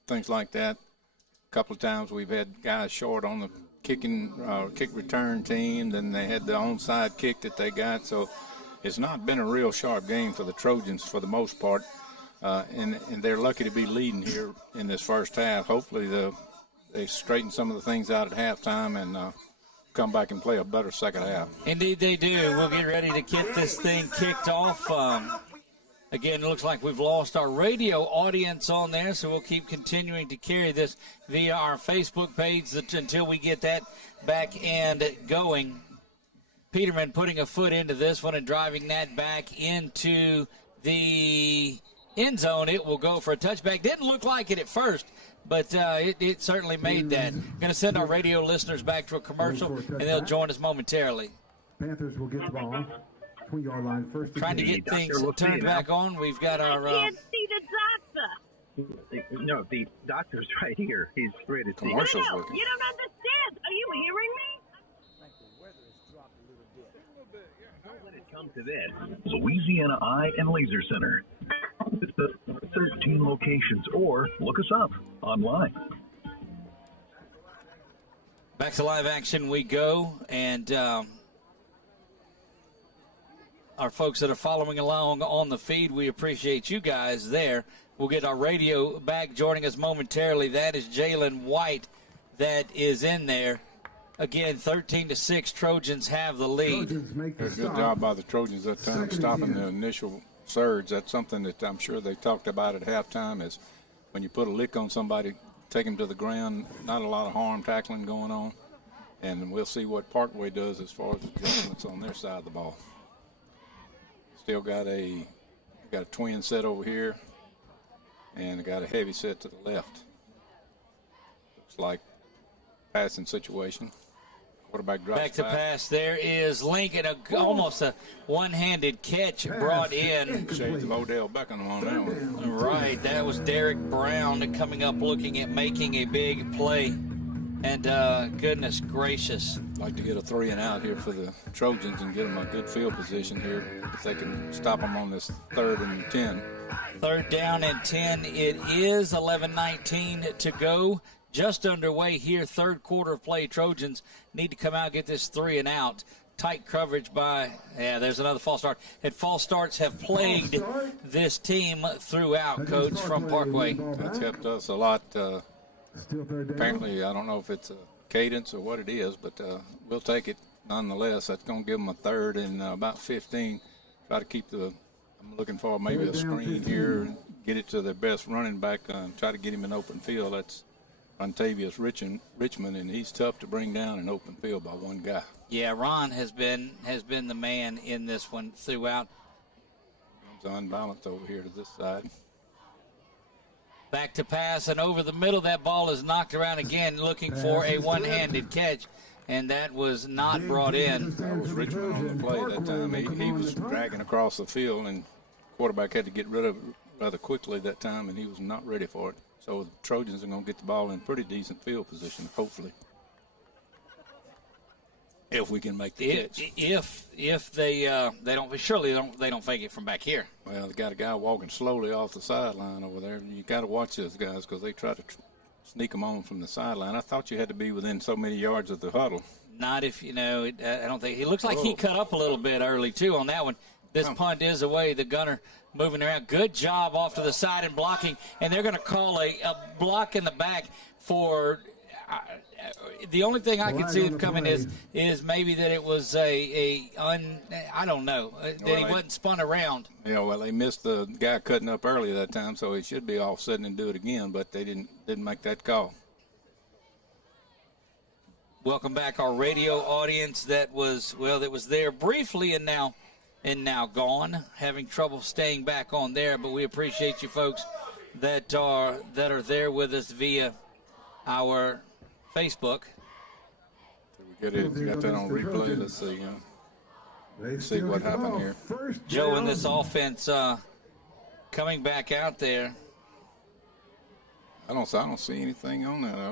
things like that. A couple of times we've had guys short on the kick return team. Then they had the onside kick that they got. So it's not been a real sharp game for the Trojans for the most part. And they're lucky to be leading here in this first half. Hopefully they straighten some of the things out at halftime and come back and play a better second half. Indeed they do. We'll get ready to get this thing kicked off. Again, it looks like we've lost our radio audience on there, so we'll keep continuing to carry this via our Facebook page until we get that back and going. Peterman putting a foot into this one and driving that back into the end zone. It will go for a touchback. Didn't look like it at first, but it certainly made that. Going to send our radio listeners back to a commercial, and they'll join us momentarily. Panthers will get the ball. 20-yard line, first. Trying to get things turned back on. We've got our. I can't see the doctor. No, the doctor's right here. He's ready to see. Commercials No, looking. you don't understand. Are you hearing me? Don't let it come to this. Louisiana Eye and Laser Center. It's the 13 locations, or look us up online. Back to live action we go, and our folks that are following along on the feed, we appreciate you guys there. We'll get our radio back joining us momentarily. That is Jalen White that is in there. Again, 13-6, Trojans have the lead. Good job by the Trojans that time, stopping the initial surge. That's something that I'm sure they talked about at halftime, is when you put a lick on somebody, take him to the ground, not a lot of harm tackling going on. And we'll see what Parkway does as far as adjustments on their side of the ball. Still got a twin set over here, and got a heavy set to the left. Looks like passing situation. Quarterback drops back to pass. There is Lincoln, almost a one-handed catch brought in. Shades of Odell Beckham on that one. Right, that was Derek Brown coming up looking at making a big play. And goodness gracious. Like to get a 3-and-out here for the Trojans and get them a good field position here if they can stop them on this 3rd and 10. 3rd down and 10. It is 11:19 to go. Just underway here, 3rd quarter of play. Trojans need to come out and get this 3-and-out. Tight coverage by, there's another false start. And false starts have plagued this team throughout, Coach, from Parkway. That's helped us a lot. Apparently, I don't know if it's a cadence or what it is, but we'll take it nonetheless. That's going to give them a 3rd and about 15. Try to keep I'm looking for maybe a screen here, get it to their best running back, and try to get him in open field. That's Rontavious Richmond, and he's tough to bring down in open field by one guy. Yeah, Ron has been the man in this one throughout. He's unbalanced over here to this side. Back to pass, and over the middle, that ball is knocked around again, looking for a one-handed catch, and that was not brought in. That was Richmond on the play that time. He was dragging across the field, and quarterback had to get rid of it rather quickly that time, and he was not ready for it. So the Trojans are going to get the ball in pretty decent field position, hopefully. If we can make the catch. If they don't fake it from back here. Well, they got a guy walking slowly off the sideline over there. You got to watch those guys because they try to sneak them on from the sideline. I thought you had to be within so many yards of the huddle. Not if, I don't think. It looks like he cut up a little bit early, too, on that one. This punt is away. The gunner moving around. Good job off to the side and blocking. And they're going to call a block in the back for the only thing I can see them coming is maybe that it was I don't know, that he wasn't spun around. Yeah, well, they missed the guy cutting up early that time, so he should be offsetting and do it again, but they didn't make that call. Welcome back, our radio audience that was there briefly and now gone, having trouble staying back on there. But we appreciate you folks that are there with us via our Facebook. We got that on replay. Let's see. Let's see what happened here. Joe in this offense coming back out there. I don't see anything on that. I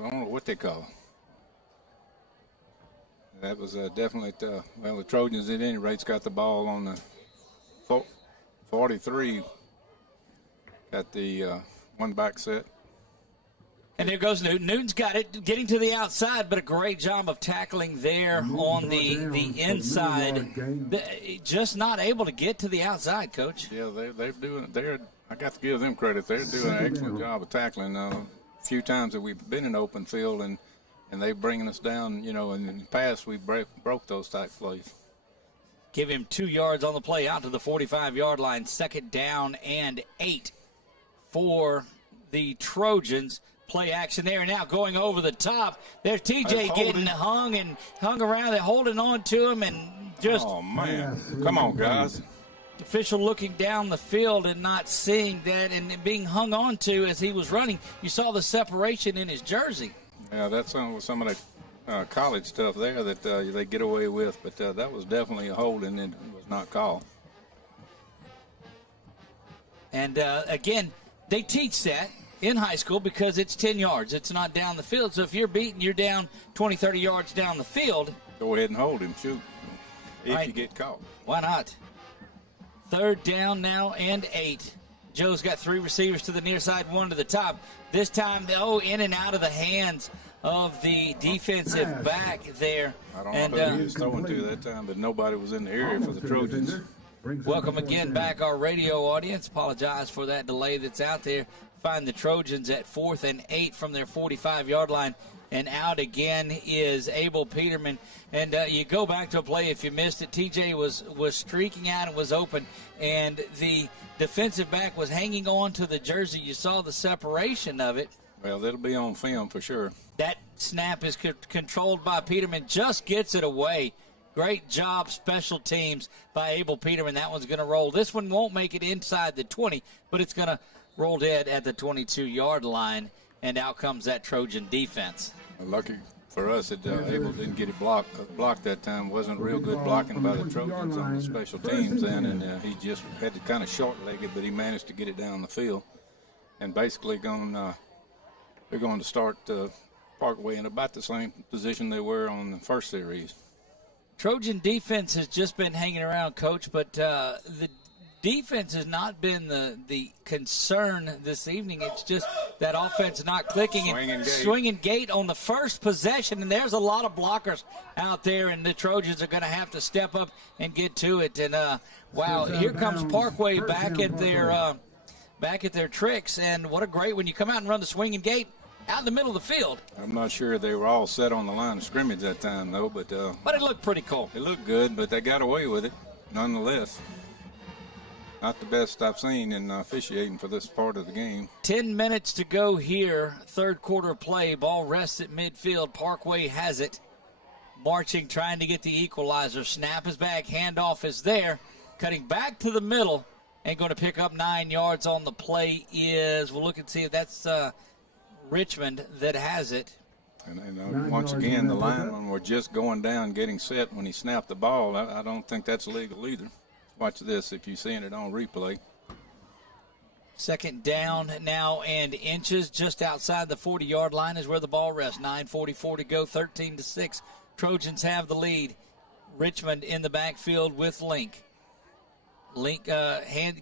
don't know what they call it. That was definitely, the Trojans at any rate's got the ball on the 43. Got the one back set. And there goes Newton. Newton's got it, getting to the outside, but a great job of tackling there on the inside. Just not able to get to the outside, Coach. Yeah, I got to give them credit. They're doing an excellent job of tackling. A few times that we've been in open field and they're bringing us down, in the past we broke those type plays. Give him 2 yards on the play out to the 45-yard line. 2nd down and 8 for the Trojans. Play action there now going over the top. There's TJ getting hung around. They're holding on to him and just. Oh, man. Come on, guys. Official looking down the field and not seeing that and being hung on to as he was running. You saw the separation in his jersey. Yeah, that's some of that college stuff there that they get away with, but that was definitely a holding and it was not called. And, again, they teach that in high school because it's 10 yards. It's not down the field. So if you're beaten, you're down 20, 30 yards down the field. Go ahead and hold him, shoot, if you get caught. Why not? 3rd down now and 8. Joe's got 3 receivers to the near side, 1 to the top. This time, in and out of the hands of the defensive back there. I don't know who he was throwing to that time, but nobody was in the area for the Trojans. Welcome again back, our radio audience. Apologize for that delay that's out there. Find the Trojans at 4th and 8 from their 45-yard line. And out again is Abel Peterman. And you go back to a play if you missed it. TJ was streaking out and was open. And the defensive back was hanging on to the jersey. You saw the separation of it. Well, it'll be on film for sure. That snap is controlled by Peterman. Just gets it away. Great job, special teams by Abel Peterman. That one's going to roll. This one won't make it inside the 20, but it's going to roll dead at the 22-yard line. And out comes that Trojan defense. Lucky for us that Abel didn't get it blocked that time. Wasn't real good blocking by the Trojans on the special teams then, and he just had to kind of short-leg it, but he managed to get it down the field. And basically they're going to start Parkway in about the same position they were on the first series. Trojan defense has just been hanging around, Coach, but the defense has not been the concern this evening. It's just that offense not clicking. Swinging gate on the first possession, and there's a lot of blockers out there, and the Trojans are going to have to step up and get to it. And, wow, here comes Parkway back at their tricks, and what a great when you come out and run the swinging gate out in the middle of the field. I'm not sure they were all set on the line of scrimmage that time, though. But it looked pretty cool. It looked good, but they got away with it nonetheless. Not the best I've seen in officiating for this part of the game. 10 minutes to go here. 3rd quarter play. Ball rests at midfield. Parkway has it. Marching, trying to get the equalizer. Snap is back. Handoff is there. Cutting back to the middle and going to pick up 9 yards on the play is, we'll look and see if that's Richmond that has it. And once again, the linemen were just going down, getting set when he snapped the ball. I don't think that's legal either. Watch this if you're seeing it on replay. 2nd down now and inches just outside the 40-yard line is where the ball rests. 9:44 to go, 13-6 Trojans have the lead. Richmond in the backfield with Link. Link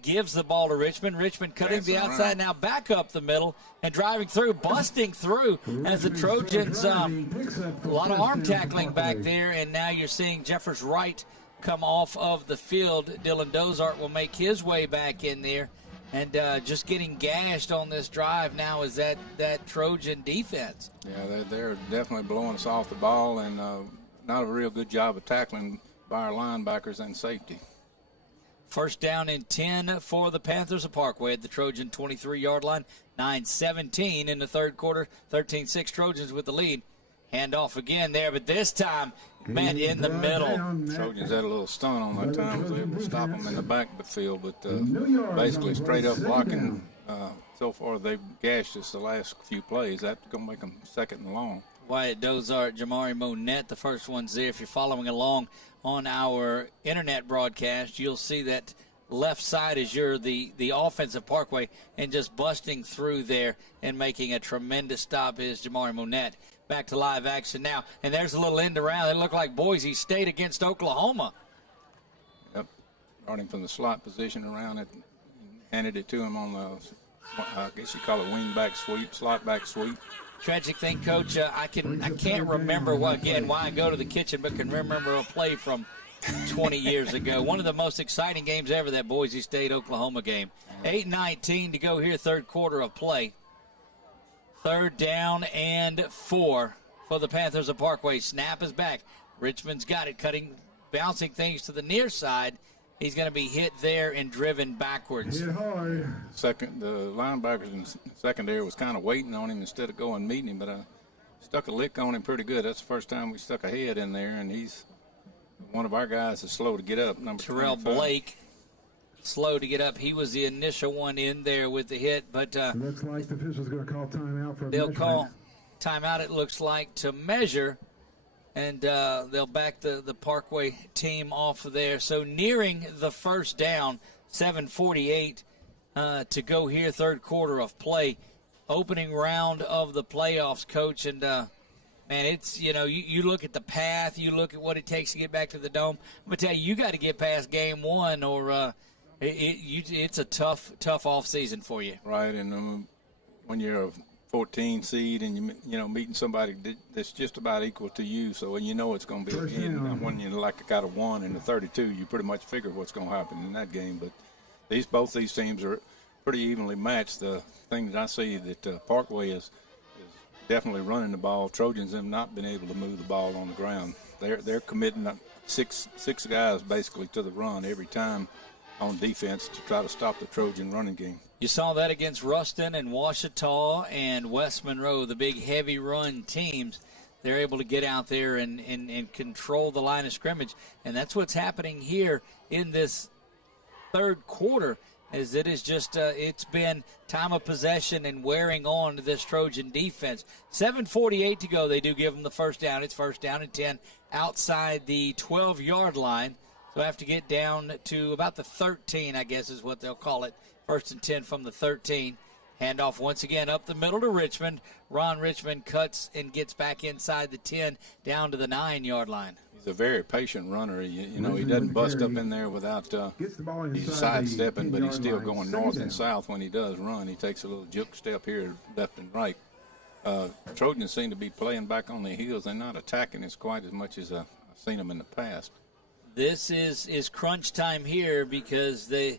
gives the ball to Richmond. Richmond cutting the outside, now back up the middle and driving through, busting through as the Trojans, a lot of arm tackling back there, and now you're seeing Jeffers Wright come off of the field. Dylan Dozart will make his way back in there, and just getting gashed on this drive now is that Trojan defense. Yeah, they're definitely blowing us off the ball, and not a real good job of tackling by our linebackers and safety. First down and 10 for the Panthers of Parkway at the Trojan 23-yard line. 9:17 in the third quarter. 13-6 Trojans with the lead. Handoff again there, but this time met in the middle. Trojans had a little stunt on that time. Was able to stop them in the back of the field, but basically straight up blocking. So far they've gashed us the last few plays. That's going to make them second and long. Wyatt Dozart, Jamari Monette, the first ones there. If you're following along on our internet broadcast, you'll see that left side is the offensive Parkway, and just busting through there and making a tremendous stop is Jamari Monette. Back to live action now, and there's a little end around. It looked like Boise State against Oklahoma. Yep, brought him from the slot position around it, and handed it to him on the, I guess you call it wing back sweep, slot back sweep. Tragic thing, Coach, I can't remember why I go to the kitchen, but can remember a play from 20 years ago. One of the most exciting games ever, that Boise State-Oklahoma game. 8:19 to go here, third quarter of play. Third down and 4 for the Panthers of Parkway. Snap is back. Richmond's got it, bouncing things to the near side. He's going to be hit there and driven backwards. The linebackers in secondary was kind of waiting on him instead of going meeting him, but I stuck a lick on him pretty good. That's the first time we stuck a head in there, and he's one of our guys is slow to get up. Number Terrell 25. Blake, slow to get up. He was the initial one in there with the hit, but looks like the official's going to call timeout for a they'll measurement. call timeout, it looks like, to measure. And they'll back the Parkway team off of there. So nearing the first down, 7:48 to go here, third quarter of play. Opening round of the playoffs, Coach. And, man, it's, you look at the path, you look at what it takes to get back to the Dome. I'm going to tell you got to get past game one, or it's a tough offseason for you. Right, and when you're a 14 seed and you meeting somebody that's just about equal to you, so when it's going to be when you got a 1 and a 32, you pretty much figure what's going to happen in that game. But both these teams are pretty evenly matched. The thing that I see that Parkway is definitely running the ball. Trojans have not been able to move the ball on the ground. They're committing six guys basically to the run every time on defense to try to stop the Trojan running game. You saw that against Ruston and Ouachita and West Monroe, the big heavy run teams. They're able to get out there and control the line of scrimmage. And that's what's happening here in this third quarter, is it is just it's been time of possession and wearing on to this Trojan defense. 7:48 to go. They do give them the first down. It's first down and 10 outside the 12-yard line. So I have to get down to about the 13, I guess is what they'll call it. First and 10 from the 13. Handoff once again up the middle to Richmond. Ron Richmond cuts and gets back inside the 10 down to the 9-yard line. He's a very patient runner. He doesn't bust up in there without he's sidestepping, but he's still going north and south when he does run. He takes a little juke step here left and right. Trojans seem to be playing back on their heels. They're not attacking us quite as much as I've seen them in the past. This is crunch time here because they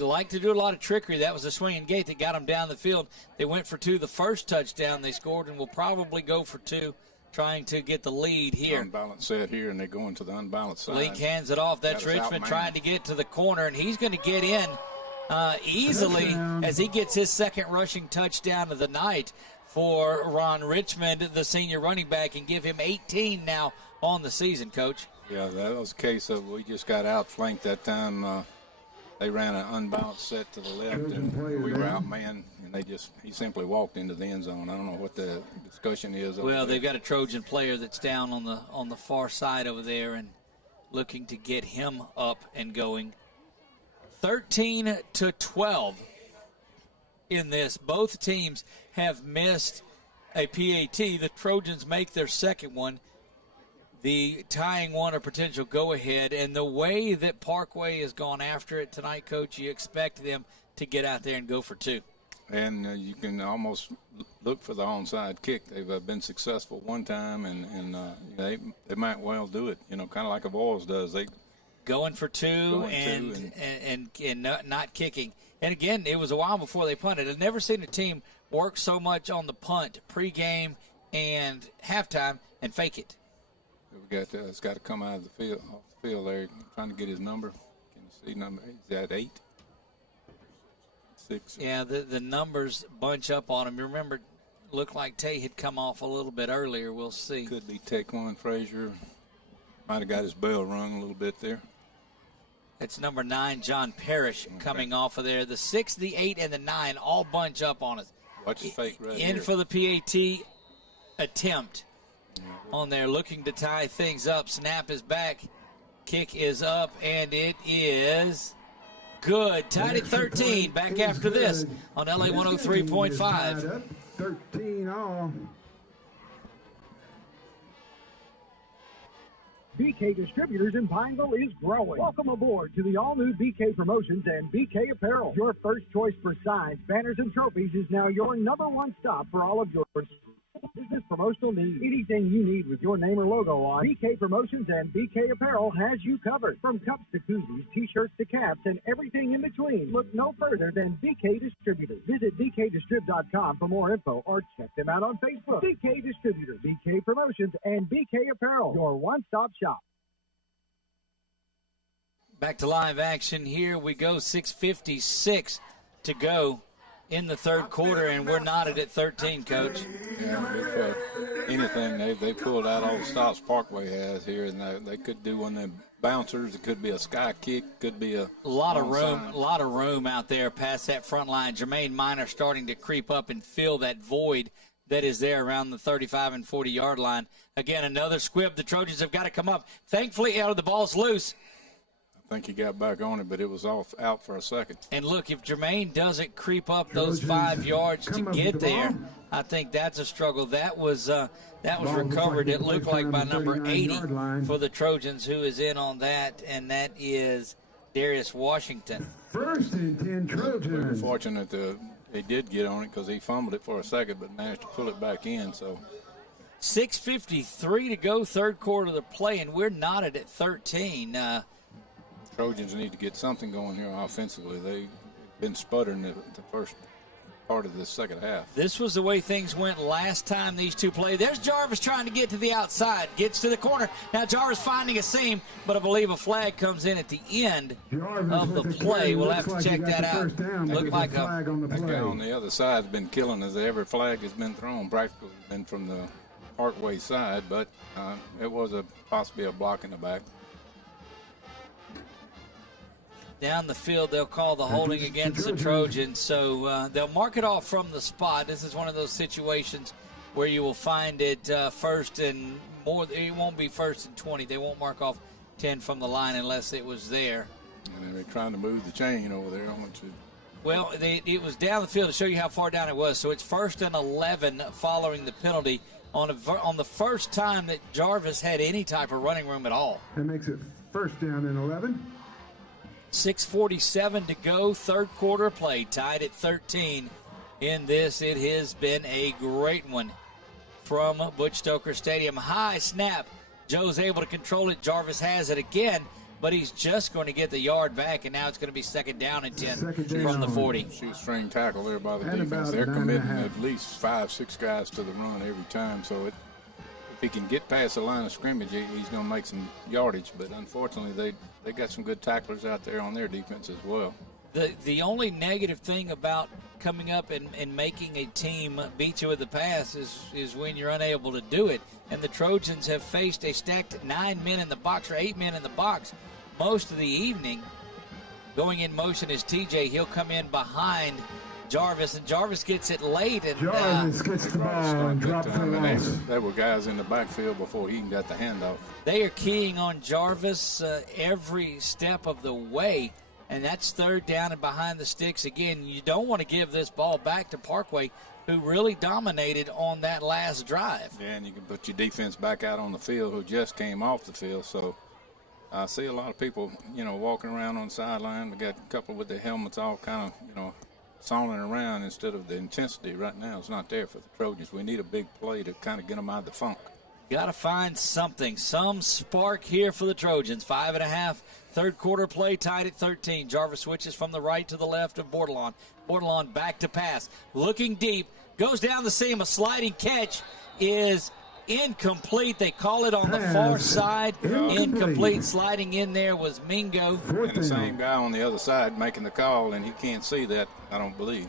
like to do a lot of trickery. That was a swinging gate that got them down the field. They went for 2 the first touchdown they scored, and will probably go for 2, trying to get the lead here. Unbalanced set here, and they're going to the unbalanced side. Link hands it off. That's Richmond trying to get to the corner, and he's going to get in easily as he gets his second rushing touchdown of the night for Ron Richmond, the senior running back, and give him 18 now on the season, Coach. Yeah, that was a case of we just got outflanked that time. They ran an unbalanced set to the left, and we were outmanned, and he simply walked into the end zone. I don't know what the discussion is. Well, they've got a Trojan player that's down on the far side over there and looking to get him up and going. 13-12 in this. Both teams have missed a PAT. The Trojans make their second one. the tying one or potential go-ahead. And the way that Parkway has gone after it tonight, Coach, you expect them to get out there and go for two. And you can almost look for the onside kick. They've been successful one time, and they might well do it, kind of like Avoyles does. They going for two and not kicking. And, again, it was a while before they punted. I've never seen a team work so much on the punt, pregame and halftime, and fake it. It's got to come out of the field, off the field there. Trying to get his number. Can you see number? Is that 8? 6? Yeah, the numbers bunch up on him. You remember, looked like Tay had come off a little bit earlier. We'll see. Could be Taquan Frazier. Might have got his bell rung a little bit there. It's number 9, John Parrish, coming off of there. The 6, the 8, and the 9 all bunch up on us. Watch the fake right in here. For the PAT attempt on there, looking to tie things up. Snap is back. Kick is up, and it is good. Tied at 13. Back after this on LA 103.5. 13 all. BK Distributors in Pineville is growing. Welcome aboard to the all-new BK Promotions and BK Apparel. Your first choice for signs, banners, and trophies is now your number one stop for all of your business promotional needs. Anything you need with your name or logo on, BK Promotions and BK Apparel has you covered. From cups to koozies, t-shirts to caps, and everything in between. Look no further than BK Distributors. Visit bkdistrib.com for more info or check them out on Facebook. BK Distributors, BK Promotions, and BK Apparel, your one-stop shop. Back to live action. Here we go. 6:56 to go in the third quarter, and we're knotted at 13, Coach. Yeah, if anything, they pulled out all the stops Parkway has here, and they could do one of them bouncers. It could be a sky kick, could be a lot of room out there past that front line. Jermaine Minor starting to creep up and fill that void that is there around the 35 and 40-yard line. Again, another squib. The Trojans have got to come up. Thankfully, the ball's loose. I think he got back on it, but it was out for a second. And look, if Jermaine doesn't creep up those 5 yards to get there, I think that's a struggle. That was recovered. It looked like by number 80 for the Trojans, who is in on that, and that is Darius Washington. First and 10 Trojans. We were fortunate they did get on it because he fumbled it for a second, but managed to pull it back in. So 6:53 to go, third quarter of the play, and we're knotted at 13. Trojans need to get something going here offensively. They've been sputtering the first part of the second half. This was the way things went last time these two played. There's Jarvis trying to get to the outside, gets to the corner. Now Jarvis finding a seam, but I believe a flag comes in at the end of the play. We'll have to check that out. Looked like a flag on the play. That guy on the other side has been killing us. Every flag has been thrown practically been from the Parkway side, but it was possibly a block in the back. Down the field, they'll call the holding against the Trojans, so they'll mark it off from the spot. This is one of those situations where you will find it first and more. It won't be first and 20. They won't mark off 10 from the line unless it was there. And they're trying to move the chain over there. Well, it was down the field to show you how far down it was. So it's first and 11 following the penalty on the first time that Jarvis had any type of running room at all. That makes it first down and 11. 6:47 to go, third quarter play, tied at 13 in this. It has been a great one from Butch Stoker Stadium. High snap. Joe's able to control it. Jarvis has it again, but he's just going to get the yard back, and now it's going to be second down and 10 from the 40. Shoestring tackle there by the defense. They're committing at least 5-6 guys to the run every time, so if he can get past the line of scrimmage, he's going to make some yardage. But unfortunately, they got some good tacklers out there on their defense as well. The only negative thing about coming up and making a team beat you with the pass is when you're unable to do it. And the Trojans have faced a stacked 9 men in the box or 8 men in the box most of the evening. Going in motion is TJ. He'll come in behind Jarvis, and Jarvis gets it late. And Jarvis gets the ball and drops the loss. There were guys in the backfield before he got the handoff. They are keying on Jarvis every step of the way. and that's third down and behind the sticks again. You don't want to give this ball back to Parkway, who really dominated on that last drive. Yeah, and you can put your defense back out on the field who just came off the field. So I see a lot of people, walking around on the sideline. We got a couple with their helmets all kind of, sauntering around instead of the intensity right now. It's not there for the Trojans. We need a big play to kind of get them out of the funk. Got to find something, some spark here for the Trojans. 5.5, third quarter play tied at 13. Jarvis switches from the right to the left of Bordelon. Bordelon back to pass, looking deep, goes down the seam. A sliding catch is incomplete. They call it on the far side. Incomplete. Sliding in there was Mingo. And the same guy on the other side making the call, and he can't see that, I don't believe.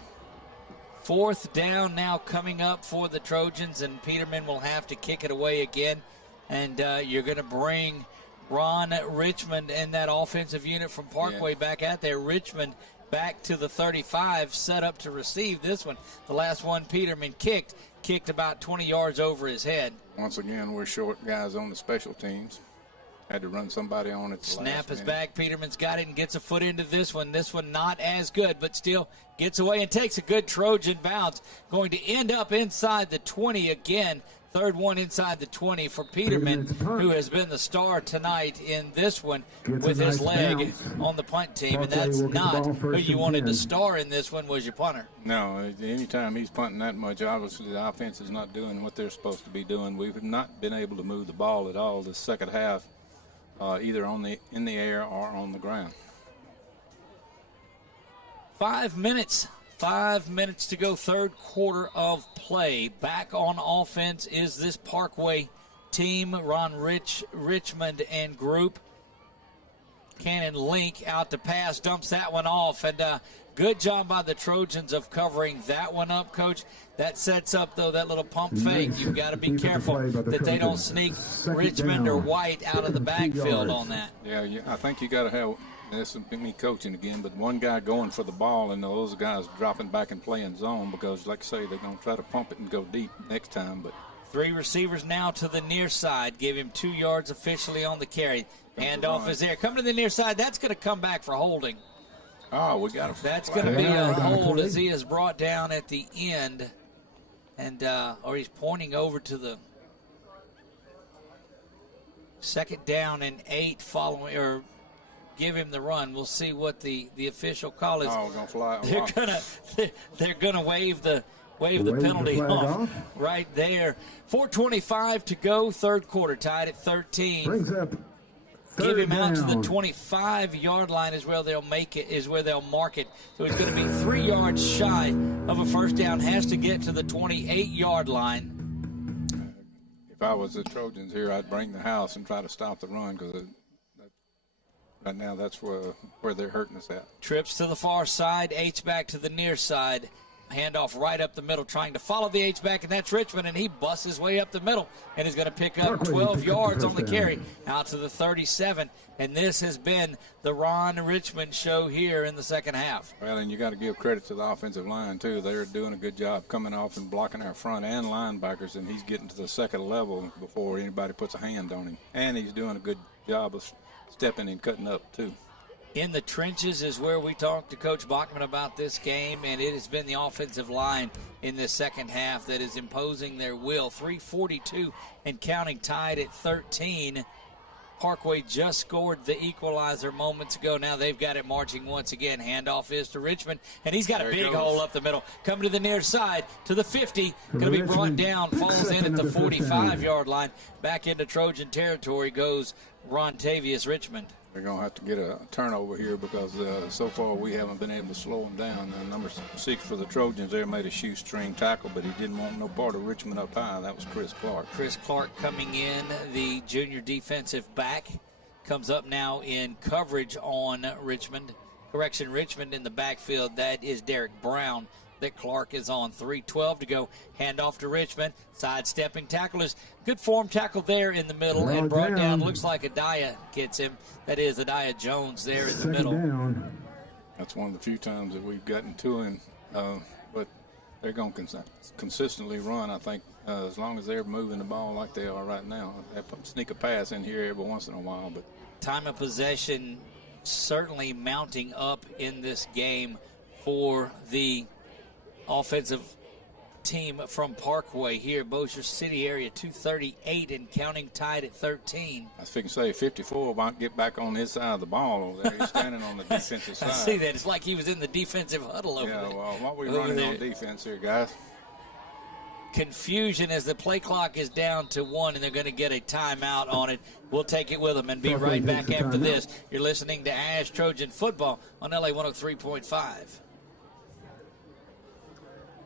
Fourth down now coming up for the Trojans, and Peterman will have to kick it away again. And you're going to bring Ron Richmond and that offensive unit from Parkway back out there. Richmond back to the 35, set up to receive this one. The last one Peterman kicked about 20 yards over his head. Once again, we're short guys on the special teams. Had to run somebody on it. Snap is back. Peterman's got it and gets a foot into this one. This one not as good, but still gets away and takes a good Trojan bounce. Going to end up inside the 20 again. Third one inside the 20 for Peterman, who has been the star tonight in this one with his leg on the punt team. And that's not who you wanted to star in this one, was your punter. No, anytime he's punting that much, obviously the offense is not doing what they're supposed to be doing. We've not been able to move the ball at all this second half, either in the air or on the ground. 5 minutes. 5 minutes to go, third quarter of play. Back on offense is this Parkway team. Ron Richmond and group. Cannon Link out to pass, dumps that one off. And good job by the Trojans of covering that one up, Coach. That sets up, though, that little pump fake. You've got to be careful that they don't sneak Richmond or White out of the backfield on that. Yeah, I think you got to have – this is me coaching again, but one guy going for the ball and those guys dropping back and playing zone because, like I say, they're going to try to pump it and go deep next time. But 3 receivers now to the near side. Give him 2 yards officially on the carry. Handoff is there. Coming to the near side. That's going to come back for holding. Oh, we got to. That's going to be a hold as he is brought down at the end. And or he's pointing over to the second down and 8 following, or give him the run. We'll see what the official call is. Oh, we're gonna fly. They're gonna wave the penalty off right there. 4:25 to go, third quarter, tied at 13. Brings up Give him out to the down. 25-yard line is where they'll mark it. So he's going to be 3 yards shy of a first down. Has to get to the 28-yard line. If I was the Trojans here, I'd bring the house and try to stop the run because right now that's where they're hurting us at. Trips to the far side, H-back to the near side. Handoff right up the middle, trying to follow the H-back, and that's Richmond, and he busts his way up the middle and is going to pick up 12 yards on the carry out to the 37. And this has been the Ron Richmond show here in the second half. Well, and you got to give credit to the offensive line, too. They're doing a good job coming off and blocking our front and linebackers, and he's getting to the second level before anybody puts a hand on him. And he's doing a good job of stepping and cutting up, too. In the trenches is where we talked to Coach Bachman about this game, and it has been the offensive line in this second half that is imposing their will. 3:42 and counting, tied at 13. Parkway just scored the equalizer moments ago. Now they've got it marching once again. Handoff is to Richmond, and he's got a big hole up the middle. Coming to the near side, to the 50. Going to be brought down, falls in at the 45-yard line. Back into Trojan territory goes Rontavious Richmond. They're going to have to get a turnover here because so far we haven't been able to slow them down. Number 6 for the Trojans there made a shoestring tackle, but he didn't want no part of Richmond up high. That was Chris Clark. Chris Clark coming in, the junior defensive back, comes up now in coverage on Richmond. Correction, Richmond in the backfield. That is Derek Brown that Clark is on. 3:12 to go. Handoff to Richmond. Sidestepping tackle is good form tackle there in the middle and brought down. Looks like Adaya gets him. That is Adaya Jones there in the middle. Down. That's one of the few times that we've gotten to him. But they're going to consistently run, I think, as long as they're moving the ball like they are right now. They sneak a pass in here every once in a while. But time of possession certainly mounting up in this game for the offensive team from Parkway here, Bossier City area, 2:38 and counting, tied at 13. I was fixing to say 54 might get back on his side of the ball over there. He's standing on the defensive side. I see that. It's like he was in the defensive huddle over there. Yeah, well, what we running on defense here, guys? Confusion as the play clock is down to 1, and they're going to get a timeout on it. We'll take it with them and be right back after this. You're listening to ASH Trojan Football on LA 103.5.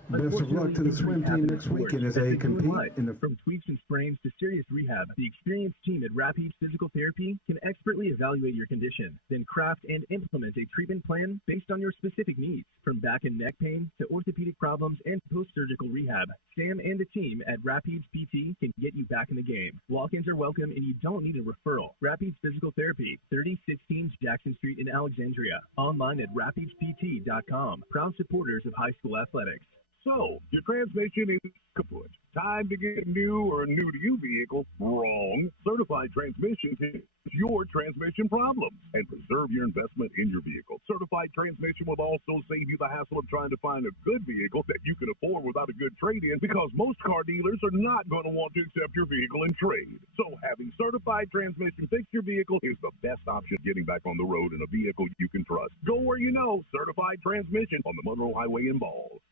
Best of luck to the swim team next weekend as they compete in the. From tweaks and sprains to serious rehab, the experienced team at Rapids Physical Therapy can expertly evaluate your condition, then craft and implement a treatment plan based on your specific needs. From back and neck pain to orthopedic problems and post-surgical rehab, Sam and the team at Rapids PT can get you back in the game. Walk-ins are welcome and you don't need a referral. Rapids Physical Therapy, 3016 Jackson Street in Alexandria. Online at rapidspt.com. Proud supporters of high school athletics. So, your transmission is kaput. Time to get a new or new-to-you vehicle. Wrong. Certified Transmissions is your transmission problem and preserve your investment in your vehicle. Certified Transmission will also save you the hassle of trying to find a good vehicle that you can afford without a good trade-in, because most car dealers are not going to want to accept your vehicle in trade. So having Certified Transmission fix your vehicle is the best option getting back on the road in a vehicle you can trust. Go where you know. Certified Transmission on the Monroe Highway in Ball.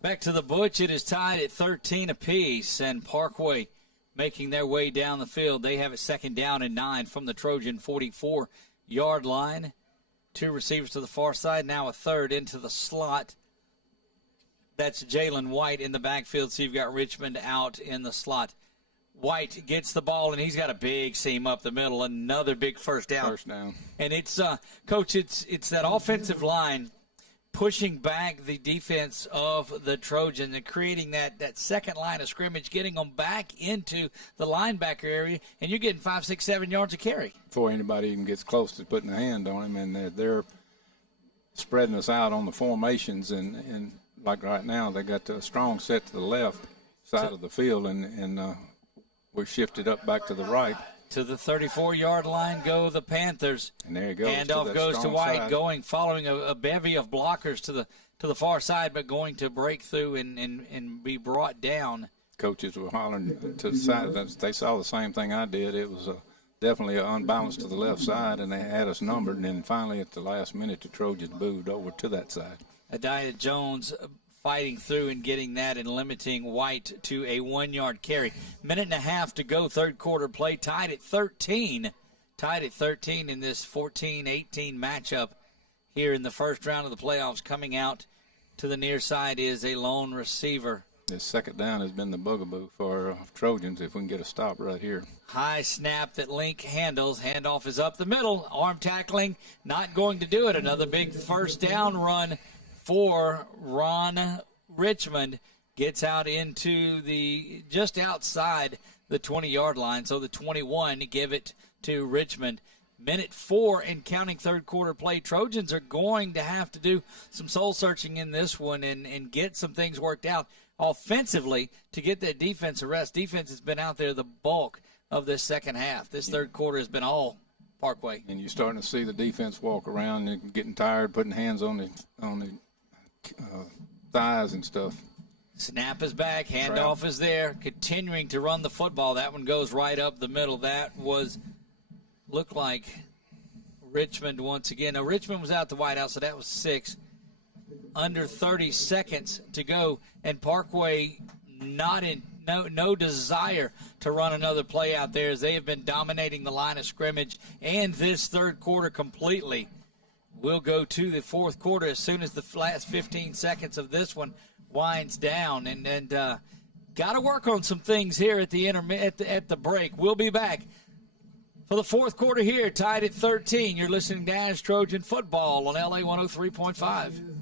Back to the Butch. It is tied at 13 apiece, and Parkway making their way down the field. They have it 2nd down and 9 from the Trojan 44-yard line. 2 receivers to the far side, now a third into the slot. That's Jalen White in the backfield, so you've got Richmond out in the slot. White gets the ball, and he's got a big seam up the middle, another big first down. First down. And it's, Coach, it's that offensive line pushing back the defense of the Trojans and creating that second line of scrimmage, getting them back into the linebacker area, and you're getting 5, 6, 7 yards of carry. Before anybody even gets close to putting a hand on him, and they're spreading us out on the formations, and like right now, they got a strong set to the left side of the field, and we're shifted up back to the right. To the 34-yard line go the Panthers. And there he goes. Handoff goes to White, following a bevy of blockers to the far side, but going to break through and be brought down. Coaches were hollering to the side. They saw the same thing I did. It was definitely an unbalance to the left side, and they had us numbered. And then finally, at the last minute, the Trojans moved over to that side. Adiah Jones fighting through and getting that and limiting White to a 1-yard carry. 1.5 to go, third quarter play, tied at 13. Tied at 13 in this 14-18 matchup here in the first round of the playoffs. Coming out to the near side is a lone receiver. This second down has been the bugaboo for Trojans if we can get a stop right here. High snap that Link handles. Handoff is up the middle. Arm tackling, not going to do it. Another big first down run for Ron Richmond. Gets out into the just outside the 20-yard line. So the 21 give it to Richmond. 1:04 and counting, third quarter play. Trojans are going to have to do some soul searching in this one and get some things worked out offensively to get that defense a rest. Defense has been out there the bulk of this second half. This third quarter has been all Parkway. And you're starting to see the defense walk around and getting tired, putting hands on the thighs and stuff. Snap is back. Handoff is there. Continuing to run the football. That one goes right up the middle. That looked like Richmond once again. Now, Richmond was out the White House, so that was 6. Under 30 seconds to go, and Parkway no desire to run another play out there, as they have been dominating the line of scrimmage and this third quarter completely. We'll go to the fourth quarter as soon as the last 15 seconds of this one winds down, and got to work on some things here at the break. We'll be back for the fourth quarter here, tied at 13. You're listening to ASH Trojan Football on LA 103.5.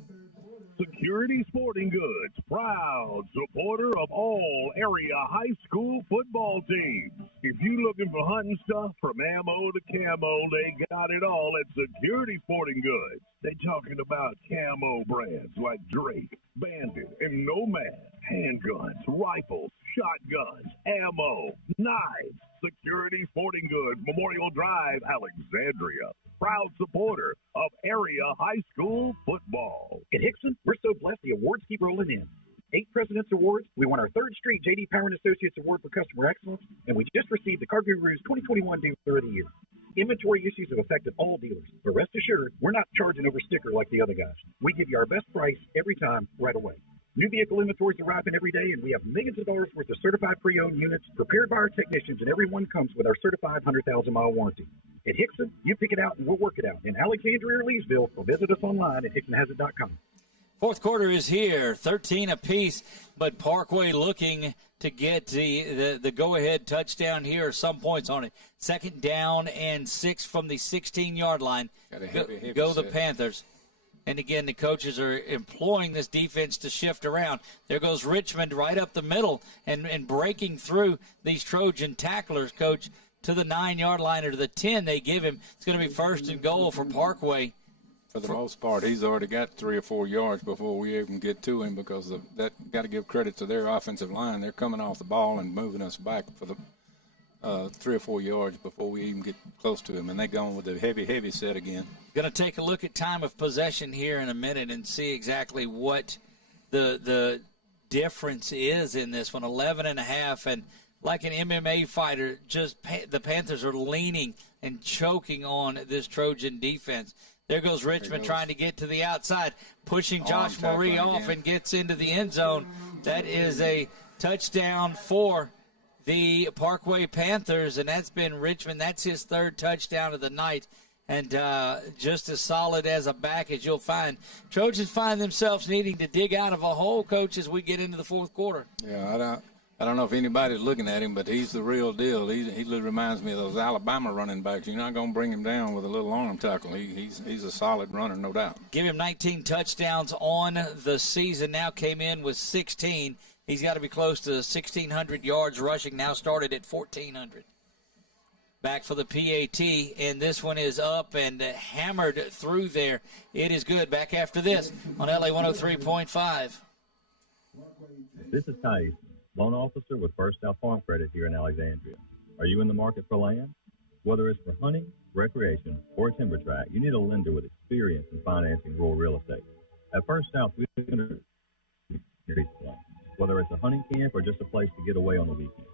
Security Sporting Goods, proud supporter of all area high school football teams. If you looking for hunting stuff from ammo to camo, they got it all at Security Sporting Goods. They talking about camo brands like Drake, Bandit, and Nomad, handguns, rifles, shotguns, ammo, knives. Security Sporting Goods, Memorial Drive, Alexandria. proud supporter of area high school football. At Hickson, we're so blessed the awards keep rolling in. 8 President's Awards. We won our 3rd straight J.D. Power & Associates Award for Customer Excellence, and we just received the Carguru's 2021 Dealer of the Year. Inventory issues have affected all dealers, but rest assured, we're not charging over sticker like the other guys. We give you our best price every time, right away. New vehicle inventories arriving every day, and we have millions of dollars worth of certified pre-owned units prepared by our technicians, and every one comes with our certified 100,000-mile warranty. At Hickson, you pick it out and we'll work it out. In Alexandria or Leesville, or visit us online at hicksonhasit.com. Fourth quarter is here, 13 apiece, but Parkway looking to get the go-ahead touchdown here, some points on it. 2nd down and 6 from the 16-yard line. Go the Panthers. And again, the coaches are employing this defense to shift around. There goes Richmond right up the middle and breaking through these Trojan tacklers, Coach, to the 9-yard line or to the 10 they give him. It's going to be 1st and goal for Parkway. For the most part, he's already got 3 or 4 yards before we even get to him because of that. Got to give credit to their offensive line. They're coming off the ball and moving us back for the 3 or 4 yards before we even get close to him, and they going with the heavy set again. Going to take a look at time of possession here in a minute and see exactly what the difference is in this one. 11.5, and like an MMA fighter, just the Panthers are leaning and choking on this Trojan defense. There goes Richmond trying to get to the outside, pushing Josh Marie off and gets into the end zone. That is a touchdown for the Parkway Panthers, and that's been Richmond. That's his 3rd touchdown of the night, and just as solid as a back as you'll find. Trojans find themselves needing to dig out of a hole, Coach, as we get into the 4th quarter. Yeah, I don't know if anybody's looking at him, but he's the real deal. He reminds me of those Alabama running backs. You're not going to bring him down with a little arm tackle. He's a solid runner, no doubt. Give him 19 touchdowns on the season. Now came in with 16. He's got to be close to 1,600 yards rushing. Now started at 1,400. Back for the PAT, and this one is up and hammered through there. It is good. Back after this on LA 103.5. This is Thais, loan officer with First South Farm Credit here in Alexandria. Are you in the market for land? Whether it's for hunting, recreation, or timber tract, you need a lender with experience in financing rural real estate. At First South, we do whether it's a hunting camp or just a place to get away on the weekend.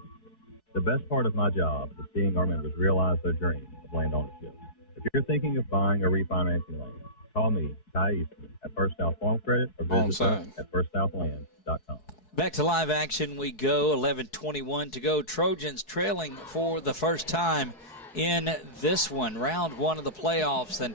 The best part of my job is seeing our members realize their dream of land ownership. If you're thinking of buying or refinancing land, call me, Ty Eastman, at First South Farm Credit, or visit us at firstsouthland.com. Back to live action we go. 11:21 to go. Trojans trailing for the first time in this one, round 1 of the playoffs. And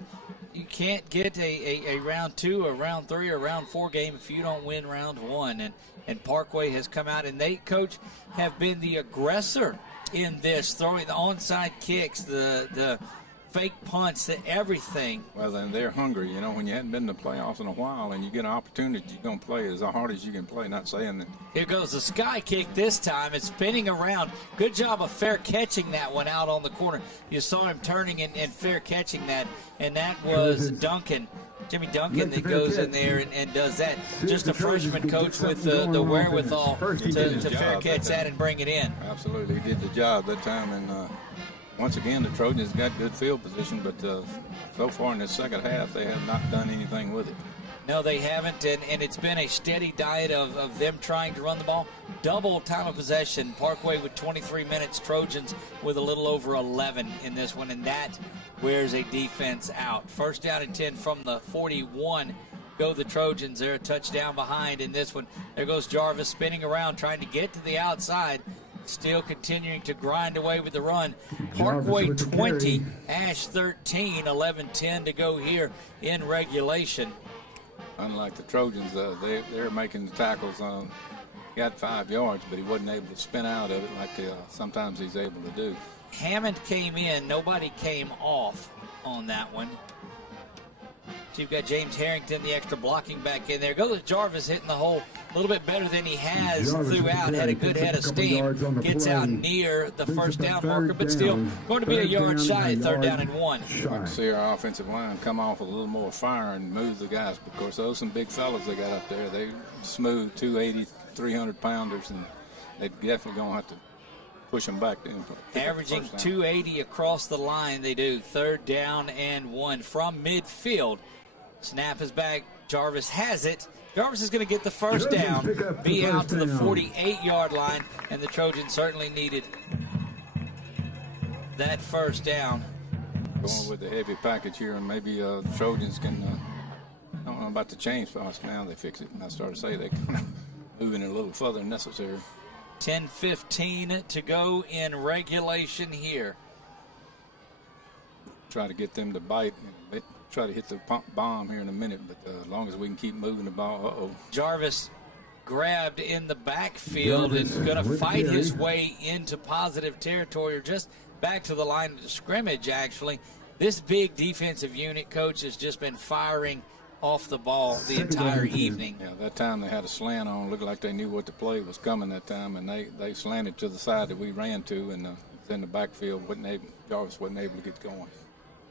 you can't get a round 2 or round 3 or round 4 game if you don't win round 1. And Parkway has come out, and they, Coach, have been the aggressor in this, throwing the onside kicks, the fake punts, everything. Well, then they're hungry. You know, when you hadn't been to the playoffs in a while and you get an opportunity, you're going to play as hard as you can play, not saying that. Here goes the sky kick this time. It's spinning around. Good job of fair catching that one out on the corner. You saw him turning and fair catching that, and that was Duncan. Jimmy Duncan that goes in there and does that. Just a freshman, Coach, with the wherewithal to fair catch that and bring it in. Absolutely. He did the job that time, and once again, the Trojans got good field position, but so far in the second half, they have not done anything with it. No, they haven't, and it's been a steady diet of them trying to run the ball. Double time of possession, Parkway with 23 minutes, Trojans with a little over 11 in this one, and that wears a defense out. First down and 10 from the 41. Go the Trojans. They're a touchdown behind in this one. There goes Jarvis spinning around, trying to get to the outside. Still continuing to grind away with the run. Parkway 20, ASH 13, 11-10 to go here in regulation. Unlike the Trojans, they're making the tackles. He got 5 yards, but he wasn't able to spin out of it like sometimes he's able to do. Hammond came in. Nobody came off on that one. So you've got James Harrington, the extra blocking back in there. Goes Jarvis hitting the hole a little bit better than he has throughout. Had a good head of steam. Gets out near the first down marker, but still going to be a yard shy at 3rd down and 1. You can see our offensive line come off with a little more fire and move the guys. Of course, those are some big fellas they got up there. They smooth 280, 300 pounders, and they're definitely going to have to push them back. Averaging 280 across the line, they do. 3rd down and 1 from midfield. Snap is back. Jarvis has it. Jarvis is going to get the first down, be out to the 48-yard line, and the Trojans certainly needed that first down. Going with the heavy package here, and maybe the Trojans can, I don't know about the change pass now, they fix it. And I started to say they can move in a little further than necessary. 10:15 to go in regulation here. Try to get them to bite. They try to hit the bomb here in a minute, but as long as we can keep moving the ball, Jarvis grabbed in the backfield and going to fight his way into positive territory, or just back to the line of scrimmage, actually. This big defensive unit, Coach, has just been firing off the ball the entire evening. Yeah, that time they had a slant on. Looked like they knew what the play was coming that time, and they slanted to the side that we ran to, and it's in the backfield. Jarvis wasn't able to get going.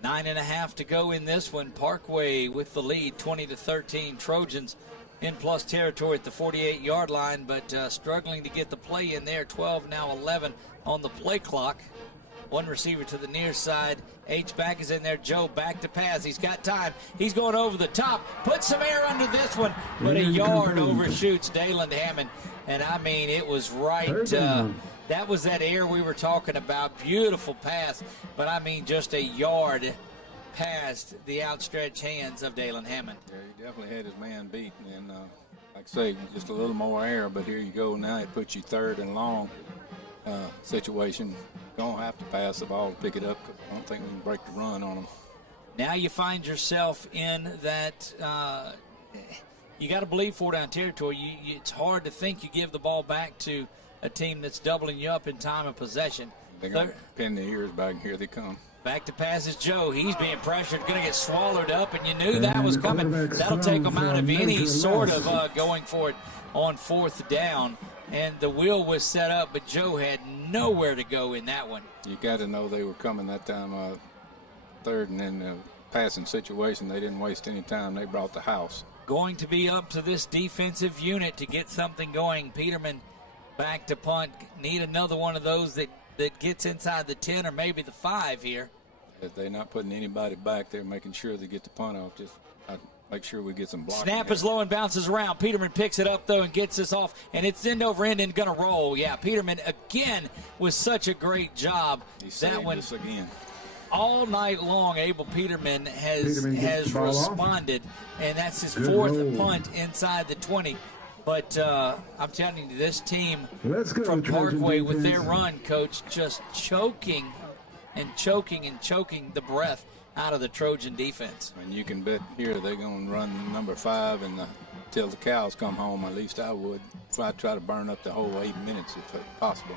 9.5 to go in this one. Parkway with the lead, 20-13. Trojans in plus territory at the 48-yard line, but struggling to get the play in there. 12, now 11 on the play clock. One receiver to the near side. H-back is in there. Joe back to pass. He's got time. He's going over the top. Put some air under this one, but a yard overshoots Dalen Hammond. And, I mean, it was right. That was that air we were talking about. Beautiful pass, but, I mean, just a yard past the outstretched hands of Dalen Hammond. Yeah, he definitely had his man beat. And, like I say, just a little more air, but here you go. Now it puts you 3rd and long situation. Going to have to pass the ball to pick it up, because I don't think we can break the run on them. Now you find yourself in that you got to believe 4-down territory. It's hard to think you give the ball back to a team that's doubling you up in time of possession. They're going to pin the ears back, and here they come. Back to pass is Joe. He's being pressured, going to get swallowed up, and you knew that was coming. That'll take them out of any sort of going for it on 4th down. And the wheel was set up, but Joe had nowhere to go in that one. You got to know they were coming that time, 3rd and in the passing situation. They didn't waste any time. They brought the house. Going to be up to this defensive unit to get something going. Peterman back to punt. Need another one of those that gets inside the 10 or maybe the 5 here. If they're not putting anybody back, they're making sure they get the punt off. Just make sure we get some blocking. Snap is low and bounces around. Peterman picks it up, though, and gets this off, and it's end over end and going to roll. Yeah, Peterman, again, with such a great job. That one again. All night long, Abel Peterman has responded, and that's his 4th punt inside the 20. But I'm telling you, this team from Parkway with their run, Coach, just choking the breath out of the Trojan defense. And you can bet here they're going to run number 5 until the cows come home. At least I would. Try to burn up the whole 8 minutes if possible.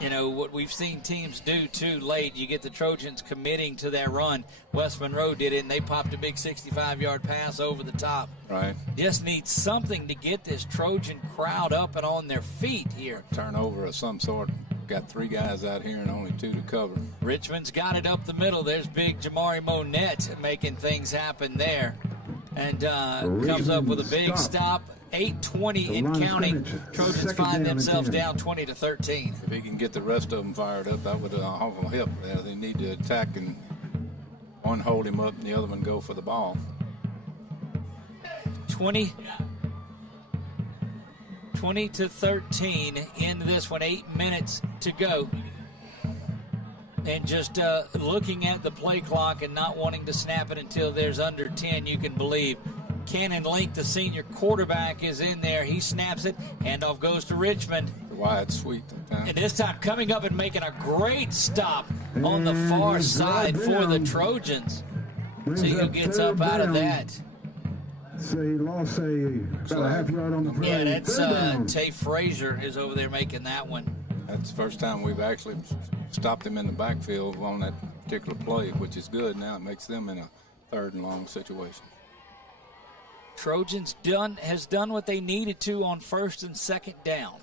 You know, what we've seen teams do too late, you get the Trojans committing to that run. West Monroe did it, and they popped a big 65-yard pass over the top. Right. Just need something to get this Trojan crowd up and on their feet here. Turnover of some sort. Got 3 guys out here and only 2 to cover. Richmond's got it up the middle. There's big Jamari Monette making things happen there. And comes up with a big stop. 8:20 and counting. Trojans find themselves down 20-13. If he can get the rest of them fired up, that would help there. They need to attack, and one hold him up and the other one go for the ball. 20-13 in this one. 8 minutes to go. And just looking at the play clock and not wanting to snap it until there's under 10, you can believe. Cannon Link, the senior quarterback, is in there. He snaps it. Handoff goes to Richmond. The wide sweep. And this time coming up and making a great stop on the far side for the Trojans. See who gets up out of that. So he lost about a half yard on the play. Yeah, that's Tay Frazier is over there making that one. That's the first time we've actually stopped him in the backfield on that particular play, which is good. Now it makes them in a 3rd and long situation. Trojans has done what they needed to on 1st and 2nd down.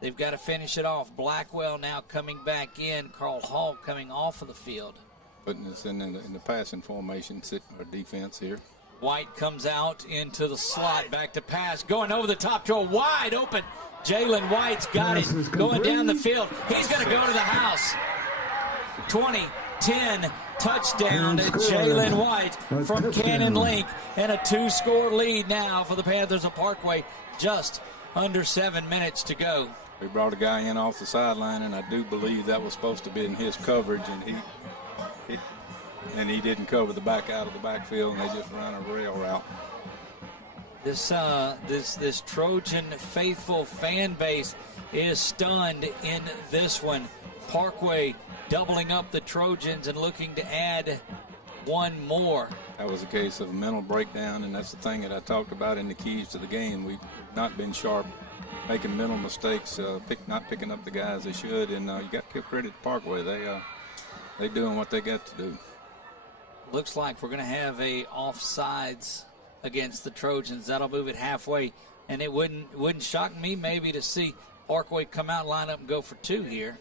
They've got to finish it off. Blackwell now coming back in. Carl Hall coming off of the field. Putting us in the passing formation, our defense here. White comes out into the slot, back to pass, going over the top to a wide open Jalen White's got it going down the field. He's going to go to the house. 20-10 touchdown to Jalen White from Cannon Link, and a 2-score lead now for the Panthers of Parkway. Just under 7 minutes to go. We brought a guy in off the sideline, and I do believe that was supposed to be in his coverage, and he didn't cover the back out of the backfield, and they just ran a rail route. This Trojan faithful fan base is stunned in this one. Parkway doubling up the Trojans and looking to add one more. That was a case of a mental breakdown, and that's the thing that I talked about in the keys to the game. We've not been sharp, making mental mistakes, not picking up the guys they should, and you got to give credit to Parkway. They doing what they got to do. Looks like we're going to have a offsides against the Trojans. That'll move it halfway, and it wouldn't shock me maybe to see Parkway come out, line up, and go for 2 here.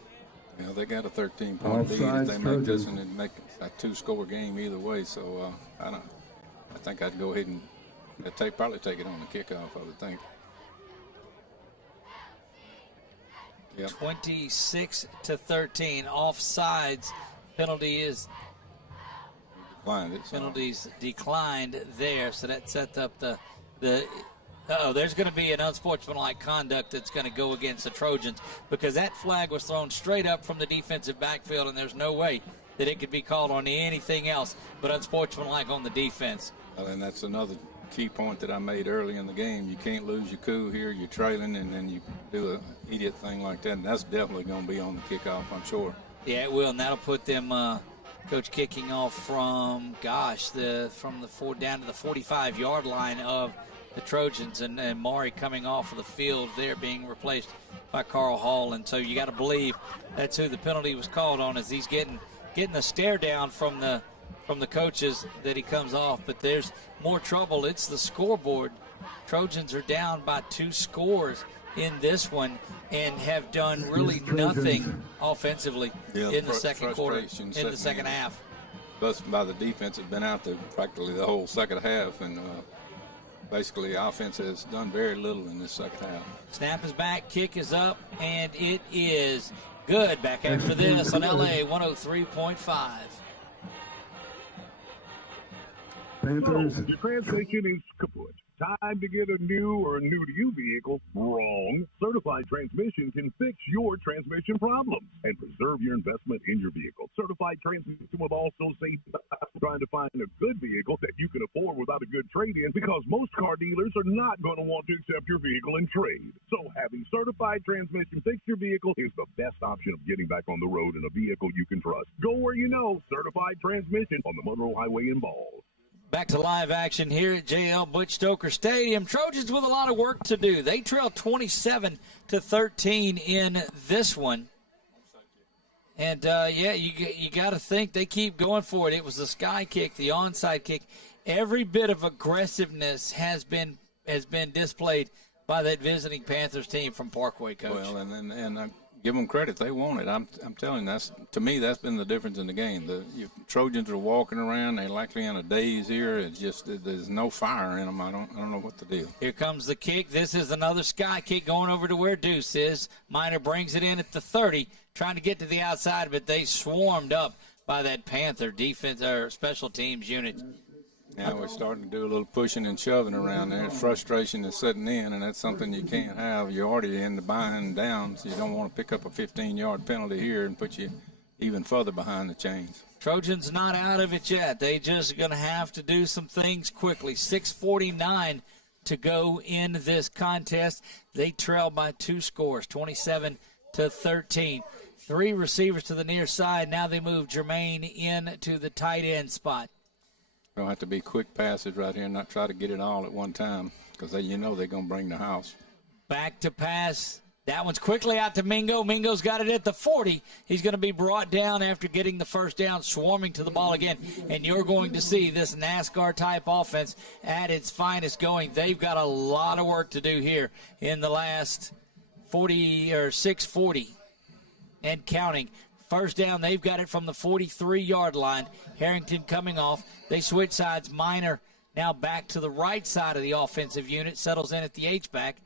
Yeah, they got a 13-point lead if they make this, and it'd make a 2-score game either way. So I think I'd go ahead and probably take it on the kickoff, I would think. Yep. 26-13, offsides. Penalty is penalties declined there, so that sets up the there's going to be an unsportsmanlike conduct that's going to go against the Trojans, because that flag was thrown straight up from the defensive backfield, and there's no way that it could be called on anything else but unsportsmanlike on the defense. Well, and that's another key point that I made early in the game. You can't lose your cool here. You're trailing, and then you do an idiot thing like that, and that's definitely going to be on the kickoff, I'm sure. Yeah, it will, and that'll put them, Coach, kicking off from down to the 45-yard line of the Trojans, and Maury coming off of the field there, being replaced by Carl Hall. And so you got to believe that's who the penalty was called on, as he's getting the stare down from the coaches that he comes off. But there's more trouble. It's the scoreboard. Trojans are down by 2 scores in this one and have done really nothing offensively in the second quarter, in the second half. Plus, by the defense has been out there practically the whole second half, and basically offense has done very little in this second half. Snap is back, kick is up, and it is good. Back after this on LA 103.5. Panthers. The transmission is kaput. Time to get a new or new-to-you vehicle? Wrong. Certified Transmission can fix your transmission problems and preserve your investment in your vehicle. Certified Transmission will also save trying to find a good vehicle that you can afford without a good trade-in, because most car dealers are not going to want to accept your vehicle in trade. So having Certified Transmission fix your vehicle is the best option of getting back on the road in a vehicle you can trust. Go where you know. Certified Transmission on the Monroe Highway in Ball. Back to live action here at JL Butch Stoker Stadium. Trojans with a lot of work to do. They trail 27-13 in this one. And, you got to think they keep going for it. It was the sky kick, the onside kick. Every bit of aggressiveness has been displayed by that visiting Panthers team from Parkway, Coach. Well, and I give them credit. They want it. I'm telling you, to me, that's been the difference in the game. The Trojans are walking around. They're likely in a daze here. It's just there's no fire in them. I don't know what to do. Here comes the kick. This is another sky kick going over to where Deuce is. Minor brings it in at the 30, trying to get to the outside, but they swarmed up by that Panther defense or special teams unit. Now we're starting to do a little pushing and shoving around there. Frustration is setting in, and that's something you can't have. You're already in the bind down, so you don't want to pick up a 15-yard penalty here and put you even further behind the chains. Trojans not out of it yet. They just going to have to do some things quickly. 6:49 to go in this contest. They trail by 2 scores, 27-13. 3 receivers to the near side. Now they move Jermaine in to the tight end spot. Don't have to be quick passes right here and not try to get it all at one time, because they're going to bring the house. Back to pass. That one's quickly out to Mingo. Mingo's got it at the 40. He's going to be brought down after getting the first down, swarming to the ball again. And you're going to see this NASCAR-type offense at its finest going. They've got a lot of work to do here in the last 6:40 and counting. First down, they've got it from the 43-yard line. Harrington coming off. They switch sides. Minor now back to the right side of the offensive unit. Settles in at the H-back.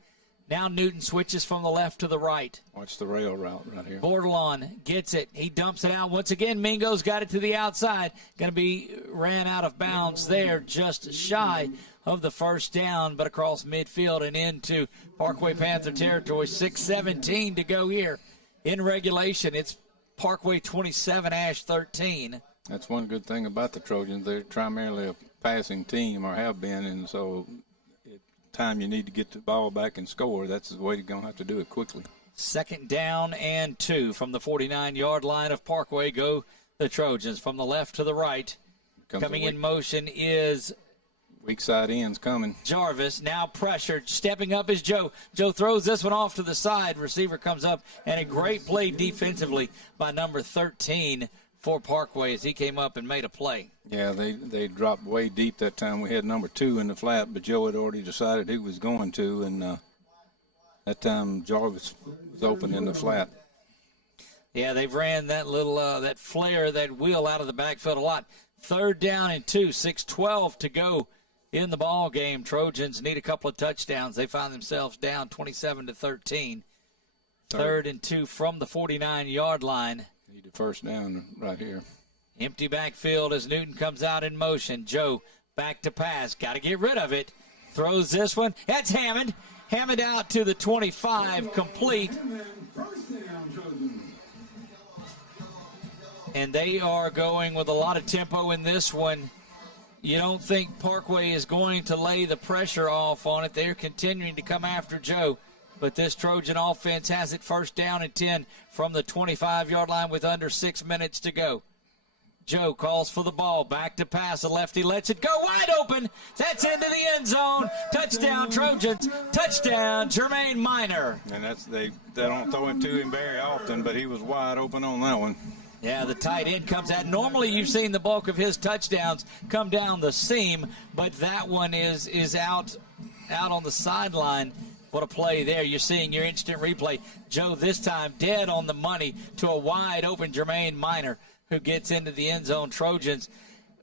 Now Newton switches from the left to the right. Watch the rail route right here. Bordelon gets it. He dumps it out. Once again, Mingo's got it to the outside. Going to be ran out of bounds there, just shy of the first down, but across midfield and into Parkway Panther territory. 6:17 to go here in regulation. It's Parkway 27, ASH 13. That's one good thing about the Trojans. They're primarily a passing team, or have been, and so time you need to get the ball back and score, that's the way you're going to have to do it quickly. 2nd down and 2 from the 49-yard line of Parkway. Go the Trojans from the left to the right. Coming in motion is weak side ends coming. Jarvis, now pressured. Stepping up is Joe. Joe throws this one off to the side. Receiver comes up, and a great play defensively by number 13 for Parkway as he came up and made a play. Yeah, they dropped way deep that time. We had number 2 in the flat, but Joe had already decided he was going to, and that time Jarvis was open in the flat. Yeah, they've ran that little that flare, that wheel out of the backfield a lot. 3rd down and 2, 6:12 to go in the ball game. Trojans need a couple of touchdowns. They find themselves down 27-13. 3rd and 2 from the 49-yard line. Need a first down right here. Empty backfield as Newton comes out in motion. Joe back to pass. Got to get rid of it. Throws this one. That's Hammond. Hammond out to the 25, complete. And they are going with a lot of tempo in this one. You don't think Parkway is going to lay the pressure off on it. They're continuing to come after Joe. But this Trojan offense has it 1st down and 10 from the 25-yard line with under 6 minutes to go. Joe calls for the ball. Back to pass. The lefty lets it go wide open. That's into the end zone. Touchdown, Trojans. Touchdown, Jermaine Minor. And they don't throw it to him very often, but he was wide open on that one. Yeah, the tight end comes out. Normally you've seen the bulk of his touchdowns come down the seam, but that one is out on the sideline. What a play there. You're seeing your instant replay. Joe this time dead on the money to a wide open Jermaine Minor who gets into the end zone. Trojans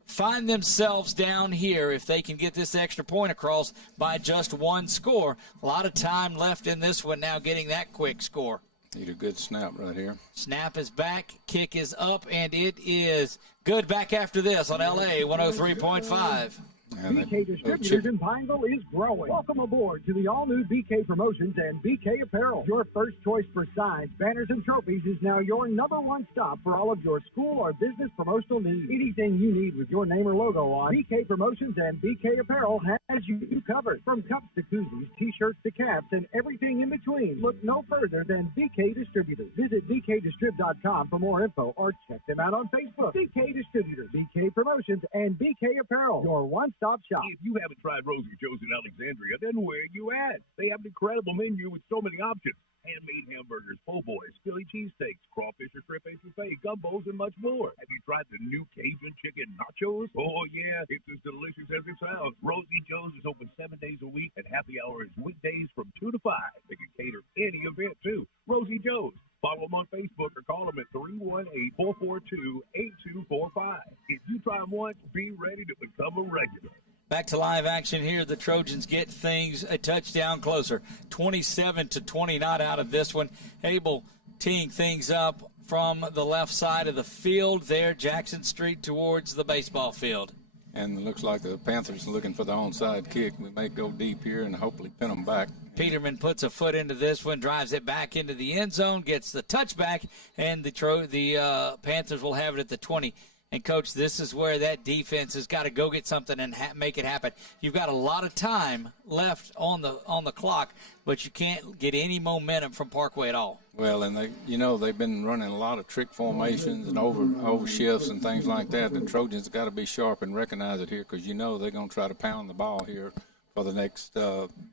find themselves down here if they can get this extra point across by just 1 score. A lot of time left in this one now getting that quick score. Need a good snap right here. Snap is back. Kick is up, and it is good. Back after this on LA 103.5. BK Distributors in Pineville is growing. Welcome aboard to the all-new BK Promotions and BK Apparel. Your first choice for signs, banners, and trophies is now your number 1 stop for all of your school or business promotional needs. Anything you need with your name or logo on, BK Promotions and BK Apparel has you covered. From cups to koozies, t-shirts to caps, and everything in between. Look no further than BK Distributors. Visit bkdistrib.com for more info or check them out on Facebook. BK Distributors, BK Promotions, and BK Apparel. Your one-stop shop. If you haven't tried Rosie Joe's in Alexandria, then where are you at? They have an incredible menu with so many options. Handmade hamburgers, po' boys, Philly cheesesteaks, crawfish or shrimp etouffee, gumbos, and much more. Have you tried the new Cajun chicken nachos? Oh, yeah, it's as delicious as it sounds. Rosie Joe's is open 7 days a week, and happy hour is weekdays from 2 to 5. They can cater any event, too. Rosie Joe's. Follow them on Facebook or call them at 318-442-8245. If you try them once, be ready to become a regular. Back to live action here. The Trojans get things a touchdown closer. 27-20, not out of this one. Abel teeing things up from the left side of the field there, Jackson Street towards the baseball field. And it looks like the Panthers are looking for the onside kick. We may go deep here and hopefully pin them back. Peterman puts a foot into this one, drives it back into the end zone, gets the touchback, and the Panthers will have it at the 20. And, Coach, this is where that defense has got to go get something and make it happen. You've got a lot of time left on the clock, but you can't get any momentum from Parkway at all. Well, and they've been running a lot of trick formations and over shifts and things like that. The Trojans got to be sharp and recognize it here because they're going to try to pound the ball here for the next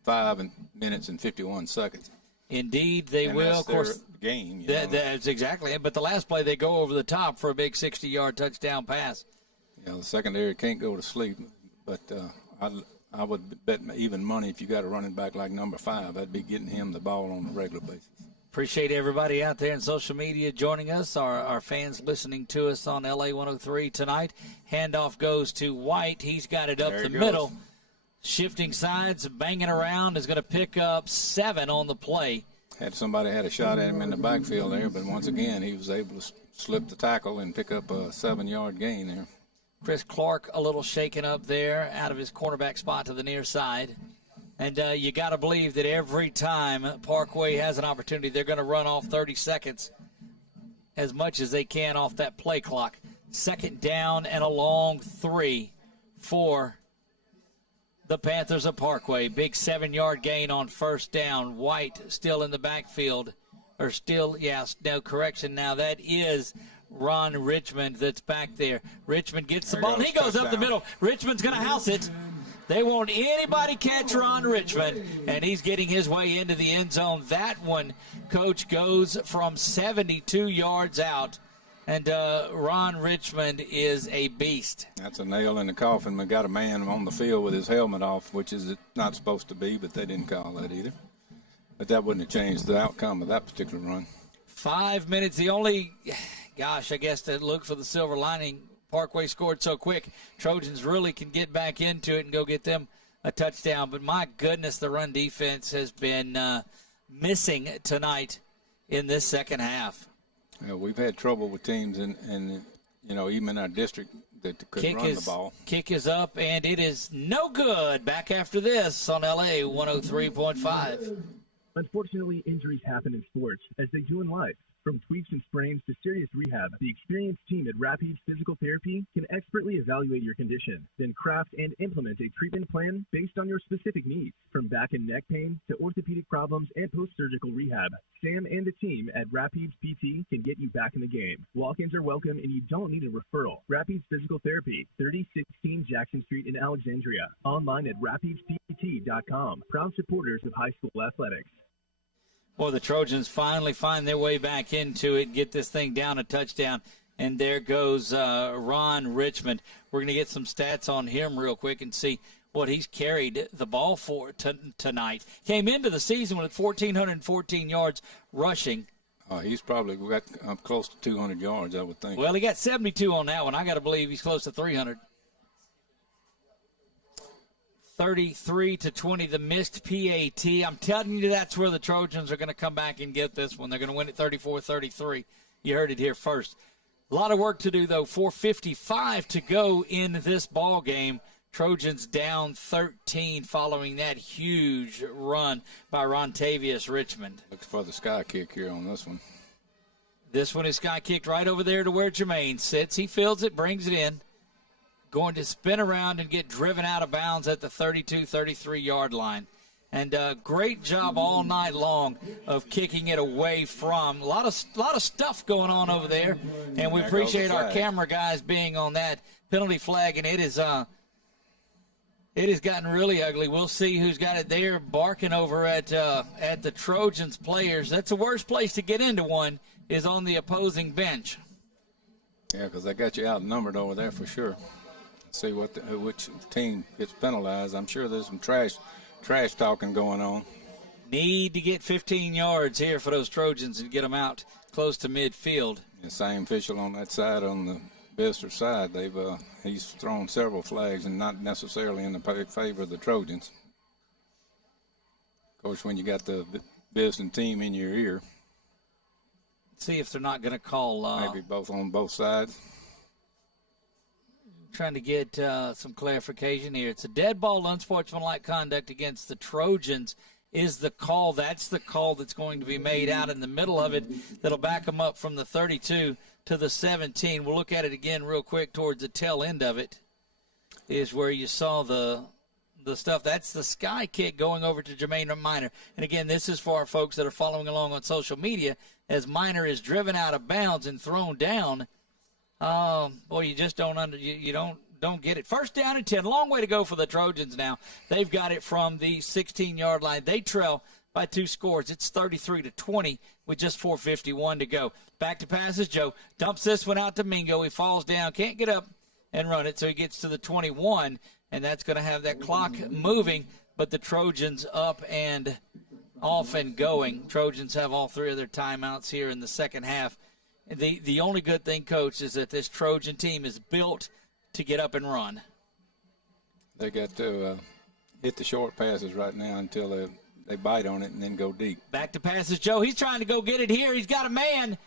5 minutes and 51 seconds. Indeed, they will. Of course, game. That's exactly it. But the last play, they go over the top for a big 60-yard touchdown pass. The secondary can't go to sleep. But I would bet even money if you got a running back like number 5, I'd be getting him the ball on a regular basis. Appreciate everybody out there in social media joining us, our fans listening to us on LA 103 tonight. Handoff goes to White. He's got it up the middle. shifting sides, banging around, is going to pick up 7 on the play. Somebody had a shot at him in the backfield there, but once again, he was able to slip the tackle and pick up a 7-yard gain there. Chris Clark a little shaken up there out of his cornerback spot to the near side. And you got to believe that every time Parkway has an opportunity, they're going to run off 30 seconds as much as they can off that play clock. 2nd down and a long 3 for the Panthers of Parkway. Big 7-yard gain on 1st down. White still in the backfield. Or still, no correction now. That is Ron Richmond that's back there. Richmond gets the ball. He goes up the middle. Richmond's going to house it. They won't anybody catch Ron Richmond, and he's getting his way into the end zone. That one, Coach, goes from 72 yards out, and Ron Richmond is a beast. That's a nail in the coffin. We got a man on the field with his helmet off, which is not supposed to be, but they didn't call that either. But that wouldn't have changed the outcome of that particular run. 5 minutes. The only, I guess to look for the silver lining, Parkway scored so quick, Trojans really can get back into it and go get them a touchdown. But my goodness, the run defense has been missing tonight in this second half. Yeah, we've had trouble with teams and even in our district that could run the ball. Kick is up, and it is no good. Back after this on LA 103.5. Unfortunately, injuries happen in sports, as they do in life. From tweaks and sprains to serious rehab, the experienced team at Rapids Physical Therapy can expertly evaluate your condition, then craft and implement a treatment plan based on your specific needs. From back and neck pain to orthopedic problems and post-surgical rehab, Sam and the team at Rapids PT can get you back in the game. Walk-ins are welcome and you don't need a referral. Rapids Physical Therapy, 3016 Jackson Street in Alexandria. Online at rapidspt.com. Proud supporters of high school athletics. Well, the Trojans finally find their way back into it, get this thing down a touchdown, and there goes Ron Richmond. We're going to get some stats on him real quick and see what he's carried the ball for tonight. Came into the season with 1,414 yards rushing. He's probably got close to 200 yards, I would think. Well, he got 72 on that one. I got to believe he's close to 300. 33-20, the missed PAT. I'm telling you, that's where the Trojans are going to come back and get this one. They're going to win it 34-33. You heard it here first. A lot of work to do, though. 4:55 to go in this ball game. Trojans down 13 following that huge run by Rontavious Richmond. Looks for the sky kick here on this one. This one is sky kicked right over there to where Jermaine sits. He fields it, brings it in. Going to spin around and get driven out of bounds at the 32-33-yard line. And great job all night long of kicking it away from. A lot of stuff going on over there. And we appreciate our camera guys being on that penalty flag. And it has gotten really ugly. We'll see who's got it there barking over at the Trojans players. That's the worst place to get into one, is on the opposing bench. Yeah, because they got you outnumbered over there for sure. See which team gets penalized. I'm sure there's some trash talking going on. Need to get 15 yards here for those Trojans and get them out close to midfield. The same official on that side, on the visitor side, he's thrown several flags and not necessarily in the favor of the Trojans. Of course, when you got the visiting team in your ear. See if they're not going to call. Maybe both on both sides. Trying to get some clarification here. It's a dead ball, unsportsmanlike conduct against the Trojans is the call. That's the call that's going to be made out in the middle of it. That'll back them up from the 32 to the 17. We'll look at it again real quick towards the tail end of it is where you saw the stuff. That's the sky kick going over to Jermaine Minor. And, again, this is for our folks that are following along on social media as Minor is driven out of bounds and thrown down. Boy, you just don't don't get it. 1st down and 10. Long way to go for the Trojans now. They've got it from the 16-yard line. They trail by 2 scores. It's 33-20 with just 4:51 to go. Back to passes. Joe dumps this one out to Mingo. He falls down, can't get up and run it, so he gets to the 21, and that's going to have that clock moving, but the Trojans up and off and going. Trojans have all 3 of their timeouts here in the second half. The only good thing, Coach, is that this Trojan team is built to get up and run. They got to, hit the short passes right now until they bite on it and then go deep. Back to passes, Joe. He's trying to go get it here. He's got a man.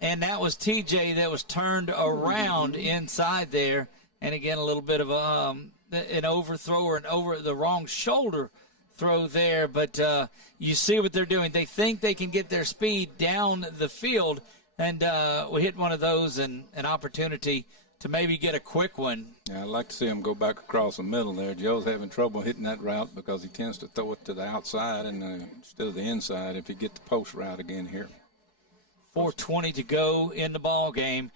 And that was TJ that was turned around inside there. And, again, a little bit of an overthrow or over the wrong shoulder throw there. But you see what they're doing. They think they can get their speed down the field. And we hit one of those and an opportunity to maybe get a quick one. Yeah, I'd like to see him go back across the middle there. Joe's having trouble hitting that route because he tends to throw it to the outside instead of the inside if you get the post route again here. 4:20 to go in the ball game.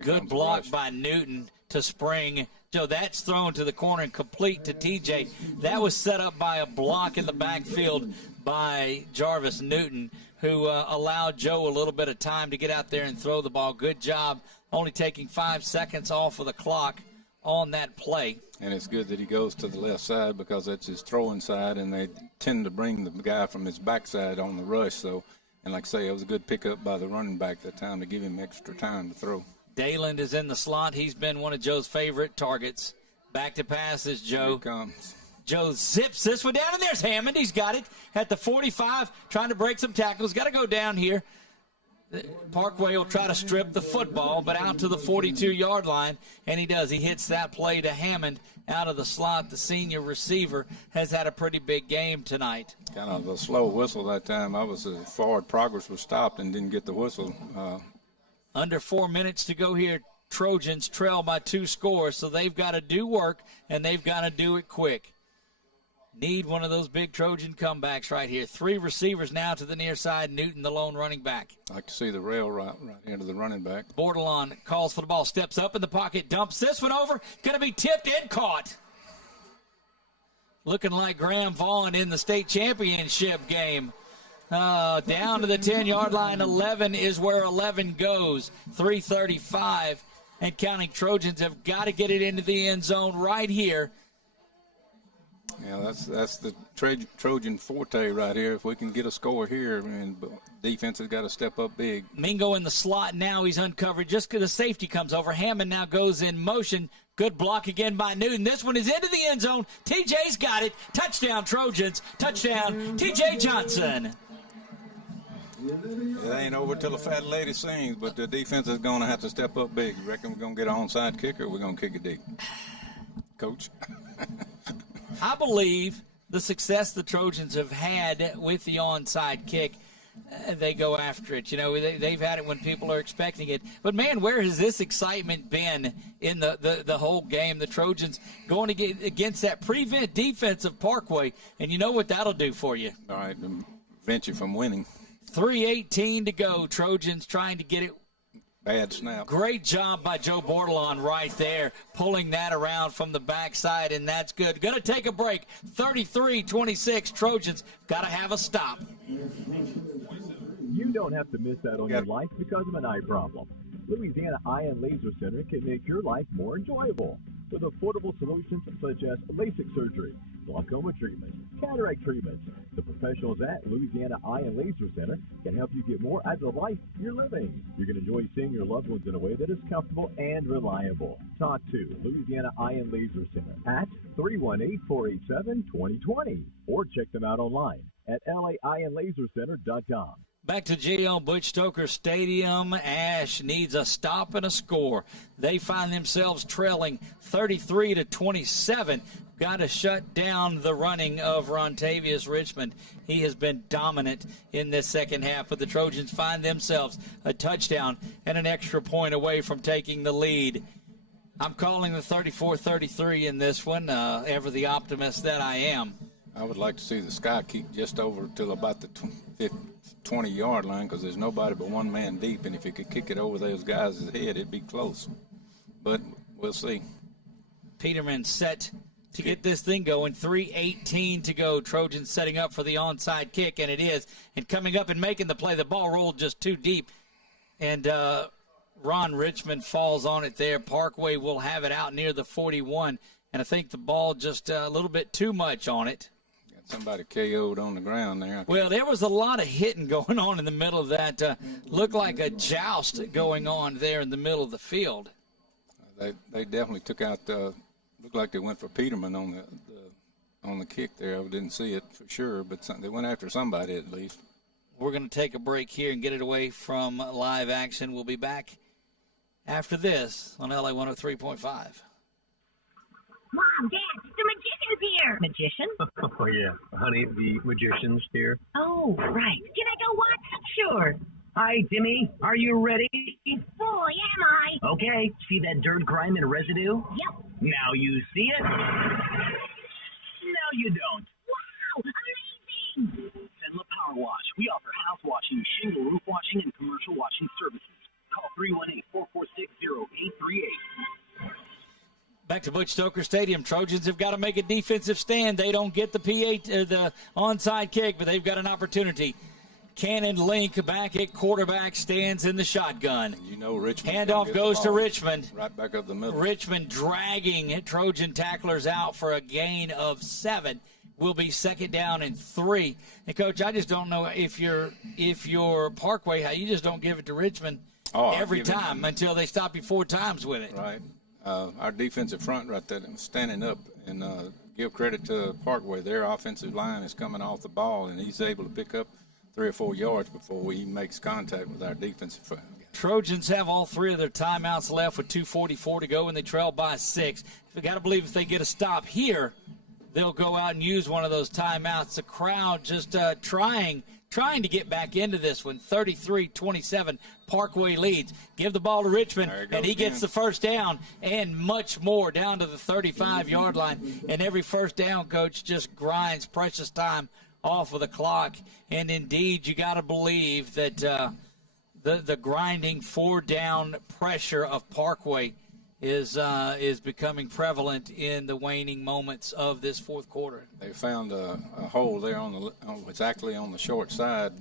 Good block by Newton to Spring. Joe, that's thrown to the corner and complete to TJ. That was set up by a block in the backfield by Jarvis Newton, who allowed Joe a little bit of time to get out there and throw the ball. Good job, only taking 5 seconds off of the clock on that play. And it's good that he goes to the left side because that's his throwing side, and they tend to bring the guy from his backside on the rush. So, and like I say, it was a good pickup by the running back that time to give him extra time to throw. Dayland is in the slot. He's been one of Joe's favorite targets. Back to passes, Joe. Here he comes. Joe zips this one down, and there's Hammond. He's got it at the 45, trying to break some tackles. Got to go down here. Parkway will try to strip the football, but out to the 42-yard line, and he does. He hits that play to Hammond out of the slot. The senior receiver has had a pretty big game tonight. Kind of a slow whistle that time. Forward progress was stopped and didn't get the whistle. Under 4 minutes to go here. Trojans trail by 2 scores, so they've got to do work, and they've got to do it quick. Need one of those big Trojan comebacks right here. 3 receivers now to the near side. Newton, the lone running back. I like to see the rail right into the running back. Bordelon calls for the ball, steps up in the pocket, dumps this one over. Going to be tipped and caught. Looking like Graham Vaughn in the state championship game. Down to the 10-yard line. 11 is where 11 goes. 3:35 and counting. Trojans have got to get it into the end zone right here. Yeah, that's the Trojan forte right here. If we can get a score here, and defense has got to step up big. Mingo in the slot now. He's uncovered just because the safety comes over. Hammond now goes in motion. Good block again by Newton. This one is into the end zone. TJ's got it. Touchdown, Trojans. Touchdown, TJ Johnson. It ain't over till the fat lady sings, but the defense is going to have to step up big. You reckon we're going to get an onside kicker or we're going to kick it deep? Coach? I believe the success the Trojans have had with the onside kick, they go after it. You know, they've had it when people are expecting it. But, man, where has this excitement been in the whole game? The Trojans going against that prevent defense of Parkway, and you know what that'll do for you. All right, prevent you from winning. 3:18 to go. Trojans trying to get it. Bad snap. Great job by Joe Bordelon right there, pulling that around from the backside, and that's good. Going to take a break. 33-26. Trojans got to have a stop. You don't have to miss out on your life because of an eye problem. Louisiana Eye and Laser Center can make your life more enjoyable with affordable solutions such as LASIK surgery, glaucoma treatments, cataract treatments. The professionals at Louisiana Eye and Laser Center can help you get more out of the life you're living. You can enjoy seeing your loved ones in a way that is comfortable and reliable. Talk to Louisiana Eye and Laser Center at 318-487-2020 or check them out online at laeyeandlasercenter.com. Back to J.L. Butch Stoker Stadium. Ash needs a stop and a score. They find themselves trailing 33-27. Got to shut down the running of Rontavious Richmond. He has been dominant in this second half, but the Trojans find themselves a touchdown and an extra point away from taking the lead. I'm calling the 34-33 in this one, ever the optimist that I am. I would like to see the Sky keep just over till about the 20-yard line because there's nobody but one man deep, and if you could kick it over those guys' head, it'd be close. But we'll see. Peterman set to get this thing going. 3:18 to go. Trojans setting up for the onside kick, and it is. And coming up and making the play, the ball rolled just too deep. And Ron Richmond falls on it there. Parkway will have it out near the 41, and I think the ball just a little bit too much on it. Somebody KO'd on the ground there. Well, there was a lot of hitting going on in the middle of that. Looked like a joust going on there in the middle of the field. They definitely took out looked like they went for Peterman on on the kick there. I didn't see it for sure, but they went after somebody at least. We're going to take a break here and get it away from live action. We'll be back after this on LA 103.5. Mom, Dad, the magician's here. Magician? Oh, yeah. Honey, the magician's here. Oh, right. Can I go watch? Sure. Hi, Timmy. Are you ready? Boy, am I. Okay. See that dirt, grime, and residue? Yep. Now you see it? No, you don't. Wow, amazing. Senla Power Wash. We offer house washing, shingle roof washing, and commercial washing services. Call 318-446-0838. Back to Butch Stoker Stadium. Trojans have got to make a defensive stand. They don't get the the onside kick, but they've got an opportunity. Cannon Link back at quarterback stands in the shotgun. You know Richmond. Handoff goes to Richmond. Right back up the middle. Richmond dragging Trojan tacklers out for a gain of 7. Will be 2nd down and 3. And Coach, I just don't know if you're Parkway, how you just don't give it to Richmond every time until they stop you 4 times with it. Right. Our defensive front right there standing up, and give credit to Parkway. Their offensive line is coming off the ball, and he's able to pick up 3 or 4 yards before he makes contact with our defensive front. Trojans have all 3 of their timeouts left with 2:44 to go, and they trail by 6. We got to believe if they get a stop here, they'll go out and use one of those timeouts. The crowd just trying to get back into this one. 33-27, Parkway leads. Give the ball to Richmond, and he gets the first down and much more down to the 35-yard line. And every first down, Coach, just grinds precious time off of the clock. And indeed, you got to believe that the grinding 4-down pressure of Parkway is becoming prevalent in the waning moments of this fourth quarter. They found a hole there exactly on the short side.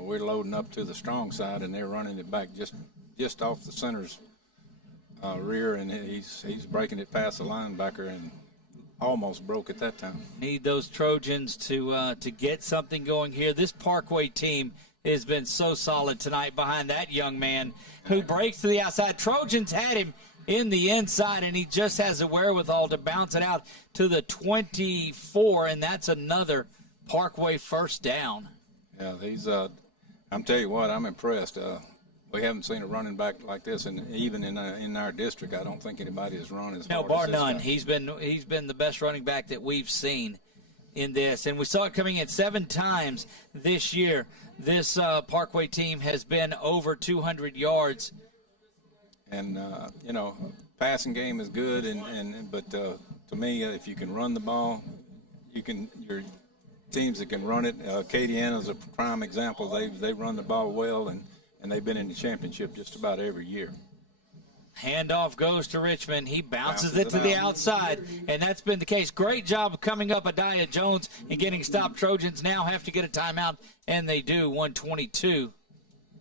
We're loading up to the strong side, and they're running it back just off the center's rear, and he's breaking it past the linebacker and almost broke at that time. Need those Trojans to get something going here. This Parkway team has been so solid tonight behind that young man who breaks to the outside. Trojans had him in the inside, and he just has the wherewithal to bounce it out to the 24, and that's another Parkway first down. Yeah, I'm telling you what, I'm impressed. We haven't seen a running back like this, and even in our district, I don't think anybody has run as hard bar as this none. guy. He's been the best running back that we've seen in this, and we saw it coming in 7 times this year. This Parkway team has been over 200 yards. And passing game is good, but to me, if you can run the ball, your teams that can run it. Calderon is a prime example. They run the ball well, and they've been in the championship just about every year. Handoff goes to Richmond. He bounces it to the outside, and that's been the case. Great job of coming up Adiah Jones and getting stopped. Trojans now have to get a timeout, and they do. 1:22.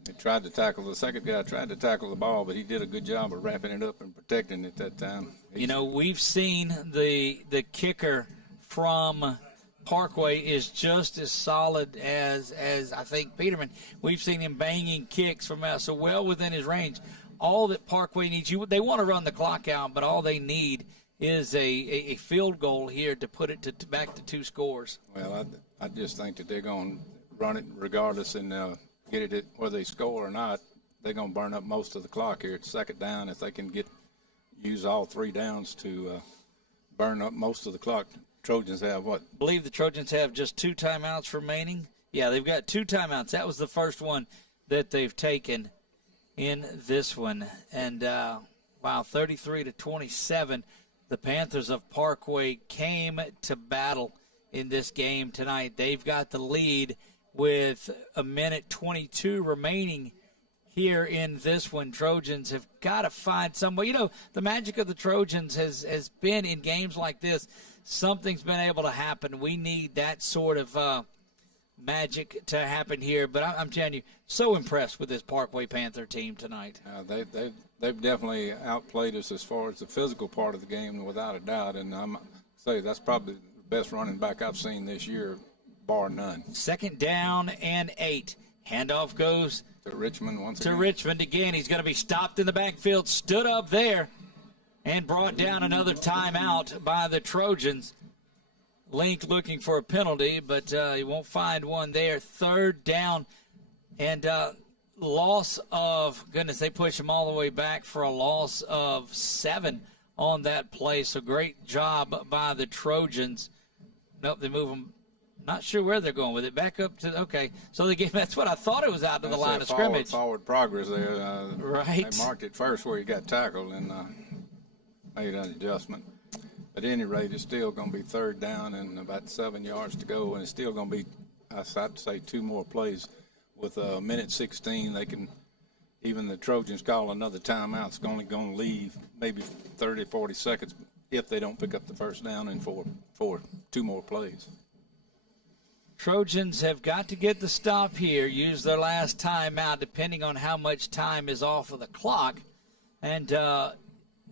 The second guy tried to tackle the ball, but he did a good job of wrapping it up and protecting it that time. We've seen the kicker from Parkway is just as solid as I think Peterman. We've seen him banging kicks from out, so well within his range. All that Parkway needs, they want to run the clock out, but all they need is a field goal here to put it back to 2 scores. Well, I just think that they're going to run it regardless and get it whether they score or not. They're going to burn up most of the clock here. It's 2nd down. If they can use all 3 downs to burn up most of the clock. Trojans have what? I believe the Trojans have just 2 timeouts remaining. Yeah, they've got 2 timeouts. That was the first one that they've taken in this one. And, 33-27, the Panthers of Parkway came to battle in this game tonight. They've got the lead with 1:22 remaining here in this one. Trojans have got to find some way. The magic of the Trojans has been in games like this. Something's been able to happen. We need that sort of magic to happen here. But I'm telling you, so impressed with this Parkway Panther team tonight. They've definitely outplayed us as far as the physical part of the game, without a doubt. And I'm say that's probably the best running back I've seen this year, bar none. 2nd down and 8. Handoff goes to Richmond once again. To Richmond again. He's going to be stopped in the backfield, stood up there, and brought down another timeout by the Trojans. Link looking for a penalty, but he won't find one there. Third down, and loss of, goodness, they push him all the way back for a loss of 7 on that play. So great job by the Trojans. Nope, they move them. Not sure where they're going with it. Back up to, okay. So the game, that's what I thought it was out to the line of scrimmage. Forward progress there. Right. They marked it first where he got tackled and made an adjustment. At any rate, it's still going to be third down and about 7 yards to go, and it's still going to be, I'd say, 2 more plays. With a minute 16, they can, even the Trojans call another timeout. It's only going to leave maybe 30, 40 seconds if they don't pick up the first down and for 2 more plays. Trojans have got to get the stop here, use their last timeout, depending on how much time is off of the clock. And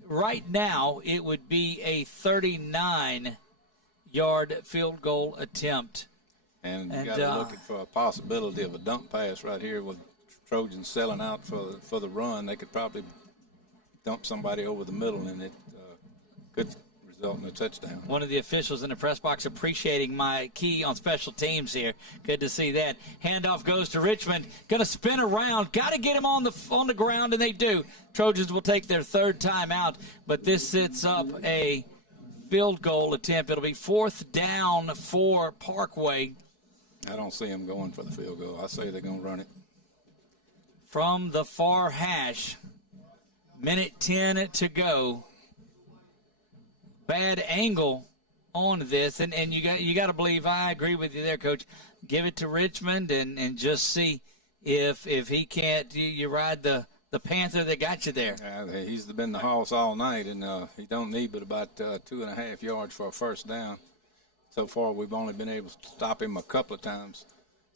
right now, it would be a 39-yard field goal attempt. And you got to look for a possibility of a dump pass right here with Trojans selling out for the run. They could probably dump somebody over the middle, and it could result in a touchdown. One of the officials in the press box appreciating my key on special teams here. Good to see that. Handoff goes to Richmond. Going to spin around. Got to get him on the ground, and they do. Trojans will take their third time out, but this sets up a field goal attempt. It'll be 4th down for Parkway. I don't see them going for the field goal. I say they're going to run it. From the far hash, minute 10 to go. Bad angle on this, and you got to believe, I agree with you there, Coach. Give it to Richmond and just see if he can't. You ride the Panther that got you there. He's been the hoss all night, and he don't need but about 2.5 yards for a first down. So far, we've only been able to stop him a couple of times.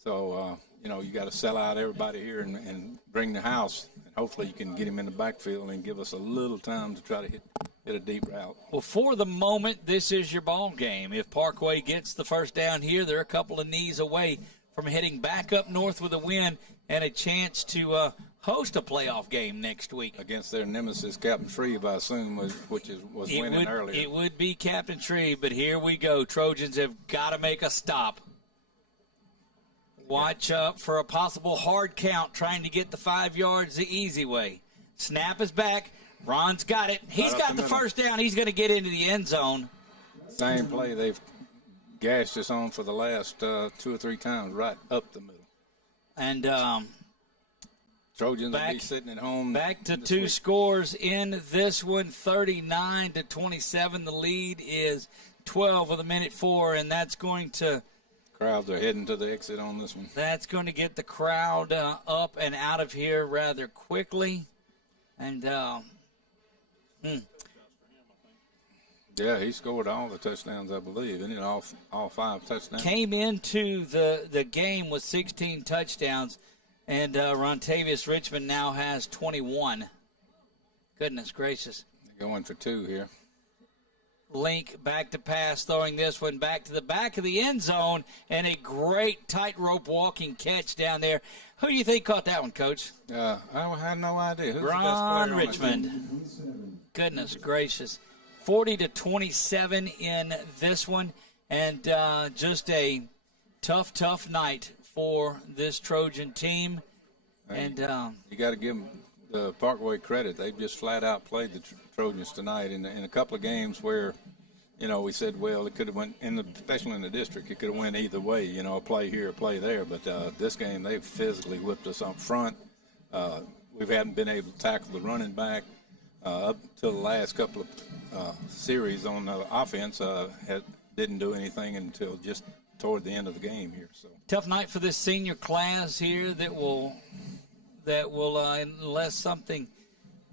So, you got to sell out everybody here and bring the house. And hopefully you can get him in the backfield and give us a little time to try to hit a deep route. Well, for the moment, this is your ball game. If Parkway gets the first down here, they're a couple of knees away from heading back up north with a win and a chance to host a playoff game next week. Against their nemesis, Captain Shreve, I assume, was winning earlier. It would be Captain Shreve, but here we go. Trojans have got to make a stop. Watch up for a possible hard count, trying to get the 5 yards the easy way. Snap is back. Ron's got it. He's got the first down. He's going to get into the end zone. Same play they've gashed us on for the last 2 or 3 times, right up the middle. And Trojans will be sitting at home. Back to 2 scores in this one, 39-27. The lead is 12 with a minute 4, and that's going to – crowds are heading to the exit on this one. That's going to get the crowd up and out of here rather quickly. And, Yeah, he scored all the touchdowns, I believe, and all 5 touchdowns. Came into the game with 16 touchdowns, and Rontavious Richmond now has 21. Goodness gracious. They're going for 2 here. Link back to pass, throwing this one back to the back of the end zone, and a great tightrope walking catch down there. Who do you think caught that one, Coach? I have no idea. Who's Ron the best player Richmond. Goodness gracious. 40-27 in this one, and just a tough night for this Trojan team. And you got to give them the Parkway credit. They've just flat out played the Trojans tonight in a couple of games where, we said, well, it could have went especially in the district, it could have went either way, a play here, a play there. But this game, they've physically whipped us up front. We haven't been able to tackle the running back up to the last couple of series on the offense. Didn't do anything until just toward the end of the game here. So tough night for this senior class here that will unless something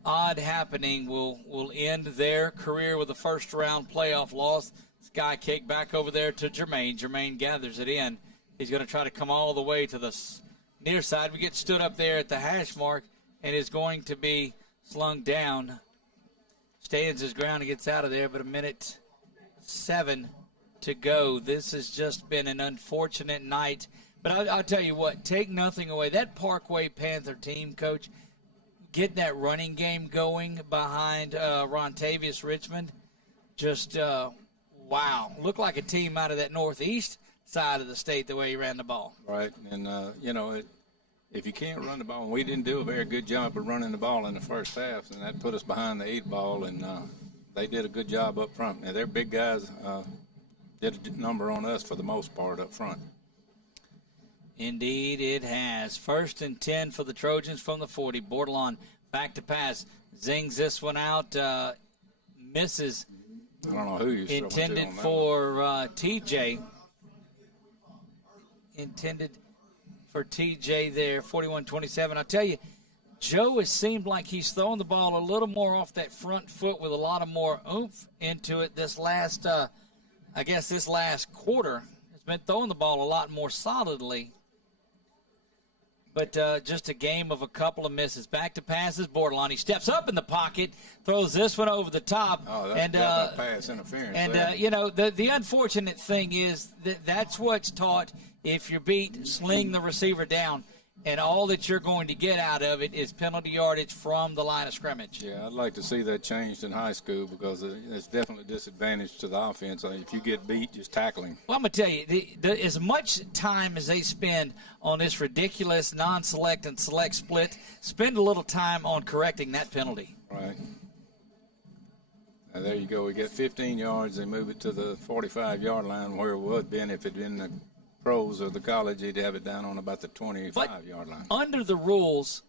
odd happening, will end their career with a first-round playoff loss. Sky kick back over there to Jermaine. Jermaine gathers it in. He's going to try to come all the way to the near side. We get stood up there at the hash mark and is going to be slung down. Stands his ground and gets out of there, but a minute 7 to go. This has just been an unfortunate night. But I'll tell you what, take nothing away. That Parkway Panther team, Coach, get that running game going behind Rontavious Richmond. Just Wow. Looked like a team out of that northeast side of the state the way he ran the ball. Right. And, if you can't run the ball, and we didn't do a very good job of running the ball in the first half, and that put us behind the 8 ball, and they did a good job up front. Now, their big guys did a number on us for the most part up front. Indeed, it has. 1st and 10 for the Trojans from the 40. Bordelon back to pass. Zings this one out. Misses. I don't know who you intended for TJ. Intended for TJ there, 41-27. I'll tell you, Joe has seemed like he's throwing the ball a little more off that front foot with a lot of more oomph into it this last, this last quarter. He's been throwing the ball a lot more solidly. But just a game of a couple of misses. Back to passes, Bordelon. He steps up in the pocket, throws this one over the top. Oh, that's pass interference. And, the unfortunate thing is that's what's taught. If you're beat, sling the receiver down. And all that you're going to get out of it is penalty yardage from the line of scrimmage. Yeah, I'd like to see that changed in high school because it's definitely a disadvantage to the offense. If you get beat, just tackling. Well, I'm going to tell you, as much time as they spend on this ridiculous non-select and select split, spend a little time on correcting that penalty. Right. Now, there you go. We get 15 yards. They move it to the 45-yard line where it would have been if it had been the pros or the college. They'd have it down on about the 25-yard line. Under the rules,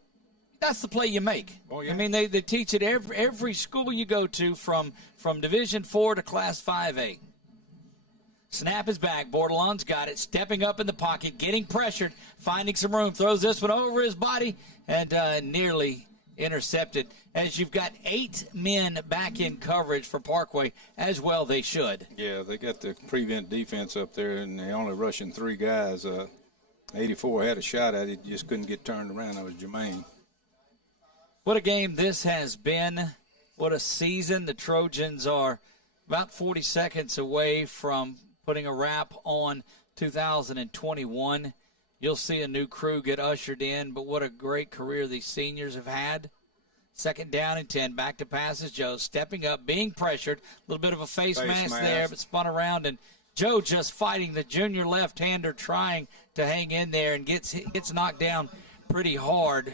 that's the play you make. Oh, yeah. I mean, they teach it every school you go to from Division 4 to Class 5A. Snap is back. Bordelon's got it. Stepping up in the pocket, getting pressured, finding some room. Throws this one over his body and nearly intercepted. As you've got 8 men back in coverage for Parkway, as well they should. Yeah, they got the prevent defense up there, and they only rushing 3 guys. 84 had a shot at it, just couldn't get turned around. That was Jermaine. What a game this has been. What a season. The Trojans are about 40 seconds away from putting a wrap on 2021. You'll see a new crew get ushered in, but what a great career these seniors have had. 2nd down and 10. Back to passes. Joe stepping up, being pressured. A little bit of a face mask there, but spun around. And Joe just fighting the junior left-hander, trying to hang in there and gets knocked down pretty hard.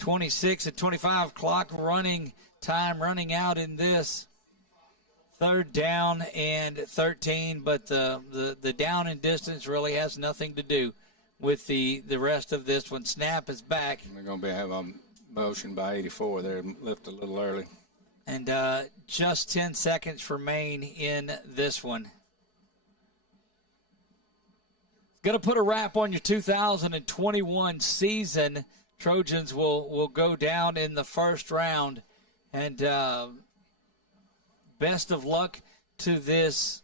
26-25 clock running out in this. 3rd down and 13, but the down and distance really has nothing to do with the rest of this one. Snap is back. They're going to have a motion by 84 there, lift a little early. And just 10 seconds remain in this one. Going to put a wrap on your 2021 season. Trojans will go down in the first round. And best of luck to this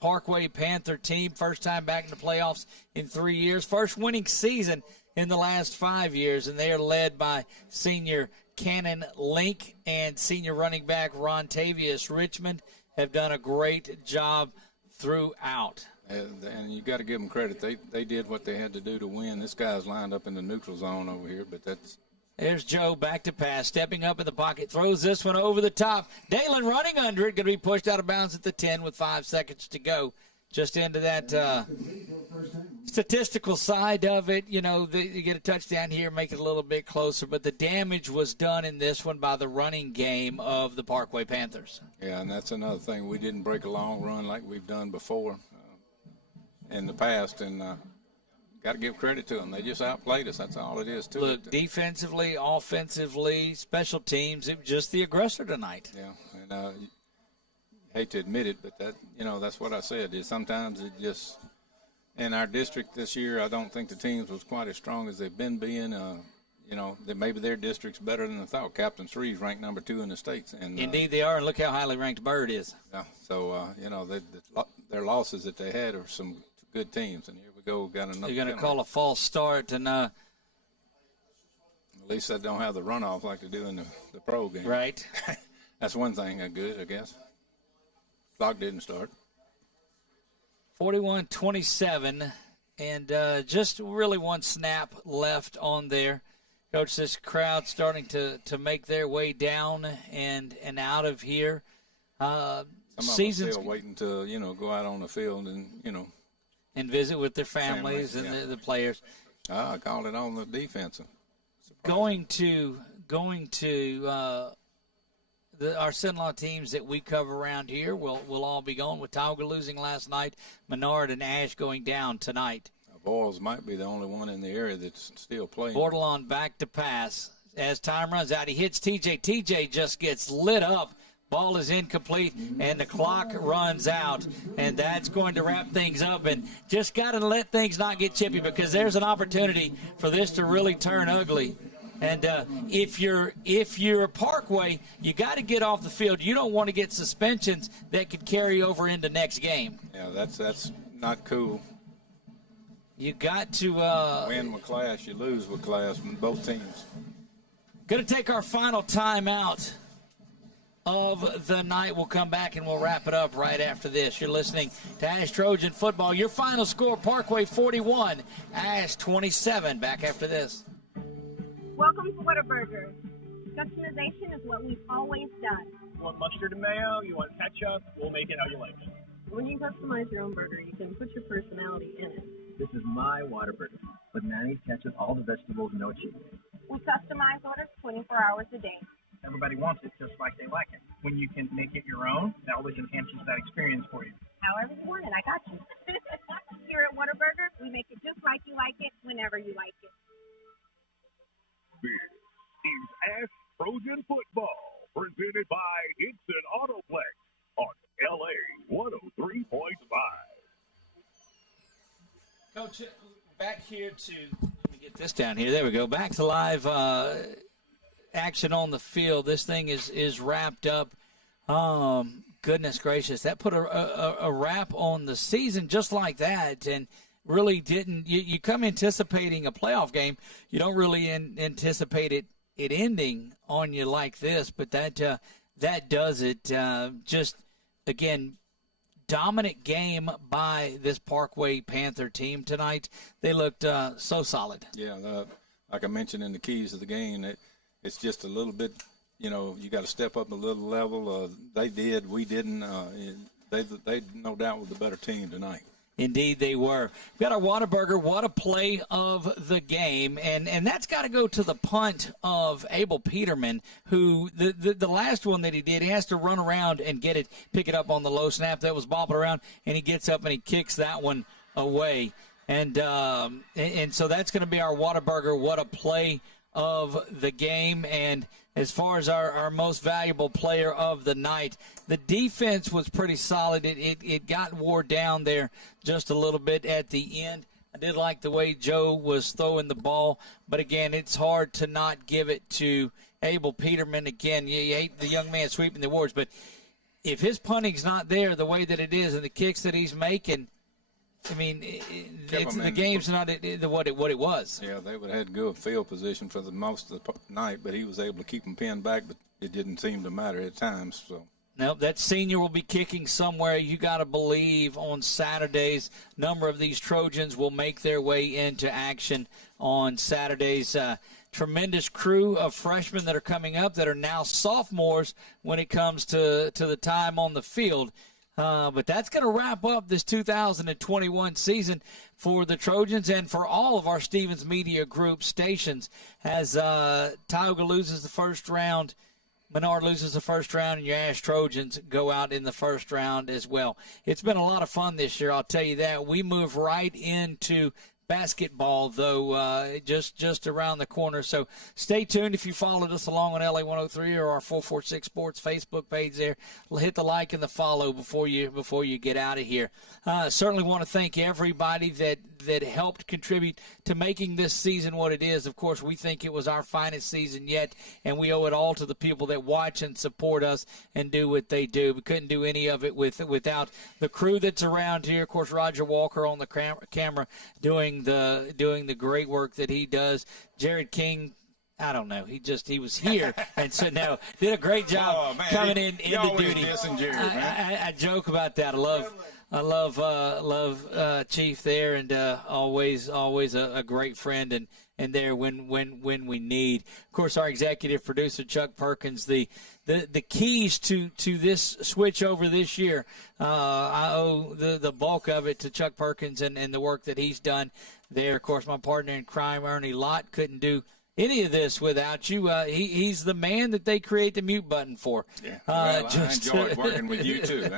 Parkway Panther team. First time back in the playoffs in 3 years. First winning season in the last 5 years. And they are led by senior Cannon Link and senior running back Ron Tavius Richmond. Have done a great job throughout. And you got to give them credit. They did what they had to do to win. This guy's lined up in the neutral zone over here, but that's. There's Joe back to pass, stepping up in the pocket, throws this one over the top. Dalen running under it, going to be pushed out of bounds at the 10 with 5 seconds to go. Just into that statistical side of it, you get a touchdown here, make it a little bit closer. But the damage was done in this one by the running game of the Parkway Panthers. Yeah, and that's another thing. We didn't break a long run like we've done before in the past, and got to give credit to them. They just outplayed us. That's all it is to it. Look, defensively, offensively, special teams, it was just the aggressor tonight. Yeah, and hate to admit it, but that's what I said. Sometimes it just in our district this year, I don't think the teams was quite as strong as they've been being. That maybe their district's better than I thought. Captain 3 is ranked number 2 in the states, and indeed they are. And look how highly ranked Bird is. Yeah. So their losses that they had are some good teams, and here we go. Got another. You're going to call a false start, and at least they don't have the runoff like they do in the pro game. Right. That's one thing good, I guess. Clock didn't start. 41-27, and just really one snap left on there. Coach, this crowd starting to make their way down and out of here. season's still waiting to, go out on the field and, and visit with their families and the players. I call it on the defensive. Going to our son-in-law teams that we cover around here will all be going, with Tauga losing last night, Menard and Ash going down tonight. Boyles might be the only one in the area that's still playing. Bordelon back to pass. As time runs out, he hits TJ. TJ just gets lit up. Ball is incomplete, and the clock runs out. And that's going to wrap things up. And just got to let things not get chippy, because there's an opportunity for this to really turn ugly. And if you're Parkway, you got to get off the field. You don't want to get suspensions that could carry over into next game. Yeah, that's not cool. You got to win with class, you lose with class from both teams. Going to take our final timeout of the night. We'll come back and we'll wrap it up right after this. You're listening to ASH Trojan Football. Your final score, Parkway 41, ASH 27. Back after this. Welcome to Whataburger. Customization is what we've always done. You want mustard and mayo? You want ketchup? We'll make it how you like it. When you customize your own burger, you can put your personality in it. This is my Whataburger, but mayonnaise catches all the vegetables, no cheese. We customize orders 24 hours a day. Everybody wants it just like they like it. When you can make it your own, that always enhances that experience for you. However you want it, I got you. Here at Whataburger, we make it just like you like it, whenever you like it. This is ASH Trojan Football, presented by Hickson Autoplex on LA 103.5. Coach, back here to, let me get this down here. There we go. Back to live action on the field. This thing is wrapped up. Goodness gracious. That put a wrap on the season just like that, and really didn't. You come anticipating a playoff game. You don't really anticipate it ending on you like this, but that does it. Just, again, dominant game by this Parkway Panther team tonight. They looked so solid. Yeah, like I mentioned in the keys of the game, it's just a little bit, you got to step up a little level. They did, we didn't. They no doubt were the better team tonight. Indeed, they were. We've got our Whataburger. What a play of the game. And that's got to go to the punt of Abel Peterman, who the last one that he did, he has to run around and pick it up on the low snap that was bopping around, and he gets up and he kicks that one away. And so that's going to be our Whataburger. What a play of the game. And as far as our most valuable player of the night, the defense was pretty solid. It got wore down there just a little bit at the end. I did like the way Joe was throwing the ball, but again, it's hard to not give it to Abel Peterman. Again, you hate the young man sweeping the awards, but if his punting's not there the way that it is and the kicks that he's making, I mean, the game's not what it was. Yeah, they would have had good field position for the most of the night, but he was able to keep them pinned back, but it didn't seem to matter at times. So. Nope, that senior will be kicking somewhere. You got to believe on Saturdays, a number of these Trojans will make their way into action on Saturdays. Tremendous crew of freshmen that are coming up that are now sophomores when it comes to the time on the field. But that's going to wrap up this 2021 season for the Trojans and for all of our Stevens Media Group stations, as Tioga loses the first round, Menard loses the first round, and your ASH Trojans go out in the first round as well. It's been a lot of fun this year, I'll tell you that. We move right into basketball, though, just around the corner. So stay tuned if you followed us along on LA 103 or our 446 Sports Facebook page there. Hit the like and the follow before you get out of here. Certainly want to thank everybody that helped contribute to making this season what it is. Of course, we think it was our finest season yet, and we owe it all to the people that watch and support us and do what they do. We couldn't do any of it without the crew that's around here. Of course, Roger Walker on the camera doing the great work that he does. Jared King, I don't know. He was here, and so now did a great job coming into duty. Jared, I joke about that. I I love Chief there, and always a great friend, and there when we need. Of course, our executive producer Chuck Perkins. The keys to this switch over this year, I owe the bulk of it to Chuck Perkins and the work that he's done there. Of course, my partner in crime, Ernie Lott, couldn't do any of this without you. He's the man that they create the mute button for. Yeah. Well, I enjoyed working with you too.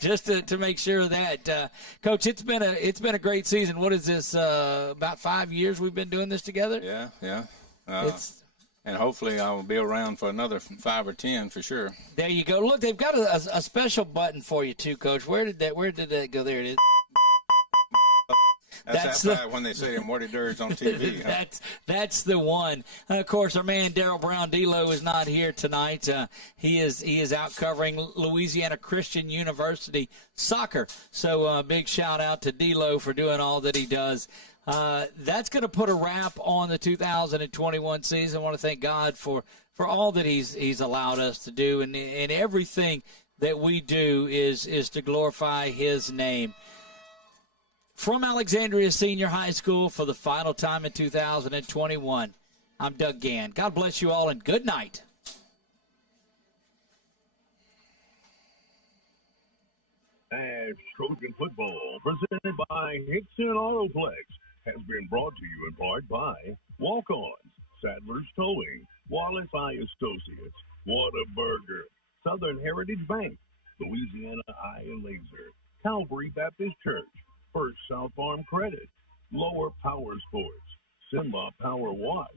Just to make sure that, Coach, it's been a great season. What is this? About 5 years we've been doing this together. Yeah. And hopefully I will be around for another 5 or 10 for sure. There you go. Look, they've got a special button for you too, Coach. Where did that go? There it is. That's when they say Morty Dirge on TV. Huh? That's the one. Of course, our man Daryl Brown D'Lo is not here tonight. He is out covering Louisiana Christian University soccer. So big shout out to D'Lo for doing all that he does. That's going to put a wrap on the 2021 season. I want to thank God for all that he's allowed us to do, and everything that we do is to glorify his name. From Alexandria Senior High School for the final time in 2021, I'm Doug Gann. God bless you all, and good night. ASH Trojan football, presented by Hickson Autoplex, has been brought to you in part by Walk-Ons, Sadler's Towing, Wallace Eye Associates, Whataburger, Southern Heritage Bank, Louisiana Eye and Laser, Calvary Baptist Church, First South Farm Credit, Lower Power Sports, Simba Power Wash,